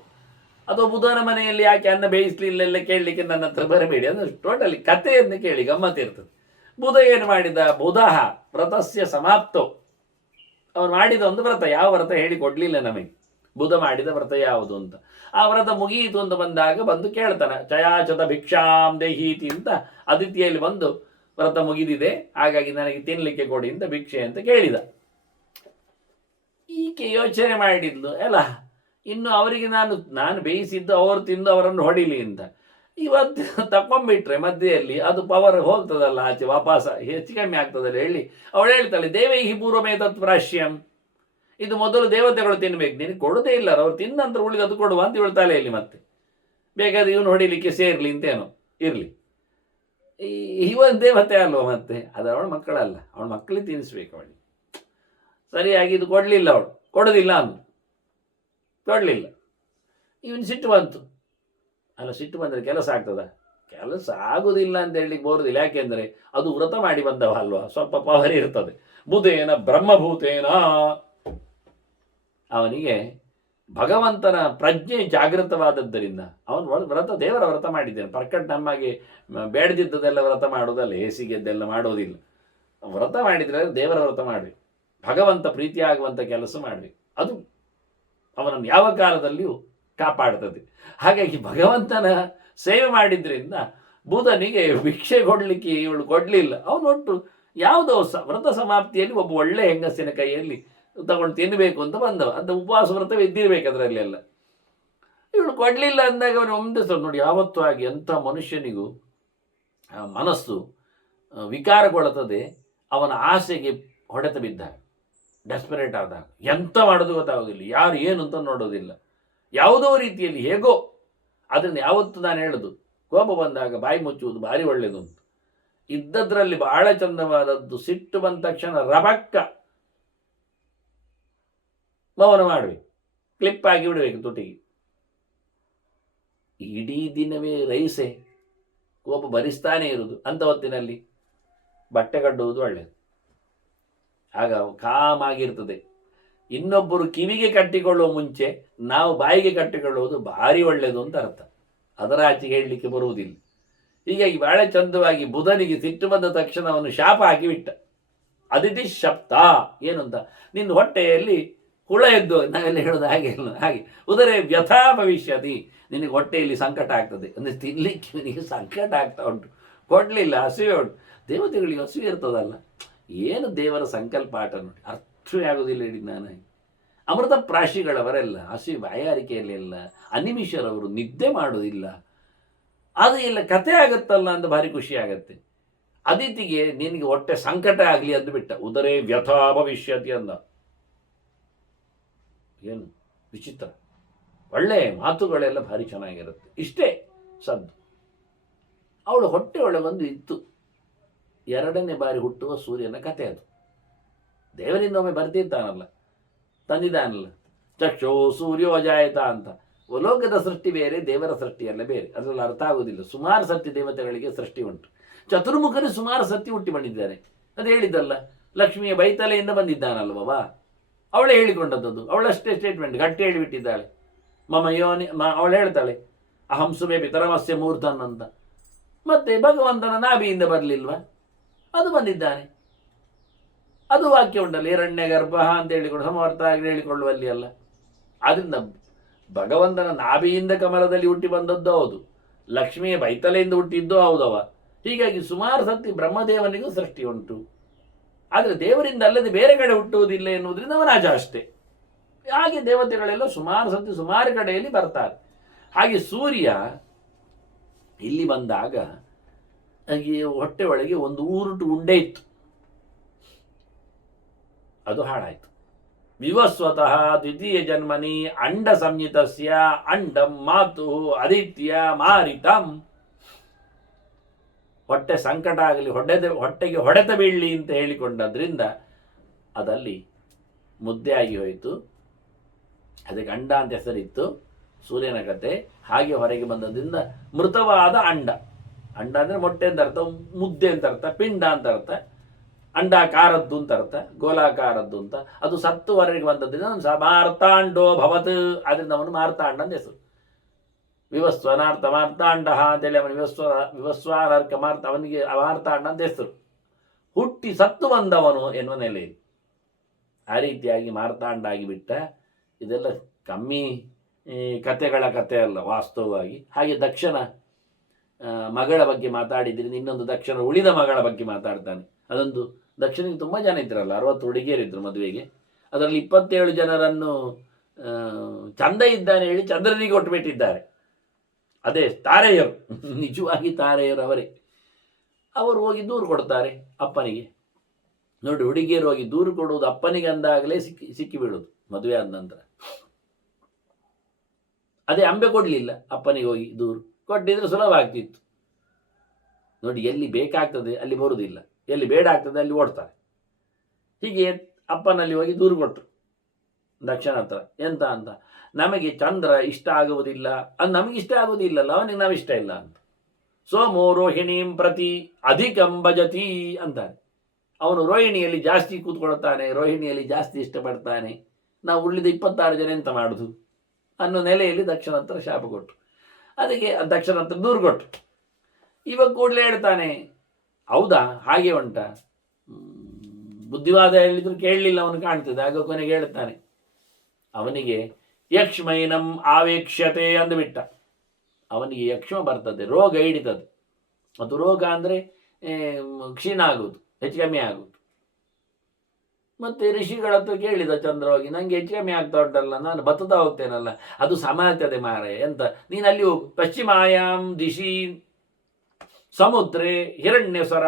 ಅಥವಾ ಬುಧನ ಮನೆಯಲ್ಲಿ ಯಾಕೆ ಅನ್ನ ಬೇಯಿಸ್ಲಿಲ್ಲ ಕೇಳಲಿಕ್ಕೆ ನನ್ನ ಹತ್ರ ಬರಬೇಡಿ, ಅಂದ್ರೆ ಟೋಟಲಿ ಕಥೆಯನ್ನು ಕೇಳಿ ಗಮ್ಮತ್ತಿರ್ತದೆ. ಬುಧ ಏನು ಮಾಡಿದ? ಬುಧ ವ್ರತಸ್ಯ ಸಮಾಪ್ತೋ, ಅವನು ಮಾಡಿದ ಒಂದು ವ್ರತ. ಯಾವ ವ್ರತ ಹೇಳಿ ಕೊಡಲಿಲ್ಲ ನಮಗೆ. ಬುಧ ಮಾಡಿದ ವ್ರತ ಯಾವುದು ಅಂತ. ಆ ವ್ರತ ಮುಗಿಯಿತು ಅಂತ ಬಂದಾಗ ಬಂದು ಕೇಳ್ತಾನೆ, ಚಯಾಚತ ಭಿಕ್ಷಾಂ ದೇಹೀತಿ ಅಂತ ಅದಿತಿಯಲ್ಲಿ ಬಂದು ವ್ರತ ಮುಗಿದಿದೆ, ಹಾಗಾಗಿ ನನಗೆ ತಿನ್ನಲಿಕ್ಕೆ ಕೊಡಿ ಅಂತ ಭಿಕ್ಷೆ ಅಂತ ಕೇಳಿದ. ಈಕೆ ಯೋಚನೆ ಮಾಡಿದ್ಲು, ಅಲ್ಲ ಇನ್ನು ಅವರಿಗೆ ನಾನು ಬೇಯಿಸಿದ್ದು ಅವರು ತಿಂದು ಅವರನ್ನು ಹೊಡಿಲಿ ಅಂತ. ಇವತ್ತು ತಕೊಂಡ್ಬಿಟ್ರೆ ಮಧ್ಯೆಯಲ್ಲಿ ಅದು ಪವರ್ ಹೋಗ್ತದಲ್ಲ, ಆಚೆ ವಾಪಸ ಹೆಚ್ಚು ಕಮ್ಮಿ ಆಗ್ತದಲ್ಲ ಹೇಳಿ ಅವಳು ಹೇಳ್ತಾಳೆ, ದೇವೈಹಿ ಪೂರ್ವಮೇ ತತ್ಪ್ರಾಶ್ಯಂ, ಇದು ಮೊದಲು ದೇವತೆಗಳು ತಿನ್ಬೇಕು, ನಿನಗೆ ಕೊಡೋದೇ ಇಲ್ಲ, ಅವ್ರು ತಿಂದಂತ ಉಳಿದದು ಕೊಡುವ ಅಂತ ಇವಳು ತಲೆಯಲ್ಲಿ. ಮತ್ತೆ ಬೇಕಾದ್ರೆ ಇವನು ಹೊಡಿಲಿಕ್ಕೆ ಸೇರ್ಲಿ ಅಂತೇನೋ ಇರಲಿ, ಇವನ್ ದೇವತೆ ಅಲ್ವ, ಮತ್ತೆ ಅದು ಅವಳ ಮಕ್ಕಳಲ್ಲ, ಅವಳ ಮಕ್ಕಳಿಗೆ ತಿನ್ನಿಸ್ಬೇಕು ಅವಳಿಗೆ. ಸರಿಯಾಗಿ ಇದು ಕೊಡಲಿಲ್ಲ, ಅವಳು ಕೊಡೋದಿಲ್ಲ ಅಂದು ಕೊಡಲಿಲ್ಲ. ಇವನು ಸಿಟ್ಟು ಬಂತು. ಅಲ್ಲ, ಸಿಟ್ಟು ಬಂದರೆ ಕೆಲಸ ಆಗ್ತದ? ಕೆಲಸ ಆಗುದಿಲ್ಲ ಅಂತ ಹೇಳಲಿಕ್ಕೆ ಬರುವುದಿಲ್ಲ. ಯಾಕೆಂದರೆ ಅದು ವ್ರತ ಮಾಡಿ ಬಂದವ ಅಲ್ವಾ, ಸ್ವಲ್ಪ ಪವರ್ ಇರ್ತದೆ. ಬುಧೇನ ಬ್ರಹ್ಮಭೂತೇನ, ಅವನಿಗೆ ಭಗವಂತನ ಪ್ರಜ್ಞೆ ಜಾಗೃತವಾದದ್ದರಿಂದ ಅವನು ವ್ರತ, ದೇವರ ವ್ರತ ಮಾಡಿದ್ದೇನೆ. ಪರ್ಕಟ್ ನಮಗೆ ಬೇಡದಿದ್ದದೆಲ್ಲ ವ್ರತ ಮಾಡೋದಲ್ಲ, ಹೇಸಿಗೆದ್ದೆಲ್ಲ ಮಾಡೋದಿಲ್ಲ. ವ್ರತ ಮಾಡಿದರೆ ದೇವರ ವ್ರತ ಮಾಡಬೇಕು, ಭಗವಂತ ಪ್ರೀತಿಯಾಗುವಂಥ ಕೆಲಸ ಮಾಡಬೇಕು. ಅದು ಅವನನ್ನು ಯಾವ ಕಾಲದಲ್ಲಿಯೂ ಕಾಪಾಡ್ತದೆ. ಹಾಗಾಗಿ ಭಗವಂತನ ಸೇವೆ ಮಾಡಿದ್ರಿಂದ ಬುಧನಿಗೆ ಭಿಕ್ಷೆ ಕೊಡಲಿಕ್ಕೆ ಇವಳು ಕೊಡಲಿಲ್ಲ. ಅವನೊಟ್ಟು ಯಾವುದೋ ವ್ರತ ಸಮಾಪ್ತಿಯಲ್ಲಿ ಒಬ್ಬ ಒಳ್ಳೆ ಹೆಂಗಸಿನ ಕೈಯಲ್ಲಿ ತಗೊಂಡು ತಿನ್ನಬೇಕು ಅಂತ ಬಂದವ. ಅದು ಉಪವಾಸ ವ್ರತವೇ ಇದ್ದಿರಬೇಕು ಅದರಲ್ಲೆಲ್ಲ. ಇವಳು ಕೊಡಲಿಲ್ಲ ಅಂದಾಗ ಅವನು ಒಂದೇ ಸಲ ನೋಡಿ, ಯಾವತ್ತೂ ಆಗಿ ಎಂಥ ಮನುಷ್ಯನಿಗೂ ಮನಸ್ಸು ವಿಕಾರಗೊಳ್ಳುತ್ತದೆ ಅವನ ಆಸೆಗೆ ಹೊಡೆತ ಬಿದ್ದಾಗ, ಡೆಸ್ಪರೇಟ್ ಆದಾಗ. ಎಂಥ ಮಾಡೋದು ಗೊತ್ತಾಗೋದಿಲ್ಲ, ಯಾರು ಏನು ಅಂತ ನೋಡೋದಿಲ್ಲ, ಯಾವುದೋ ರೀತಿಯಲ್ಲಿ ಹೇಗೋ. ಅದನ್ನು ಯಾವತ್ತು ನಾನು ಹೇಳೋದು, ಕೋಪ ಬಂದಾಗ ಬಾಯಿ ಮುಚ್ಚುವುದು ಭಾರಿ ಒಳ್ಳೆಯದು ಅಂತ. ಇದ್ದದ್ರಲ್ಲಿ ಬಹಳ ಚಂದವಾದದ್ದು, ಸಿಟ್ಟು ಬಂದ ತಕ್ಷಣ ರಬಕ್ಕ ಮೌನ ಮಾಡಬೇಕು, ಕ್ಲಿಪ್ ಆಗಿ ಬಿಡಬೇಕು ತುಟಿಗೆ. ಇಡೀ ದಿನವೇ ರೈಸೆ ಕೋಪ ಭರಿಸ್ತಾನೆ ಇರುವುದು. ಅಂಥ ಹೊತ್ತಿನಲ್ಲಿ ಬಟ್ಟೆ ಕಟ್ಟುವುದು ಒಳ್ಳೆಯದು, ಆಗ ಕಾಮಾಗಿರ್ತದೆ. ಇನ್ನೊಬ್ಬರು ಕಿವಿಗೆ ಕಟ್ಟಿಕೊಳ್ಳುವ ಮುಂಚೆ ನಾವು ಬಾಯಿಗೆ ಕಟ್ಟಿಕೊಳ್ಳುವುದು ಭಾರಿ ಒಳ್ಳೆಯದು ಅಂತ ಅರ್ಥ. ಅದರ ಆಚೆಗೆ ಹೇಳಲಿಕ್ಕೆ ಬರುವುದಿಲ್ಲ. ಹೀಗಾಗಿ ಬಹಳ ಚಂದವಾಗಿ ಬುಧನಿಗೆ ಸಿಟ್ಟು ಬಂದ ತಕ್ಷಣ ಅವನು ಶಾಪ ಹಾಕಿಬಿಟ್ಟ. ಅದಿತಿ ಶಬ್ದ ಏನು ಅಂತ, ನಿನ್ನ ಹೊಟ್ಟೆಯಲ್ಲಿ ಹುಳ ಎದ್ದು, ನಾವೆಲ್ಲ ಹೇಳೋದು ಹಾಗೆ ಉದರೇ ವ್ಯಥಾ ಭವಿಷ್ಯತಿ, ನಿನಗೆ ಹೊಟ್ಟೆಯಲ್ಲಿ ಸಂಕಟ ಆಗ್ತದೆ ಅಂದರೆ ತಿನ್ನಲಿಕ್ಕೆ ನಿನಗೆ ಸಂಕಟ ಆಗ್ತಾ ಉಂಟು, ಕೊಡಲಿಲ್ಲ, ಹಸಿವೆ ಉಂಟು. ದೇವತೆಗಳಿಗೆ ಹಸಿವೆ ಇರ್ತದಲ್ಲ, ಏನು ದೇವರ ಸಂಕಲ್ಪ ಆಟ ನೋಡಿ, ಅರ್ಥವೇ ಆಗೋದಿಲ್ಲ. ಹೇಳಿ ನಾನು ಅಮೃತ ಪ್ರಾಶಿಗಳವರೆಲ್ಲ ಹಸಿವೆ ಬಾಯಾರಿಕೆಯಲ್ಲೆಲ್ಲ, ಅನಿಮಿಷರವರು ನಿದ್ದೆ ಮಾಡೋದಿಲ್ಲ, ಅದು ಎಲ್ಲ ಕತೆ ಆಗುತ್ತಲ್ಲ ಅಂತ ಭಾರಿ ಖುಷಿ ಆಗತ್ತೆ. ಅದಿತಿಗೆ ನಿನಗೆ ಹೊಟ್ಟೆ ಸಂಕಟ ಆಗಲಿ ಅಂದು ಬಿಟ್ಟ, ಉದರೇ ವ್ಯಥಾ ಭವಿಷ್ಯತಿ ಅಂದ. ಏನು ವಿಚಿತ್ರ, ಒಳ್ಳೆ ಮಾತುಗಳೆಲ್ಲ ಭಾರಿ ಚೆನ್ನಾಗಿರುತ್ತೆ. ಇಷ್ಟೇ ಸದ್ದು. ಅವಳು ಹೊಟ್ಟೆ ಒಳಗೊಂದು ಇತ್ತು, ಎರಡನೇ ಬಾರಿ ಹುಟ್ಟುವ ಸೂರ್ಯನ ಕಥೆ ಅದು. ದೇವರಿಂದ ಒಮ್ಮೆ ಬರ್ತಿರ್ತಾನಲ್ಲ, ತಂದಿದ್ದಾನಲ್ಲ, ಚಕ್ಷೋ ಸೂರ್ಯೋ ಅಜಾಯತ ಅಂತ. ಲೋಕದ ಸೃಷ್ಟಿ ಬೇರೆ, ದೇವರ ಸೃಷ್ಟಿಯಲ್ಲ ಬೇರೆ, ಅದರಲ್ಲಿ ಅರ್ಥ ಆಗುವುದಿಲ್ಲ. ಸುಮಾರು ಸತ್ಯ ದೇವತೆಗಳಿಗೆ ಸೃಷ್ಟಿ ಉಂಟು. ಚತುರ್ಮುಖರು ಸುಮಾರು ಸತ್ಯ ಹುಟ್ಟಿ ಬಂದಿದ್ದಾರೆ. ಅದು ಹೇಳಿದ್ದಲ್ಲ, ಲಕ್ಷ್ಮಿಯ ಬೈತಲೆಯಿಂದ ಬಂದಿದ್ದಾನಲ್ವಾ, ಅವಳೇ ಹೇಳಿಕೊಂಡದ್ದು. ಅವಳಷ್ಟೇ ಸ್ಟೇಟ್ಮೆಂಟ್ ಗಟ್ಟಿ ಹೇಳಿಬಿಟ್ಟಿದ್ದಾಳೆ. ಮಮ ಯೋನಿ, ಅವಳು ಹೇಳ್ತಾಳೆ ಅಹಂ ಸುಮೇ ಪಿತರಮಸ್ಯ ಮೂರ್ತನ್ ಅಂತ. ಮತ್ತೆ ಭಗವಂತನ ನಾಭಿಯಿಂದ ಬರಲಿಲ್ವಾ, ಅದು ಬಂದಿದ್ದಾನೆ. ಅದು ವಾಕ್ಯ ಉಂಟಲ್ಲ, ಹಿರಣ್ಯ ಗರ್ಭ ಅಂತ ಹೇಳಿಕೊಂಡು ಸಮರ್ಥ ಆಗಿ ಹೇಳಿಕೊಳ್ಳುವಲ್ಲಿ ಅಲ್ಲ. ಆದ್ರಿಂದ ಭಗವಂತನ ನಾಭಿಯಿಂದ ಕಮಲದಲ್ಲಿ ಹುಟ್ಟಿ ಬಂದದ್ದು ಹೌದು, ಲಕ್ಷ್ಮಿಯ ಬೈತಲೆಯಿಂದ ಹುಟ್ಟಿದ್ದು ಹೌದವ. ಹೀಗಾಗಿ ಸುಮಾರು ಸತಿ ಬ್ರಹ್ಮದೇವನಿಗೂ ಸೃಷ್ಟಿ ಉಂಟು. ಆದರೆ ದೇವರಿಂದ ಅಲ್ಲದೆ ಬೇರೆ ಕಡೆ ಹುಟ್ಟುವುದಿಲ್ಲ ಎನ್ನುವುದರಿಂದ ಅವನಾಜ ಅಷ್ಟೇ. ಹಾಗೆ ದೇವತೆಗಳೆಲ್ಲ ಸುಮಾರು ಸತಿ ಸುಮಾರು ಕಡೆಯಲ್ಲಿ ಬರ್ತಾರೆ. ಹಾಗೆ ಸೂರ್ಯ ಇಲ್ಲಿ ಬಂದಾಗ ಹೊಟ್ಟೆ ಒಳಗೆ ಒಂದು ಊರುಟು ಉಂಡೆ ಇತ್ತು, ಅದು ಹಾಳಾಯಿತು. ವಿವಸ್ವತಃ ದ್ವಿತೀಯ ಜನ್ಮನಿ ಅಂಡ ಸಂಯುತಸ್ಯ ಅಂಡಂ ಮಾತು ಅದಿತ್ಯ ಮಾರಿತಂ. ಹೊಟ್ಟೆ ಸಂಕಟ ಆಗಲಿ, ಹೊಟ್ಟೆಗೆ ಹೊಡೆತ ಬೀಳಲಿ ಅಂತ ಹೇಳಿಕೊಂಡದ್ರಿಂದ ಅದಲ್ಲಿ ಮುದ್ದೆ ಆಗಿ ಹೋಯಿತು. ಅದಕ್ಕೆ ಅಂಡ ಅಂತ ಹೆಸರಿತ್ತು, ಸೂರ್ಯನ ಕತೆ. ಹಾಗೆ ಹೊರಗೆ ಬಂದದ್ರಿಂದ ಮೃತವಾದ ಅಂಡ. ಅಂಡ ಅಂದರೆ ಮೊಟ್ಟೆ ಅಂತ ಅರ್ಥ, ಮುದ್ದೆ ಅಂತ ಅರ್ಥ, ಪಿಂಡ ಅಂತ ಅರ್ಥ, ಅಂಡಾಕಾರದ್ದು ಅಂತ ಅರ್ಥ, ಗೋಲಾಕಾರದ್ದು ಅಂತ. ಅದು ಸತ್ತು ಹೊರಗೆ ಬಂದದ್ರಿಂದ ಮಾರ್ತಾಂಡೋ ಭವತ್, ಅದರಿಂದ ಅವನು ಮಾರ್ತಾಂಡ ಅಂತ ಹೆಸರು. ವಿವಸ್ವನಾರ್ಥ ಮಾರ್ತಾಂಡ ಅಂತೇಳಿ ಅವನು ವಿವಸ್ವಾನಾರ್ಥ ಮಾರ್ತ, ಅವನಿಗೆ ಮಾರ್ತಾಂಡ ಅಂತ ಹೆಸರು. ಹುಟ್ಟಿ ಸತ್ತು ಬಂದವನು ಎನ್ನುವ ನೆಲೆಯಲ್ಲಿ ಆ ರೀತಿಯಾಗಿ ಮಾರ್ತಾಂಡ ಆಗಿಬಿಟ್ಟ. ಇದೆಲ್ಲ ಕಮ್ಮಿ ಕಥೆಗಳ ಕಥೆ ಅಲ್ಲ ವಾಸ್ತವವಾಗಿ. ಹಾಗೆ ದಕ್ಷನ ಮಗಳ ಬಗ್ಗೆ ಮಾತಾಡಿದ್ರಿಂದ ಇನ್ನೊಂದು ದಕ್ಷನ ಉಳಿದ ಮಗಳ ಬಗ್ಗೆ ಮಾತಾಡ್ತಾನೆ. ಅದೊಂದು ದಕ್ಷಿಣಕ್ಕೆ ತುಂಬ ಜನ ಇದ್ರಲ್ಲ, 60 ಹುಡುಗಿಯರಿದ್ರು ಮದುವೆಗೆ. ಅದರಲ್ಲಿ 27 ಜನರನ್ನು ಚಂದ ಇದ್ದಾನೆ ಹೇಳಿ ಚಂದ್ರನಿಗೆ ಒಟ್ಟುಬಿಟ್ಟಿದ್ದಾರೆ. ಅದೇ ತಾರೆಯರು, ನಿಜವಾಗಿ ತಾರೆಯರು ಅವರೇ. ಅವರು ಹೋಗಿ ದೂರು ಕೊಡ್ತಾರೆ ಅಪ್ಪನಿಗೆ. ನೋಡಿ, ಹುಡುಗಿಯರು ಹೋಗಿ ದೂರು ಕೊಡುವುದು ಅಪ್ಪನಿಗೆ ಅಂದಾಗಲೇ ಸಿಕ್ಕಿ ಬೀಳುವುದು ಮದುವೆ ಆದ ನಂತರ. ಅದೇ ಅಂಬೆ ಕೊಡಲಿಲ್ಲ ಅಪ್ಪನಿಗೆ, ಹೋಗಿ ದೂರು ಕೊಟ್ಟಿದ್ರೆ ಸುಲಭ ಆಗ್ತಿತ್ತು. ನೋಡಿ, ಎಲ್ಲಿ ಬೇಕಾಗ್ತದೆ ಅಲ್ಲಿ ಬರುವುದಿಲ್ಲ, ಎಲ್ಲಿ ಬೇಡ ಆಗ್ತದೆ ಅಲ್ಲಿ ಓಡ್ತಾರೆ. ಹೀಗೆ ಅಪ್ಪನಲ್ಲಿ ಹೋಗಿ ದೂರು ಕೊಟ್ಟರು ದಕ್ಷಿಣ ಹತ್ರ. ಎಂತ ಅಂತ, ನಮಗೆ ಚಂದ್ರ ಇಷ್ಟ ಆಗುವುದಿಲ್ಲ, ಅದು ನಮಗೆ ಇಷ್ಟ ಆಗುವುದಿಲ್ಲಲ್ಲ, ಅವನಿಗೆ ನಾವು ಇಷ್ಟ ಇಲ್ಲ ಅಂತ. ಸೋಮೋ ರೋಹಿಣೀಂ ಪ್ರತಿ ಅಧಿಕಂ ಭಜತಿ ಅಂತಾನೆ. ಅವನು ರೋಹಿಣಿಯಲ್ಲಿ ಜಾಸ್ತಿ ಕೂತ್ಕೊಳ್ತಾನೆ, ರೋಹಿಣಿಯಲ್ಲಿ ಜಾಸ್ತಿ ಇಷ್ಟಪಡ್ತಾನೆ, ನಾವು ಉಳಿದ 26 ಜನ ಎಂತ ಮಾಡುದು ಅನ್ನೋ ನೆಲೆಯಲ್ಲಿ ದಕ್ಷಿಣ ಹತ್ರ ಶಾಪ ಕೊಟ್ಟು, ಅದಕ್ಕೆ ದಕ್ಷಿಣ ಹತ್ರ ದೂರು ಕೊಟ್ಟು. ಇವಾಗ ಕೂಡಲೇ ಹೇಳ್ತಾನೆ, ಹೌದಾ ಹಾಗೆ ಉಂಟ, ಬುದ್ಧಿವಾದ ಹೇಳಿದ್ರು ಕೇಳಲಿಲ್ಲ ಅವನು ಕಾಣ್ತದೆ. ಆಗ ಕೊನೆಗೆ ಹೇಳ್ತಾನೆ, ಅವನಿಗೆ ಯಕ್ಷ್ಮೈನಂ ಆವೇಕ್ಷ್ಯತೆ ಅಂದುಬಿಟ್ಟ. ಅವನಿಗೆ ಯಕ್ಷ್ಮ ಬರ್ತದೆ, ರೋಗ ಹಿಡಿತದೆ. ಅದು ರೋಗ ಅಂದರೆ ಕ್ಷೀಣ ಆಗುವುದು, ಹೆಚ್ಚು ಕಮ್ಮಿ ಆಗುವುದು. ಮತ್ತೆ ಋಷಿಗಳ ಹತ್ರ ಕೇಳಿದ ಚಂದ್ರ ಹೋಗಿ, ನನಗೆ ಹೆಚ್ಚು ಕಮ್ಮಿ ಆಗ್ತಾ ಉಂಟಲ್ಲ, ನಾನು ಬತ್ತುತ್ತಾ ಹೋಗ್ತೇನಲ್ಲ, ಅದು ಸಮಾಗ್ತದೆ ಮಾರೆ, ಎಂತ ನೀನು ಅಲ್ಲಿ ಹೋಗು, ಪಶ್ಚಿಮಾಯಾಮ್ ದಿಶಿ ಸಮುದ್ರೇ ಹಿರಣ್ಯಸ್ವರ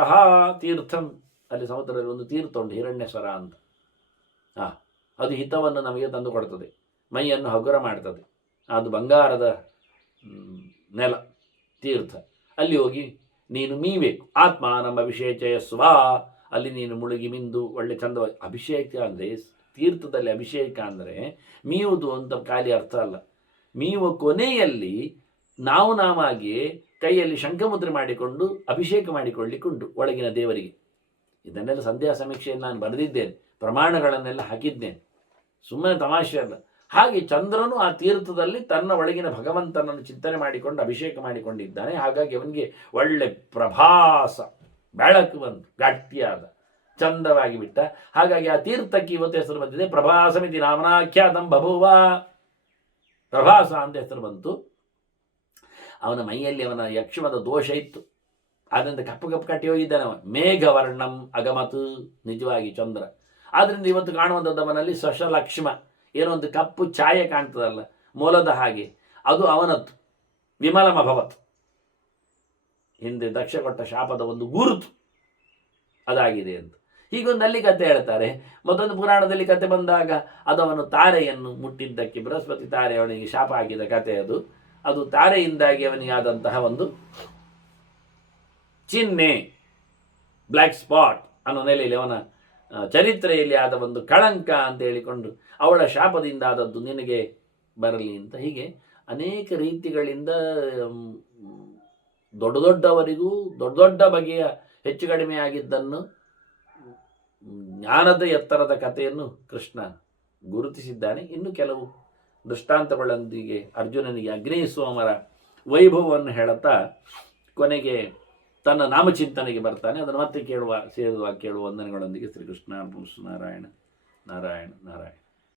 ತೀರ್ಥಂ. ಅಲ್ಲಿ ಸಮುದ್ರದಲ್ಲಿ ಒಂದು ತೀರ್ಥ ಉಂಟು, ಹಿರಣ್ಯಸ್ವರ ಅಂತ. ಅದು ಹಿತವನ್ನು ನಮಗೆ ತಂದು ಕೊಡ್ತದೆ, ಮೈಯನ್ನು ಹಗುರ ಮಾಡ್ತದೆ. ಅದು ಬಂಗಾರದ ನೆಲ, ತೀರ್ಥ. ಅಲ್ಲಿ ಹೋಗಿ ನೀನು ಮೀಬೇಕು. ಆತ್ಮಾನಂ ಅಭಿಷೇಚಯ ಸ್ವಾ. ಅಲ್ಲಿ ನೀನು ಮುಳುಗಿ ಮಿಂದು ಒಳ್ಳೆ ಚಂದವಾಗಿ. ಅಭಿಷೇಕ ಅಂದರೆ ತೀರ್ಥದಲ್ಲಿ ಅಭಿಷೇಕ ಅಂದರೆ ಮೀವುದು ಅಂತ ಖಾಲಿ ಅರ್ಥ ಅಲ್ಲ. ಮೀಯುವ ಕೊನೆಯಲ್ಲಿ ನಾವಾಗಿ ಕೈಯಲ್ಲಿ ಶಂಖಮುದ್ರೆ ಮಾಡಿಕೊಂಡು ಅಭಿಷೇಕ ಮಾಡಿಕೊಳ್ಳಿಕ್ಕುಂಟು ಒಳಗಿನ ದೇವರಿಗೆ. ಇದನ್ನೆಲ್ಲ ಸಂಧ್ಯಾ ಸಮೀಕ್ಷೆಯಲ್ಲಿ ನಾನು ಬರೆದಿದ್ದೇನೆ, ಪ್ರಮಾಣಗಳನ್ನೆಲ್ಲ ಹಾಕಿದ್ದೇನೆ, ಸುಮ್ಮನೆ ತಮಾಷೆ ಅಲ್ಲ. ಹಾಗೆ ಚಂದ್ರನು ಆ ತೀರ್ಥದಲ್ಲಿ ತನ್ನ ಒಳಗಿನ ಭಗವಂತನನ್ನು ಚಿಂತನೆ ಮಾಡಿಕೊಂಡು ಅಭಿಷೇಕ ಮಾಡಿಕೊಂಡಿದ್ದಾನೆ. ಹಾಗಾಗಿ ಅವನಿಗೆ ಒಳ್ಳೆ ಪ್ರಭಾಸ, ಬೆಳಕು ಬಂತು, ಗಟ್ಟಿಯಾದ ಚಂದವಾಗಿ ಬಿಟ್ಟ. ಹಾಗಾಗಿ ಆ ತೀರ್ಥಕ್ಕೆ ಇವತ್ತು ಹೆಸರು ಬಂದಿದೆ, ಪ್ರಭಾಸಮಿತಿ ನಾಮನಾಖ್ಯಾತಂ ಬಭೂವ. ಪ್ರಭಾಸ ಅಂತ ಹೆಸರು ಬಂತು. ಅವನ ಮೈಯಲ್ಲಿ ಅವನ ಯಕ್ಷಮದ ದೋಷ ಇತ್ತು, ಆದ್ದರಿಂದ ಕಪ್ಪು ಕಪ್ಪು ಕಟ್ಟಿ ಹೋಗಿದ್ದಾನೆ ಅವನು. ಮೇಘವರ್ಣಂ ಅಗಮತ್, ನಿಜವಾಗಿ ಚಂದ್ರ. ಆದ್ದರಿಂದ ಇವತ್ತು ಕಾಣುವಂಥದ್ದು ಅವನಲ್ಲಿ ಸಶಲಕ್ಷ್ಮ, ಏನೋ ಒಂದು ಕಪ್ಪು ಛಾಯೆ ಕಾಣ್ತದಲ್ಲ ಮೂಲದ ಹಾಗೆ, ಅದು ಅವನದ್ದು. ವಿಮಲಮಭವತ್, ಹಿಂದೆ ದಕ್ಷ ಕೊಟ್ಟ ಶಾಪದ ಒಂದು ಗುರುತು ಅದಾಗಿದೆ ಅಂತ. ಹೀಗೊಂದಲ್ಲಿ ಕತೆ ಹೇಳ್ತಾರೆ. ಮತ್ತೊಂದು ಪುರಾಣದಲ್ಲಿ ಕತೆ ಬಂದಾಗ ಅದು ಅವನು ತಾರೆಯನ್ನು ಮುಟ್ಟಿದ್ದಕ್ಕೆ ಬೃಹಸ್ಪತಿ ತಾರೆ ಅವನಿಗೆ ಶಾಪ ಹಾಕಿದ ಕತೆ ಅದು. ಅದು ತಾರೆಯಿಂದಾಗಿ ಅವನಿಗೆ ಆದಂತಹ ಒಂದು ಚಿಹ್ನೆ, ಬ್ಲ್ಯಾಕ್ ಸ್ಪಾಟ್ ಅನ್ನೋ ನೆಲೆಯಲ್ಲಿ ಅವನ ಚರಿತ್ರೆಯಲ್ಲಿ ಆದ ಒಂದು ಕಳಂಕ ಅಂತ ಹೇಳಿಕೊಂಡು ಅವಳ ಶಾಪದಿಂದ ಆದದ್ದು ನಿನಗೆ ಬರಲಿ ಅಂತ. ಹೀಗೆ ಅನೇಕ ರೀತಿಗಳಿಂದ ದೊಡ್ಡ ದೊಡ್ಡವರಿಗೂ ದೊಡ್ಡ ದೊಡ್ಡ ಬಗೆಯ ಹೆಚ್ಚು ಕಡಿಮೆ ಆಗಿದ್ದನ್ನು, ಜ್ಞಾನದ ಎತ್ತರದ ಕಥೆಯನ್ನು ಕೃಷ್ಣ ಗುರುತಿಸಿದ್ದಾನೆ. ಇನ್ನು ಕೆಲವು ದೃಷ್ಟಾಂತಗಳೊಂದಿಗೆ ಅರ್ಜುನನಿಗೆ ಅಗ್ನೇಯಸೋಮರ ವೈಭವವನ್ನು ಹೇಳುತ್ತಾ ಕೊನೆಗೆ ತನ್ನ ನಾಮಚಿಂತನೆಗೆ ಬರ್ತಾನೆ. ಅದನ್ನು ಮತ್ತೆ ಕೇಳುವ ವಂದನೆಗಳೊಂದಿಗೆ ಶ್ರೀಕೃಷ್ಣ ನಾರಾಯಣ ನಾರಾಯಣ ನಾರಾಯಣ.